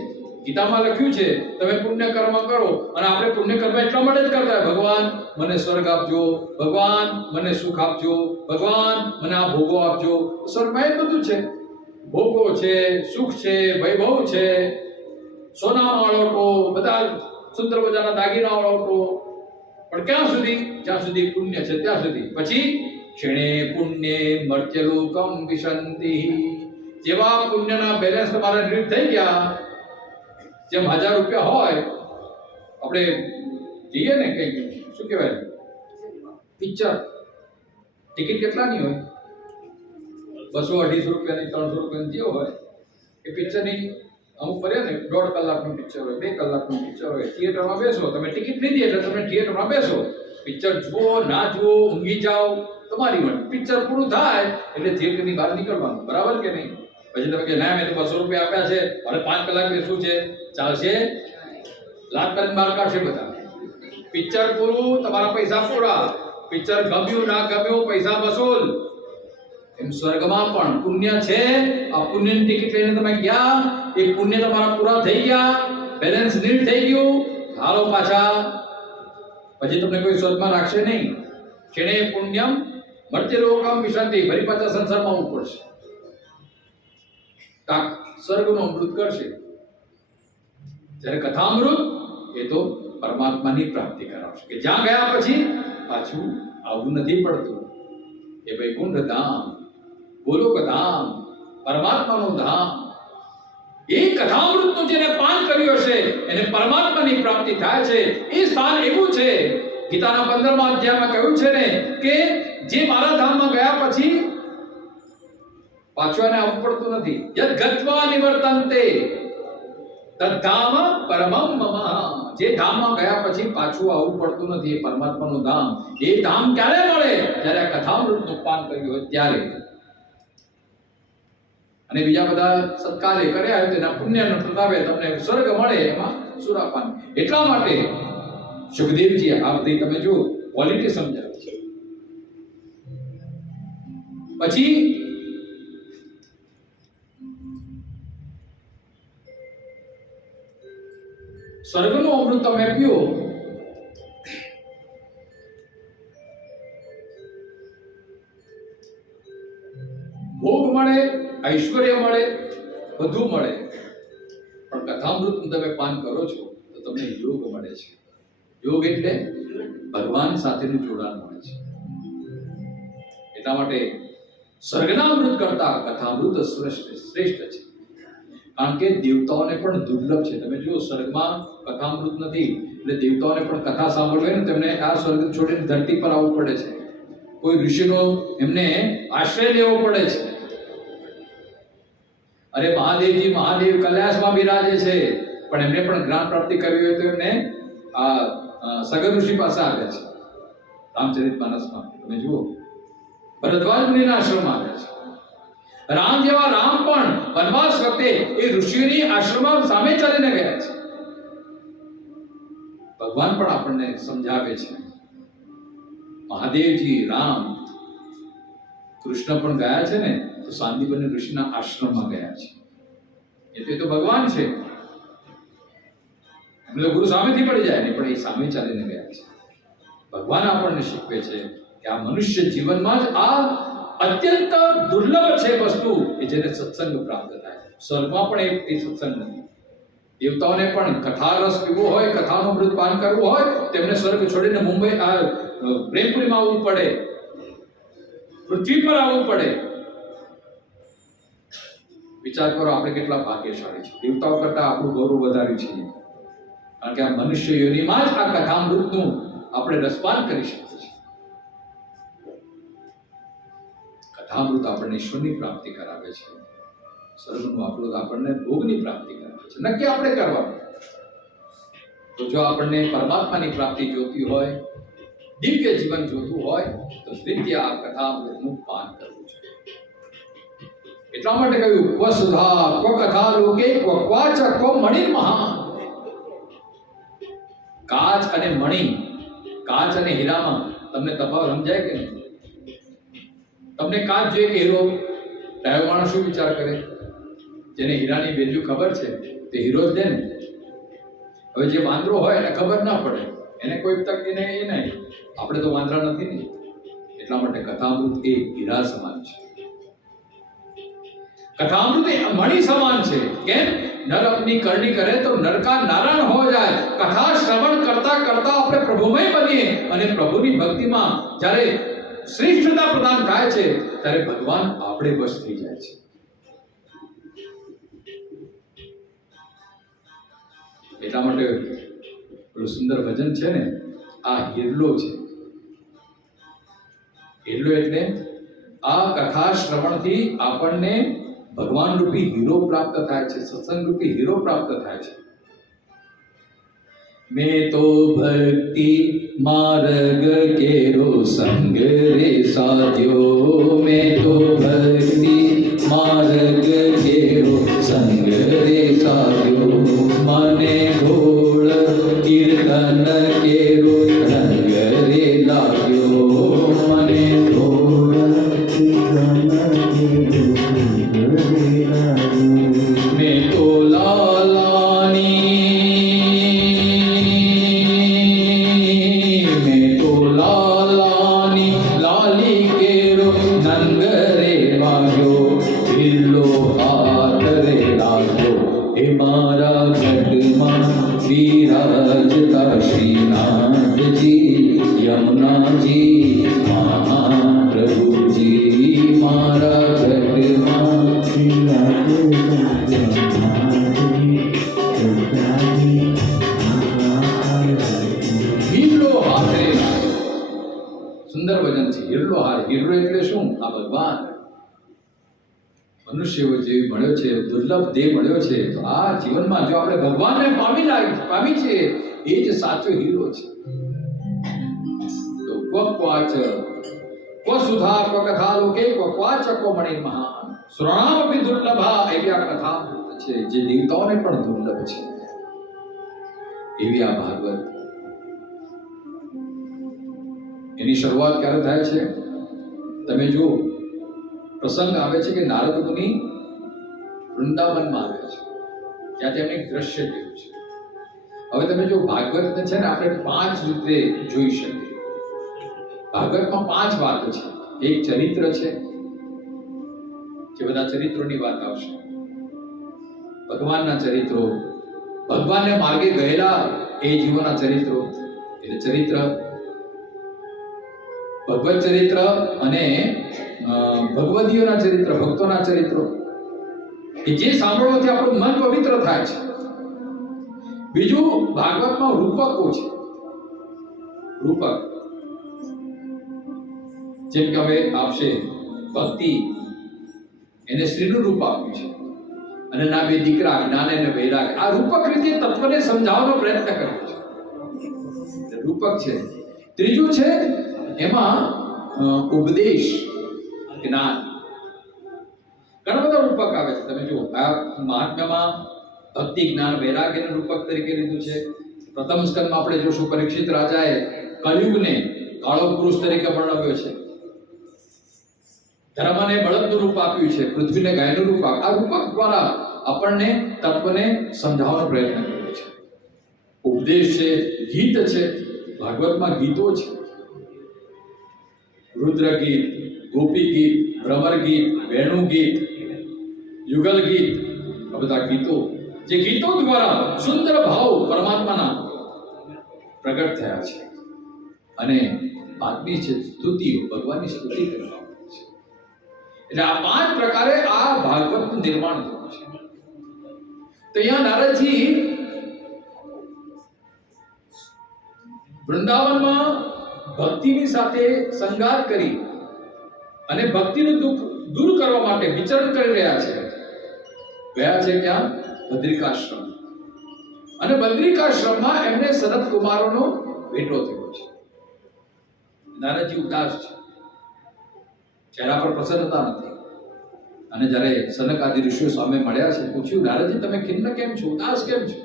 ગીતામાં લખ્યું છે તમે પુણ્ય કર્મ કરો, અને આપણે પુણ્ય કર્મ એટલા માટે જ કરતા હોય, ભગવાન મને સ્વર્ગ આપજો, ભગવાન મને સુખ આપજો, ભગવાન મને આ ભોગો આપજો. સ્વર્ગમાં એ બધું છે, ભોગો છે, સુખ છે, વૈભવ છે, સોનાનો અળોટો, બધા સુંદર મજાના દાગીના અળોટો, પણ ક્યાં સુધી? જ્યાં સુધી પુણ્ય છે ત્યાં સુધી. પછી ક્ષણે પુણ્યે મર્ત્યલોકમ વિશંતિ. જેવા પુણ્યના બેલેન્સ તમારા નિર્મિત થઈ ગયા, જેમ 1000 રૂપિયા હોય, આપણે જઈએ ને કઈ શું કહેવાય પિક્ચર, ટિકિટ કેટલાની હોય? 200-250 રૂપિયાની, 300 રૂપિયાની જે હોય એ પિક્ચરની અમુક ફર્યા ને 1.5 કલાકનું પિક્ચર હોય, 2 કલાકનું પિક્ચર હોય, થિયેટરમાં બેસો, તમે ટિકિટ લીધી એટલે તમે થિયેટરમાં બેસો, પિક્ચર જુઓ ના જુઓ, ઊંઘી જાઓ, તમારી મરજી. પિક્ચર પૂરું થાય એટલે થિયેટરની બહાર નીકળવાનું, બરાબર કે નહીં? પછી તમે કે ના મેં તો 200 રૂપિયા આપ્યા છે, હવે 5 કલાક બેસવું છે, ચાલશે? લાત કરીને બહાર કાઢશે બધા. પિક્ચર પૂરું, તમારા પૈસા પૂરા. પિક્ચર ગમ્યું ના ગમ્યું, પૈસા વસૂલ. એમ સ્વર્ગમાં પણ પુણ્ય છે. આ પુણ્યની ટિકિટ લઈને તમે ગયા, એ પુણ્ય તમારા પૂરા થઈ ગયા, બેલેન્સ નીટ થઈ ગયું, હાલો પાછા. પછી તમને કોઈ સ્વર્ગમાં રાખશે નહીં. ક્ષણે પુણ્યમ મર્ત્યલોકમ વિશંતિ. ફરી પાછા સંસારમાં આવવું પડશે, સ્વર્ગનું અમૃત કરશે. જ્યારે કથામૃત એ તો પરમાત્માની પ્રાપ્તિ કરાવશે, કે જ્યાં ગયા પછી પાછું આવવું નથી પડતું. એ વૈકુંઠ ધામ, ગોલોક ધામ, પરમાત્માનું ધામ. એ કથામૃતનું જેને પાન કર્યું હશે એને પરમાત્માની પ્રાપ્તિ થાય છે. એ સ્થાન એવું છે, ગીતાના 15મા અધ્યાયમાં કહ્યું છે ને કે જે મારા ધામમાં ગયા પછી પાછું એને આવવું પડતું નથી. યદ ગત્વા નિવર્તન્તે તદ્ધામ પરમં મમ. જે ધામમાં ગયા પછી પાછું આવવું પડતું નથી, એ પરમાત્માનું ધામ. એ ધામ ક્યારે મળે? જ્યારે આ કથામૃતનું પાન કર્યું હોય ત્યારે. અને બીજા બધા સત્કાર્ય કર્યા હોય તેના પુણ્યના પ્રતાપે તમને સ્વર્ગ મળે, એમાં સુરાપાન. એટલા માટે સુખદેવજી આ બધી તમે જુઓ ક્વોલિટી સમજાવે છે. પછી સ્વર્ગનું અમૃત તમે પીઓ, ભોગ મળે, ઐશ્વર્ય મળે, બધું મળે, પણ કથામૃતનું તમે પાન કરો છો તો તમને યોગ મળે છે. યોગ એટલે ભગવાન સાથેનું જોડાણ મળે છે. એટલા માટે સ્વર્ગના અમૃત કરતા કથામૃત શ્રેષ્ઠ છે. કારણ કે દેવતાઓને પણ દુર્લભ છે. તમે જુઓ સ્વર્ગમાં કથામૃત નથી એટલે દેવતાઓને પણ કથા સાંભળવી હોય ને તેમને આ સ્વર્ગ છોડીને ધરતી પર આવવું પડે છે. કોઈ ઋષિનો એમને આશ્રય લેવો પડે છે. અરે મહાદેવજી મહાદેવ કૈલાસમાં બિરાજે છે, પણ એમને પણ જ્ઞાન પ્રાપ્તિ કરવી હોય તો એમને આ સગર ઋષિ પાસે આવે છે. રામચરિતમાનસમાં તમે જુઓ ભરદ્વાજ મુનિના આશ્રમમાં આવે છે. રામ જેવા રામ પણ વનવાસ વખતે એ ઋષિઓની આશ્રમમાં સામે ચાલીને ગયા છે. ભગવાન પણ આપણને સમજાવે છે. મહાદેવજી રામ કૃષ્ણ પણ ગયા છે ને તો સાંદીપની ઋષિના આશ્રમમાં ગયા છે. એ તો ભગવાન છે. એમને ગુરુ સામેથી પડી જાય ને, પણ એ સામે ચાલીને ગયા છે. ભગવાન આપણને શીખવે છે કે આ મનુષ્ય જીવનમાં જ આ અત્યંત દુર્લભ છે વસ્તુ કે જેને સત્સંગ પ્રાપ્ત થાય. સ્વર્ગમાં પણ એ સત્સંગ નથી. દેવતાઓને પણ કથા રસ પીવો હોય, કથાનું અમૃત પાન કરવું હોય, તેમને સ્વર્ગ છોડીને મુંબઈ પ્રેમપુરીમાં આવવું પડે, પૃથ્વી પર આવવું પડે. વિચાર કરો આપણે કેટલા ભાગ્યશાળી છીએ. દેવતાઓ કરતા આપણું ગૌરવ વધાર્યું છે, કારણ કે આ મનુષ્ય યોનિમાં જ આ કથામૃતનું આપણે રસપાન કરી શકીએ છીએ. કથામૃત આપણને ઈશ્વરની પ્રાપ્તિ કરાવે છે. સ્વર્ગનું અમૃત આપણને ભોગની પ્રાપ્તિ કરાવે છે. નક્કી આપણે કરવાનું. તો જો આપણને પરમાત્માની પ્રાપ્તિ જોતી હોય, દિવ્ય જીવન જોતું હોય, તો નિત્ય આ કથામૃતનું પાન કરવું જોઈએ. એટલા માટે કહ્યું ક્વ સુધા ક્વ કથા લોકે ક્વ ક્વાચ ક્વ મણિ મહાન. કાચ અને મણિ, કાચ અને હીરામાં તમને તફાવત સમજાય કે નહીં? તમને કાચ જોઈએ કે હીરો? ડાયો માણસ શું વિચાર કરે? જેને હીરાની વેલ્યુ ખબર છે તે હીરો જ લે ને. હવે જે વાંદરો હોય એને ખબર ના પડે, એને કોઈ તક એને એ નહીં. આપણે તો વાંદરા નથી ને, એટલા માટે કથામૃત એ હીરા સમાન છે. कथामृत मणि समान છે. કેમ? નર अपनी करनी करे तो नर का नारायण हो जाए. कथा श्रवण करता करता આપણે પ્રભુમય બનીએ અને પ્રભુની ભક્તિમાં જ્યારે શ્રેષ્ઠતા પ્રદાન થાય છે ત્યારે ભગવાન આપણે વશ થઈ જાય છે. એટલા માટે પેલું સુંદર ભજન છે ને, આ હિરલો છે. હિરલો એટલે આ કથા શ્રવણથી આપણને ભગવાન રૂપી હીરો પ્રાપ્ત થાય છે, સત્સંગ રૂપી હીરો પ્રાપ્ત થાય છે. મેં તો ભક્તિ માર્ગ કેરો સંગ રે સાધ્યો, મેં તો ભક્તિ માર્ગ કેરો સંગ રે સાધ્યો, મને ઢોળ કીર્તન કેરો રંગ રે લાગ્યો, મને ઢોળ मैं तो लालानी लाली केरो नंग रे वाग्यो, हिल्लो हाथ रे लागो, हे मारा घटमा विराजता श्रीनाथ जी, यमुना जी, महाप्रभु जी, मारा घटमा હિરલો હાથ રે લાગ્યો. સુંદર ભજન છે. હિરલો હાથ. હિરલો એટલે શું? આ ભગવાન મનુષ્ય જે મળ્યો છે, દુર્લભ દેહ મળ્યો છે, તો આ જીવનમાં જો આપણે ભગવાનને પામી છે એ જ સાચો હીરો છે. તો ક્વક્વાચ ક્વ સુધા ક્વ કથા લોકે ક્વક્વાચ ક્વ મણિ મહાન શ્રવણામપી દુર્લભા. એવી આ કથા છે જે દેવતાઓને પણ દુર્લભ છે. એવી આ ભાગવત. એની શરૂઆત ક્યારે થાય છે? તમે જુઓ, પ્રસંગ આવે છે કે નારદ મુનિ વૃંદાવનમાં આવ્યા છે, ત્યાં તેમને એક દ્રશ્ય જોયું છે. હવે તમે જો ભાગવતને છે ને આપણે 5 રીતે જોઈ શકીએ. ભાગવતમાં 5 વાતો છે. એક ચરિત્ર છે, જે બધા ચરિત્રોની વાત આવશે. ભગવાનના ચરિત્રો, ભગવાનને માર્ગે ગયેલા એ જીવોના ચરિત્રો, એટલે ચરિત્ર, ભગવત ચરિત્ર અને ભગવદીઓના ચરિત્ર, ભક્તોના ચરિત્રો કે જે સાંભળવાથી આપણું મન પવિત્ર થાય છે. બીજું, ભાગવતમાં રૂપકો છે. રૂપક જેમ કે હવે આપશે ભક્તિ, એને શ્રીનું રૂપ આપ્યું છે, અને ના 2 દીકરા જ્ઞાન અને વૈરાગ. આ રૂપક રીતે તત્વને સમજાવવાનો પ્રયત્ન કર્યો છે, રૂપક છે. ત્રીજું છે એમાં ઉપદેશ, જ્ઞાન. ઘણા બધા રૂપક આવે છે. તમે જુઓ, આ મહાત્મ્યમાં ભક્તિ, જ્ઞાન, વૈરાગ્યને રૂપક તરીકે લીધું છે. પ્રથમ સ્કંદમાં આપણે જોશું પરીક્ષિત રાજાએ કલયુગને કાળો પુરુષ તરીકે વર્ણવ્યો છે. ધર્મને બળદનું રૂપ આપ્યું છે, પૃથ્વીને ગાયનું રૂપ આપ્યું. આ રૂપક દ્વારા આપણને તત્વને સમજાવવાનો પ્રયત્ન કર્યો છે. ઉપદેશ છે, ગીત છે. ભાગવતમાં ગીતો છે. રુદ્ર ગીત, ગોપી ગીત, ભ્રમર ગીત, વેણુ ગીત, યુગલ ગીત. આ બધા ગીતો, જે ગીતો દ્વારા સુંદર ભાવ પરમાત્માના પ્રગટ થયા છે. અને આત્મી છે સ્તુતિઓ, ભગવાનની સ્તુતિ કરવામાં આવે છે. એટલે આ 5 પ્રકારે આ ભાગવતનું નિર્માણ થયું છે. તો અહીંયા નારદજી વૃંદાવનમાં ભક્તિની સાથે સંગાત કરી અને ભક્તિનું દુઃખ દૂર કરવા માટે વિચરણ કરી રહ્યા છે. ગયા છે ક્યાં? બદ્રિકાશ્રમ. અને બદ્રિકાશ્રમમાં એમને સનત કુમારોનો ભેટો થયો છે. નારદજી ઉદાસ છે, ચહેરા પર પ્રસન્નતા નથી. અને જ્યારે સનક આદિ ઋષિઓ સામે મળ્યા છે, પૂછ્યું, નારદજી તમે ખિન્ન કેમ છો, ઉદાસ કેમ છો?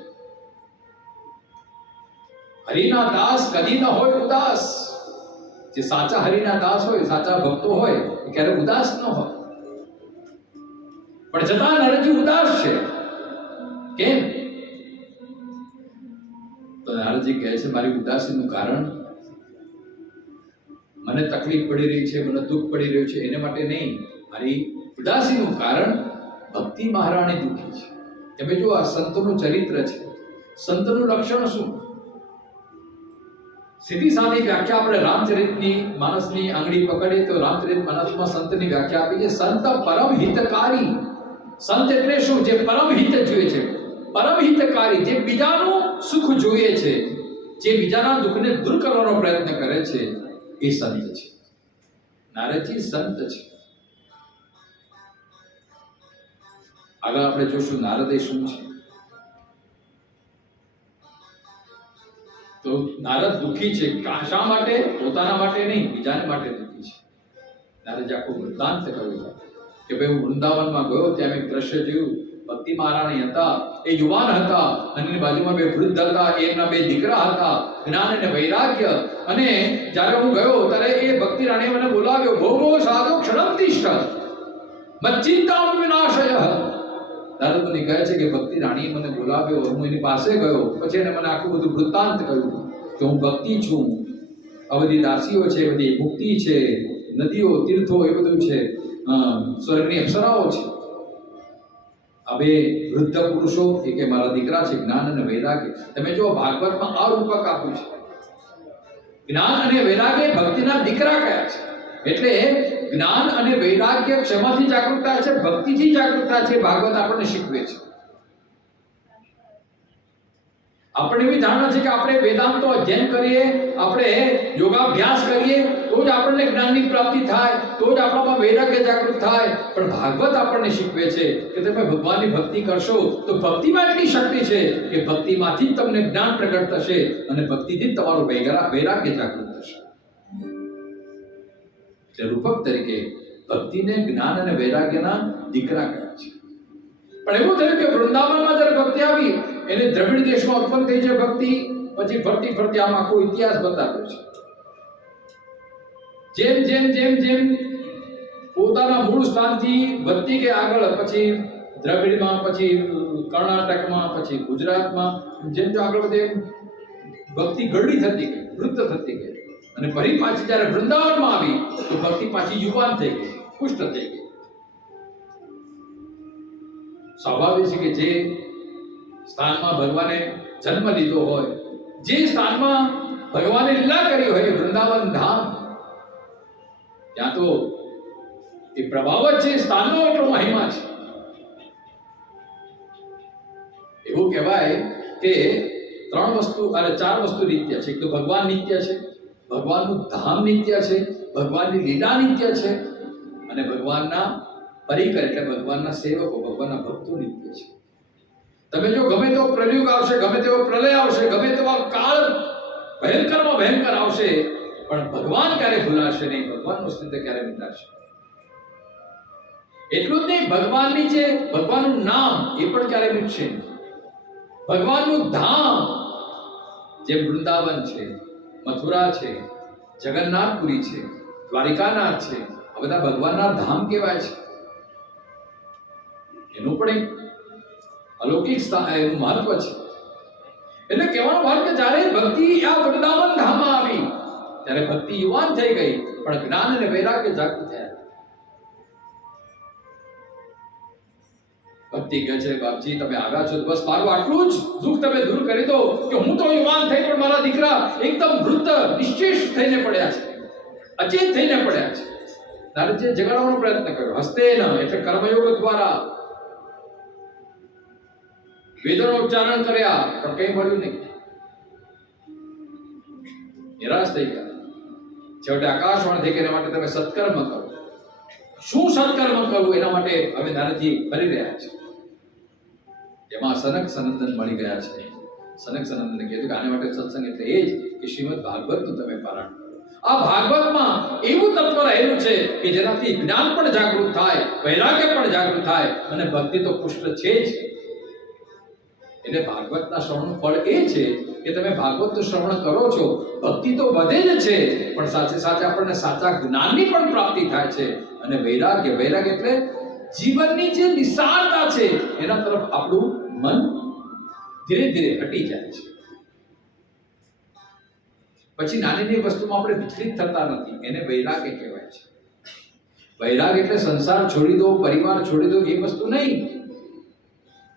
હરિના દાસ કદી ન હોય ઉદાસ. જે સાચા હરિના દાસ હોય, સાચા ભક્તો હોય, એ ક્યારે ઉદાસ ન હોય. પણ છતાં નારદજી ઉદાસ છે. કેમ? તો નારદજી કહે છે મારી ઉદાસીનું કારણ મને તકલીફ પડી રહી છે, મને દુઃખ પડી રહ્યું છે એને માટે નહીં. મારી ઉદાસીનું કારણ ભક્તિ મહારાણી દુઃખી છે. તમે જો આ સંતનું ચરિત્ર છે, સંતનું લક્ષણ શું? સીધી સાદી વ્યાખ્યા આપણે રામચરિતની માનસની આંગળી પકડીએ તો રામચરિત માનસમાં સંતની વ્યાખ્યા આપી છે સંત પરમ હિતકારી. સંત એટલે શું? જે પરમ હિત જોઈએ છે, પરમ હિતકારી, જે બીજાનું સુખ જોઈએ છે, જે બીજાના દુઃખને દૂર કરવાનો પ્રયત્ન કરે છે, એ સંત છે. નારદજી સંત છે. આગળ આપણે જોશું નારદે શું છે. તો નારદ દુઃખી છે. શા માટે? પોતાના માટે નહીં, બીજાને માટે દુઃખી છે. નારદજી આખું વૃત્તાંત કહ્યું કે ભાઈ હું વૃંદાવનમાં ગયો, ત્યાં એક દ્રશ્ય જોયું. ભક્તિ મહારાણી હતા, એ યુવાન હતા અને એની બાજુમાં બે વૃદ્ધ હતા, એમના બે દીકરા હતા, જ્ઞાન અને વૈરાગ્ય. અને જ્યારે હું ગયો ત્યારે એ ભક્તિ રાણીએ મને બોલાવ્યો, ભોગો સાધુ ક્ષણમ તિષ્ઠ મચ્ચિંતામ વિનાશય. નારદ મુનિ કહે છે કે ભક્તિ રાણીએ મને બોલાવ્યો, હું એની પાસે ગયો, પછી એને મને આખું બધું વૃત્તાંત કહ્યું કે હું ભક્તિ છું, આ બધી દાસીઓ છે, બધી મુક્તિ છે, નદીઓ, તીર્થો, એ બધું છે, સ્વર્ગની અપ્સરાઓ છે. આ બે વૃદ્ધ પુરુષો એ કે મારા દીકરા છે, જ્ઞાન અને વૈરાગ્ય. તમે જો ભાગવતમાં આ રૂપક આપ્યું છે, જ્ઞાન અને વૈરાગ્ય ભક્તિના દીકરા કયા છે. એટલે જ્ઞાન અને વૈરાગ્ય ક્ષમાથી જાગૃત થાય છે, ભક્તિથી જાગૃત થાય છે. ભાગવત આપણને શીખવે છે. આપણે એવી ધારણા છે કે આપણે વેદાંતનો અધ્યયન કરીએ, આપણે યોગાભ્યાસ કરીએ તો જ આપણને જ્ઞાનની પ્રાપ્તિ થાય, તો જ આપણામાં વૈરાગ્ય જાગૃત થાય. પણ ભાગવત આપણને શીખવે છે કે તમે ભગવાનની ભક્તિ કરશો તો ભક્તિમાં એટલી શક્તિ છે કે ભક્તિમાંથી જ તમને જ્ઞાન પ્રગટ થશે અને ભક્તિથી જ તમારું વૈરાગ્ય જાગૃત થશે. એટલે રૂપક તરીકે ભક્તિને જ્ઞાન અને વૈરાગ્યના દીકરા કહ્યા છે. પણ એવું થયું કે વૃંદાવનમાં જ્યારે ભક્તિ આવી, એને દ્રવિડ દેશમાં ઉત્પન્ન થઈ છે ભક્તિ. પછી ફરતી ફરતી આમ આખો ઇતિહાસ બતાવ્યો છે. જેમ જેમ જેમ જેમ પોતાના મૂળ સ્થાનથી વધતી ગઈ આગળ, પછી દ્રવિડમાં, પછી કર્ણાટકમાં, પછી ગુજરાતમાં, જેમ જેમ આગળ વધે ભક્તિ ગરડી થતી ગઈ, વૃદ્ધ થતી ગઈ. અને ફરી પાછી જ્યારે વૃંદાવનમાં આવી તો ભક્તિ પાછી યુવાન થઈ ગઈ, પુષ્ટ થઈ ગઈ. સ્વાભાવિક છે કે જે સ્થાનમાં ભગવાને જન્મ લીધો હોય, જે સ્થાનમાં ભગવાને લીલા કરી હોય, વૃંદાવન ધામ, ત્યાં તો એ પ્રભાવ જ છે, સ્થાનનો એટલો મહિમા છે. એવું કહેવાય કે 3 વસ્તુ અને 4 વસ્તુ નિત્ય છે. એક તો ભગવાન નિત્ય છે, ભગવાનનું ધામ નિત્ય છે, ભગવાનની લીલા નિત્ય છે, અને ભગવાનના પરિકર એટલે ભગવાનના સેવકો, ભગવાનના ભક્તો નિત્ય છે. તમે જો ગમે તેવો પ્રલયુગ આવશે, ગમે તેવો પ્રલય આવશે, ગમે તેવા કાળ ભયંકરમાં ભયંકર આવશે, પણ ભગવાન ક્યારે ભૂલાશે નહીં, ભગવાનનું અસ્તિત્વ ક્યારે મિટાશે. એટલું જ નહીં, ભગવાનની જે ભગવાનનું નામ એ પણ ક્યારે મિટશે નહીં. ભગવાનનું ધામ જે વૃંદાવન છે, મથુરા છે, જગન્નાથપુરી છે, દ્વારિકાનાથ છે, આ બધા ભગવાનના ધામ કહેવાય છે. એનું પણ એક અલૌકિક એનું મહત્વ છે. એટલે કહેવાનો ભાવ કે જ્યારે ભક્તિ આ વૃંદાવન ધામમાં આવી ત્યારે ભક્તિ યુવાન થઈ ગઈ, પણ જ્ઞાન અને વૈરાગ્ય જાગૃત થયા. ભક્તિ કહે છે બાપજી તમે આવ્યા છો, બસ મારું આટલું જ દુઃખ તમે દૂર કરી દો કે હું તો યુવાન થઈ પણ મારા દીકરા એકદમ વૃદ્ધ નિશ્ચેષ થઈને પડ્યા છે, અચેત થઈને પડ્યા છે. નારદજીએ જગાડવાનો પ્રયત્ન કર્યો, હસ્તેન એટલે કર્મયોગ દ્વારા વેદોનું ઉચ્ચારણ કર્યા, પણ કંઈ મળ્યું નહીં. નિરાશ થઈ ગયા. છેવટે આકાશવાણી થઈ કે એના માટે તમે સત્કર્મ કરો. શું સત્કર્મ કરવું એના માટે હવે નારદજી કરી રહ્યા છે. એમાં સનક સનંદન મળી ગયા છે. સનક સનંદને કીધું કે આને માટે સત્સંગ એટલે એ જ કે શ્રીમદ ભાગવતનું તમે પારાયણ કરો. આ ભાગવતમાં એવું તત્વ રહેલું છે કે જેનાથી જ્ઞાન પણ જાગૃત થાય, વૈરાગ્ય પણ જાગૃત થાય અને ભક્તિ તો પુષ્ટ છે જ. એટલે ભાગવતના શ્રવણનું ફળ એ છે કે તમે ભાગવતનું શ્રવણ કરો છો, ભક્તિ તો વધે જ છે, પણ સાથે સાથે આપણને સાચા જ્ઞાનની પણ પ્રાપ્તિ થાય છે. અને વૈરાગ્ય એટલે જીવનની જે નિસારતા છે એના તરફ આપણું મન ધીરે ધીરે હટી જાય છે. પછી નાની નાની વસ્તુમાં આપણે વિચલિત થતા નથી, એને વૈરાગ્ય કહેવાય છે. વૈરાગ એટલે સંસાર છોડી દો, પરિવાર છોડી દો એ વસ્તુ નહીં,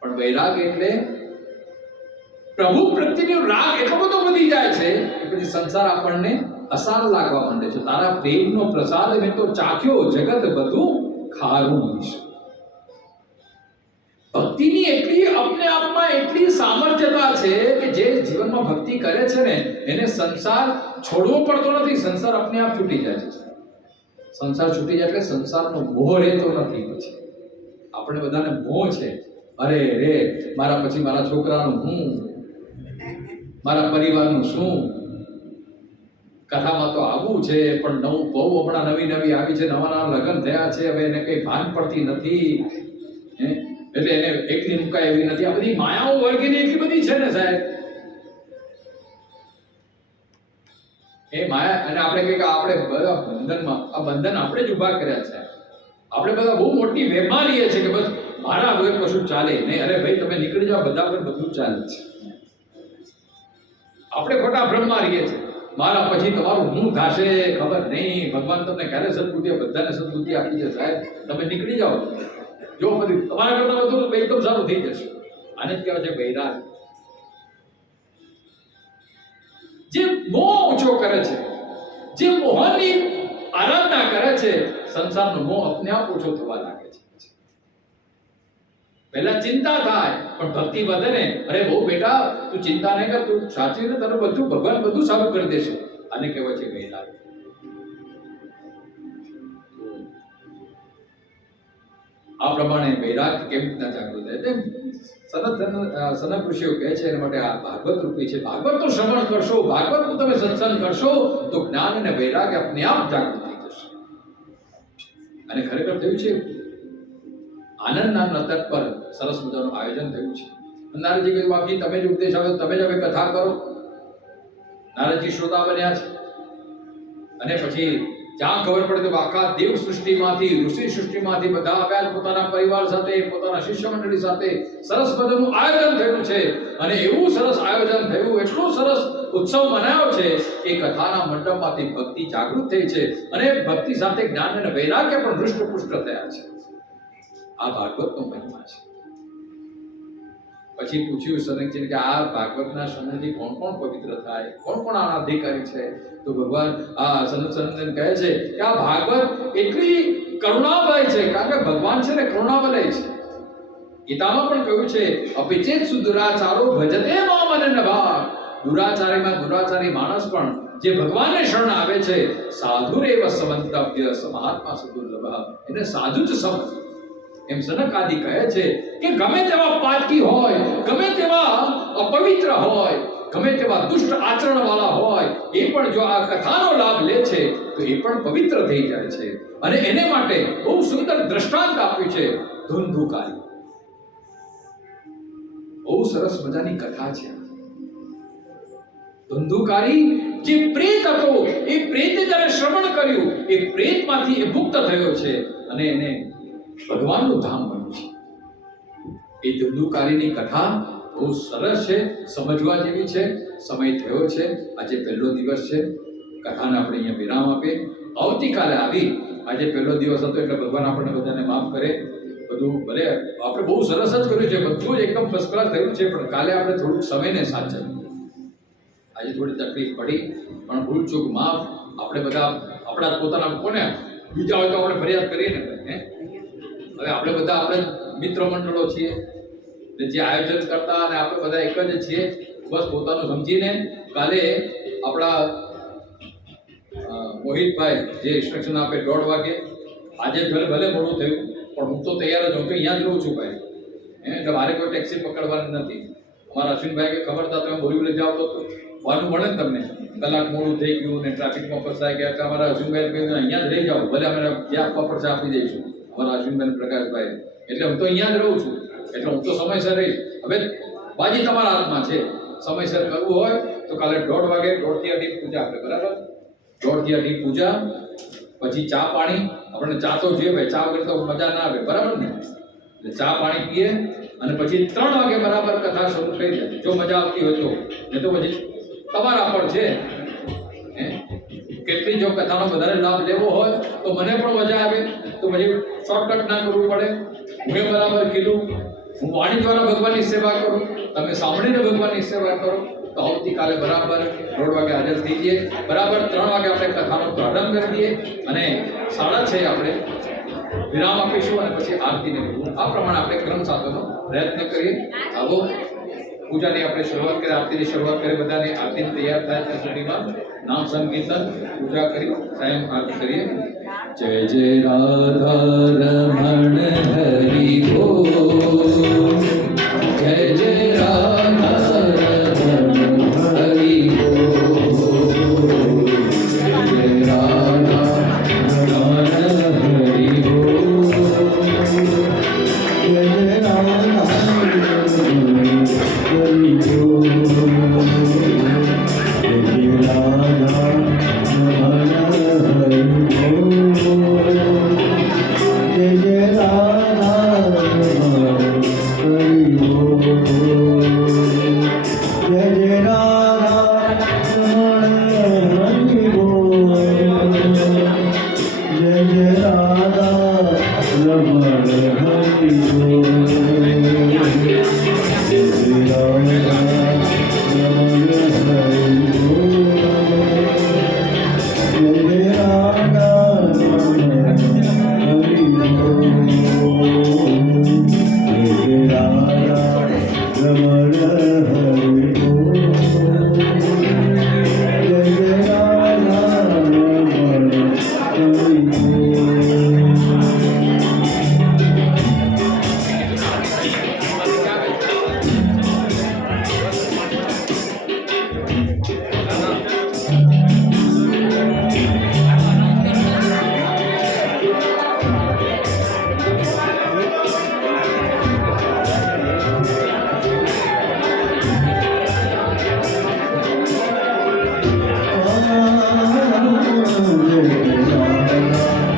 પણ વૈરાગ એટલે પ્રભુ પ્રત્યેનો રાગ એટલો બધો વધી જાય છે કે પછી સંસાર આપણને અસાર લાગવા માંડે છે. તારા પ્રેમનો પ્રસાદ મેં તો ચાખ્યો, જગત બધું ખારું છે. ભક્તિની એટલી અપને આપમાં એટલી સામર્થ્યતા છે કે જે જીવનમાં ભક્તિ કરે છે ને એને સંસાર છોડવો પડતો નથી, સંસાર અપને આપ છૂટી જાય છે. સંસાર છૂટી જાય એટલે સંસારનો મોહ રહેતો નથી. પછી આપણે બધાને મોહ છે, અરે રે મારા પછી મારા છોકરાનું હું, મારા પરિવારનું શું, કથામાં તો આવું છે પણ નવું બહુ હમણાં નવી નવી આવી છે, નવા નવા લગ્ન થયા છે, હવે એને કઈ ભાન પડતી નથી, એટલે એને એકલી મુકાય એવી નથી. આ બધી માયાઓ વર્ગીની એટલી બધી છે ને સાહેબ, એ માયા. અને આપણે કહીએ કે આપણે બધા બંધનમાં, આ બંધન આપણે જ ઊભા કર્યા છે. આપણે બધા બહુ મોટી વેમાં રહીએ છીએ કે બસ મારા વગર કશું ચાલે નહીં. અરે ભાઈ તમે નીકળી જાઓ, બધા વગર બધું ચાલે છે. આપણે ખોટા ભ્રમમાં રહીએ છીએ, મારા પછી તમારું શું થશે ખબર નહીં. ભગવાન તમને ક્યારે સદબુદ્ધિ, બધાને સદબુદ્ધિ આપી છે સાહેબ, તમે નીકળી જાઓ, જો બધું તમારા કરતા બધું એકદમ સારું થઈ જશે. આને જ કહેવાય છે વૈરાગ. જે મોહ ઓછો કરે છે, જે મોહની આરાધના કરે છે, સંસારનો મોહ અપને આપ ઓછો થવા લાગે છે. પહેલા ચિંતા થાય પણ ભક્તિ વધે ને, અરે બહુ બેટા તું ચિંતા નહીં કર, તું સાચવીને તને બધું ભગવાન બધું સારું કરી દેશે. આને કહેવાય છે વૈરાગ. આ પ્રમાણે વૈરાગ કેવી રીતના જાગૃત થાય? સનત ઋષિઓ કહે છે એના માટે આ ભાગવત રૂપી છે. ભાગવતનું શ્રવણ કરશો, ભાગવતનું તમે સત્સંગ કરશો તો જ્ઞાન અને વૈરાગ આપને આપ જાગૃત થઈ જશે. અને ખરેખર થયું છે, આનંદના તટ પર સરસ મજાનું આયોજન થયું છે. નારદજી કહ્યું બાપજી તમે જ ઉપદેશ આવ્યો, તમે જ હવે કથા કરો. નારદજી શ્રોતા બન્યા છે. અને પછી જ્યાં ખબર પડે તો આખા દેવ સૃષ્ટિમાંથી, ઋષિ સૃષ્ટિમાંથી બધા આવ્યા પોતાના પરિવાર સાથે, પોતાના શિષ્ય મંડળી સાથે. સરસ મજાનું આયોજન થયું છે. અને એવું સરસ આયોજન થયું, એટલું સરસ ઉત્સવ મનાયો છે કે કથાના મંડપમાંથી ભક્તિ જાગૃત થઈ છે અને ભક્તિ સાથે જ્ઞાન અને વૈરાગ્ય પણ હૃષ્ટપુષ્ટ થયા છે. આ ભાગવતનો મહિમા છે. પછી પૂછ્યું સનકજીને કે આ ભાગવતના શ્રવણથી કોણ કોણ પવિત્ર થાય, કોણ કોણ આના અધિકારી છે? તો ભગવાન સનંદન કહે છે કે આ ભાગવત એટલી કરુણાવલય છે, કારણ કે ભગવાન છે ને કરુણાવલય છે. ગીતામાં પણ કહ્યું છે અપિચેત સુદુરાચારો ભજતે મામ અનન્યભાગ. દુરાચારીમાં દુરાચારી માણસ પણ જે ભગવાનને શરણ આવે છે, સાધુરેવ સમંતવ્ય સમાત્મા સુદુર્લભ, એને સાધુ જ સમજ. એમ સનક આદિ કહે છે કે ગમે તેવા પાટકી હોય, ગમે તેવા અપવિત્ર હોય, ગમે તેવા દુષ્ટ આચરણ વાળા હોય, એ પણ જો આ કથાનો લાભ લે છે તો એ પણ પવિત્ર થઈ જાય છે. અને એને માટે બહુ સુંદર દ્રષ્ટાંત આપ્યું છે ધુંધુકારી. બહુ સરસ મજાની કથા છે. ધુંધુકારી જે પ્રેત હતો, એ પ્રેતે જ્યારે શ્રવણ કર્યું, એ પ્રેતમાંથી એ મુક્ત થયો છે અને એને ભગવાનનું ધામ બન્યું છે. એ ધુંધુકારીની કથા બહુ સરસ છે, સમજવા જેવી છે. સમય થયો છે, આજે પહેલો દિવસ છે. કથાને આપણે અહીંયા વિરામ આપીએ. આવતીકાલે આવી, આજે પહેલો દિવસ હતો એટલે ભગવાન આપણને બધાને માફ કરે. બધું ભલે આપણે બહુ સરસ જ કર્યું છે, બધું જ એકદમ ફર્સ્ટ ક્લાસ થયું છે, પણ કાલે આપણે થોડુંક સમયને સાચવ્યું. આજે થોડી તકલીફ પડી, પણ ભૂલ ચૂક માફ. આપણે બધા આપણા પોતાના કોને બીજા હોય તો આપણે ફરિયાદ કરીએ ને. હવે આપણે બધા આપણે મિત્ર મંડળો છીએ, જે આયોજન કરતા, અને આપણે બધા એક જ છીએ. બસ પોતાનું સમજીને કાલે આપણા મોહિતભાઈ જે ઇન્સ્ટ્રક્શન આપે 1:30 વાગે. આજે ભલે મોડું થયું પણ હું તો તૈયાર જ હું તો અહીંયા જ રહું છું ભાઈ. એટલે મારે કોઈ ટેક્સી પકડવાની નથી. અમારા અશ્વિનભાઈ કે ખબર હતા તમે બોરીવલી જાવ તો વાનું મળે ને તમને, કલાક મોડું થઈ ગયું ને ટ્રાફિકમાં ફસાઈ ગયા. એટલે અમારા અશ્વિનભાઈ કહ્યું અહીંયા જ રહી જાઓ, ભલે અમે જે આપવા પડશે આપી દઈશું. અમારા અશ્વિનભાઈ પ્રકાશભાઈ, એટલે હું તો અહીંયા જ રહું છું, એટલે હું તો સમયસર રહીશ. હવે બાજી તમારા હાથમાં છે, સમયસર કરવું હોય તો કાલે 1:30 વાગે 1:30 થી 2 પૂજા આપણે બરાબર 1:30 થી 2 પૂજા. પછી ચા પાણી, આપણને ચા તો જોઈએ ભાઈ, ચા વગર તો મજા ના આવે, બરાબર ને? એટલે ચા પાણી પીએ અને પછી 3 વાગે બરાબર કથા શરૂ થઈ જાય, જો મજા આવતી હોય તો. ને તો પછી તમારા પર છે, કેટલી જો કથાનો વધારે લાભ લેવો હોય તો મને પણ મજા આવે તો પછી શોર્ટકટ ના કરવું પડે. મેં બરાબર કીધું, હું વાણી દ્વારા ભગવાનની સેવા કરું, તમે સાંભળીને ભગવાનની સેવા કરો. તો આવતીકાલે બરાબર 1:30 વાગે હાજર થઈ જઈએ, બરાબર 3 વાગે આપણે કથાનો પ્રારંભ કરી દઈએ અને 6:30 આપણે વિરામ આપીશું અને પછી આરતીને કરવું. આ પ્રમાણે આપણે ક્રમ સાથેનો પ્રયત્ન કરીએ. આવો પૂજાની આપણે શરૂઆત કરીએ, આરતીની શરૂઆત કરીએ. બધાને આરતી તૈયાર થાય ત્યાં સુધીમાં નામ સંકીર્તન પૂજા કરી સાયં આરતી કરીએ. જય જય રાધા રમણ હરિ બોલ.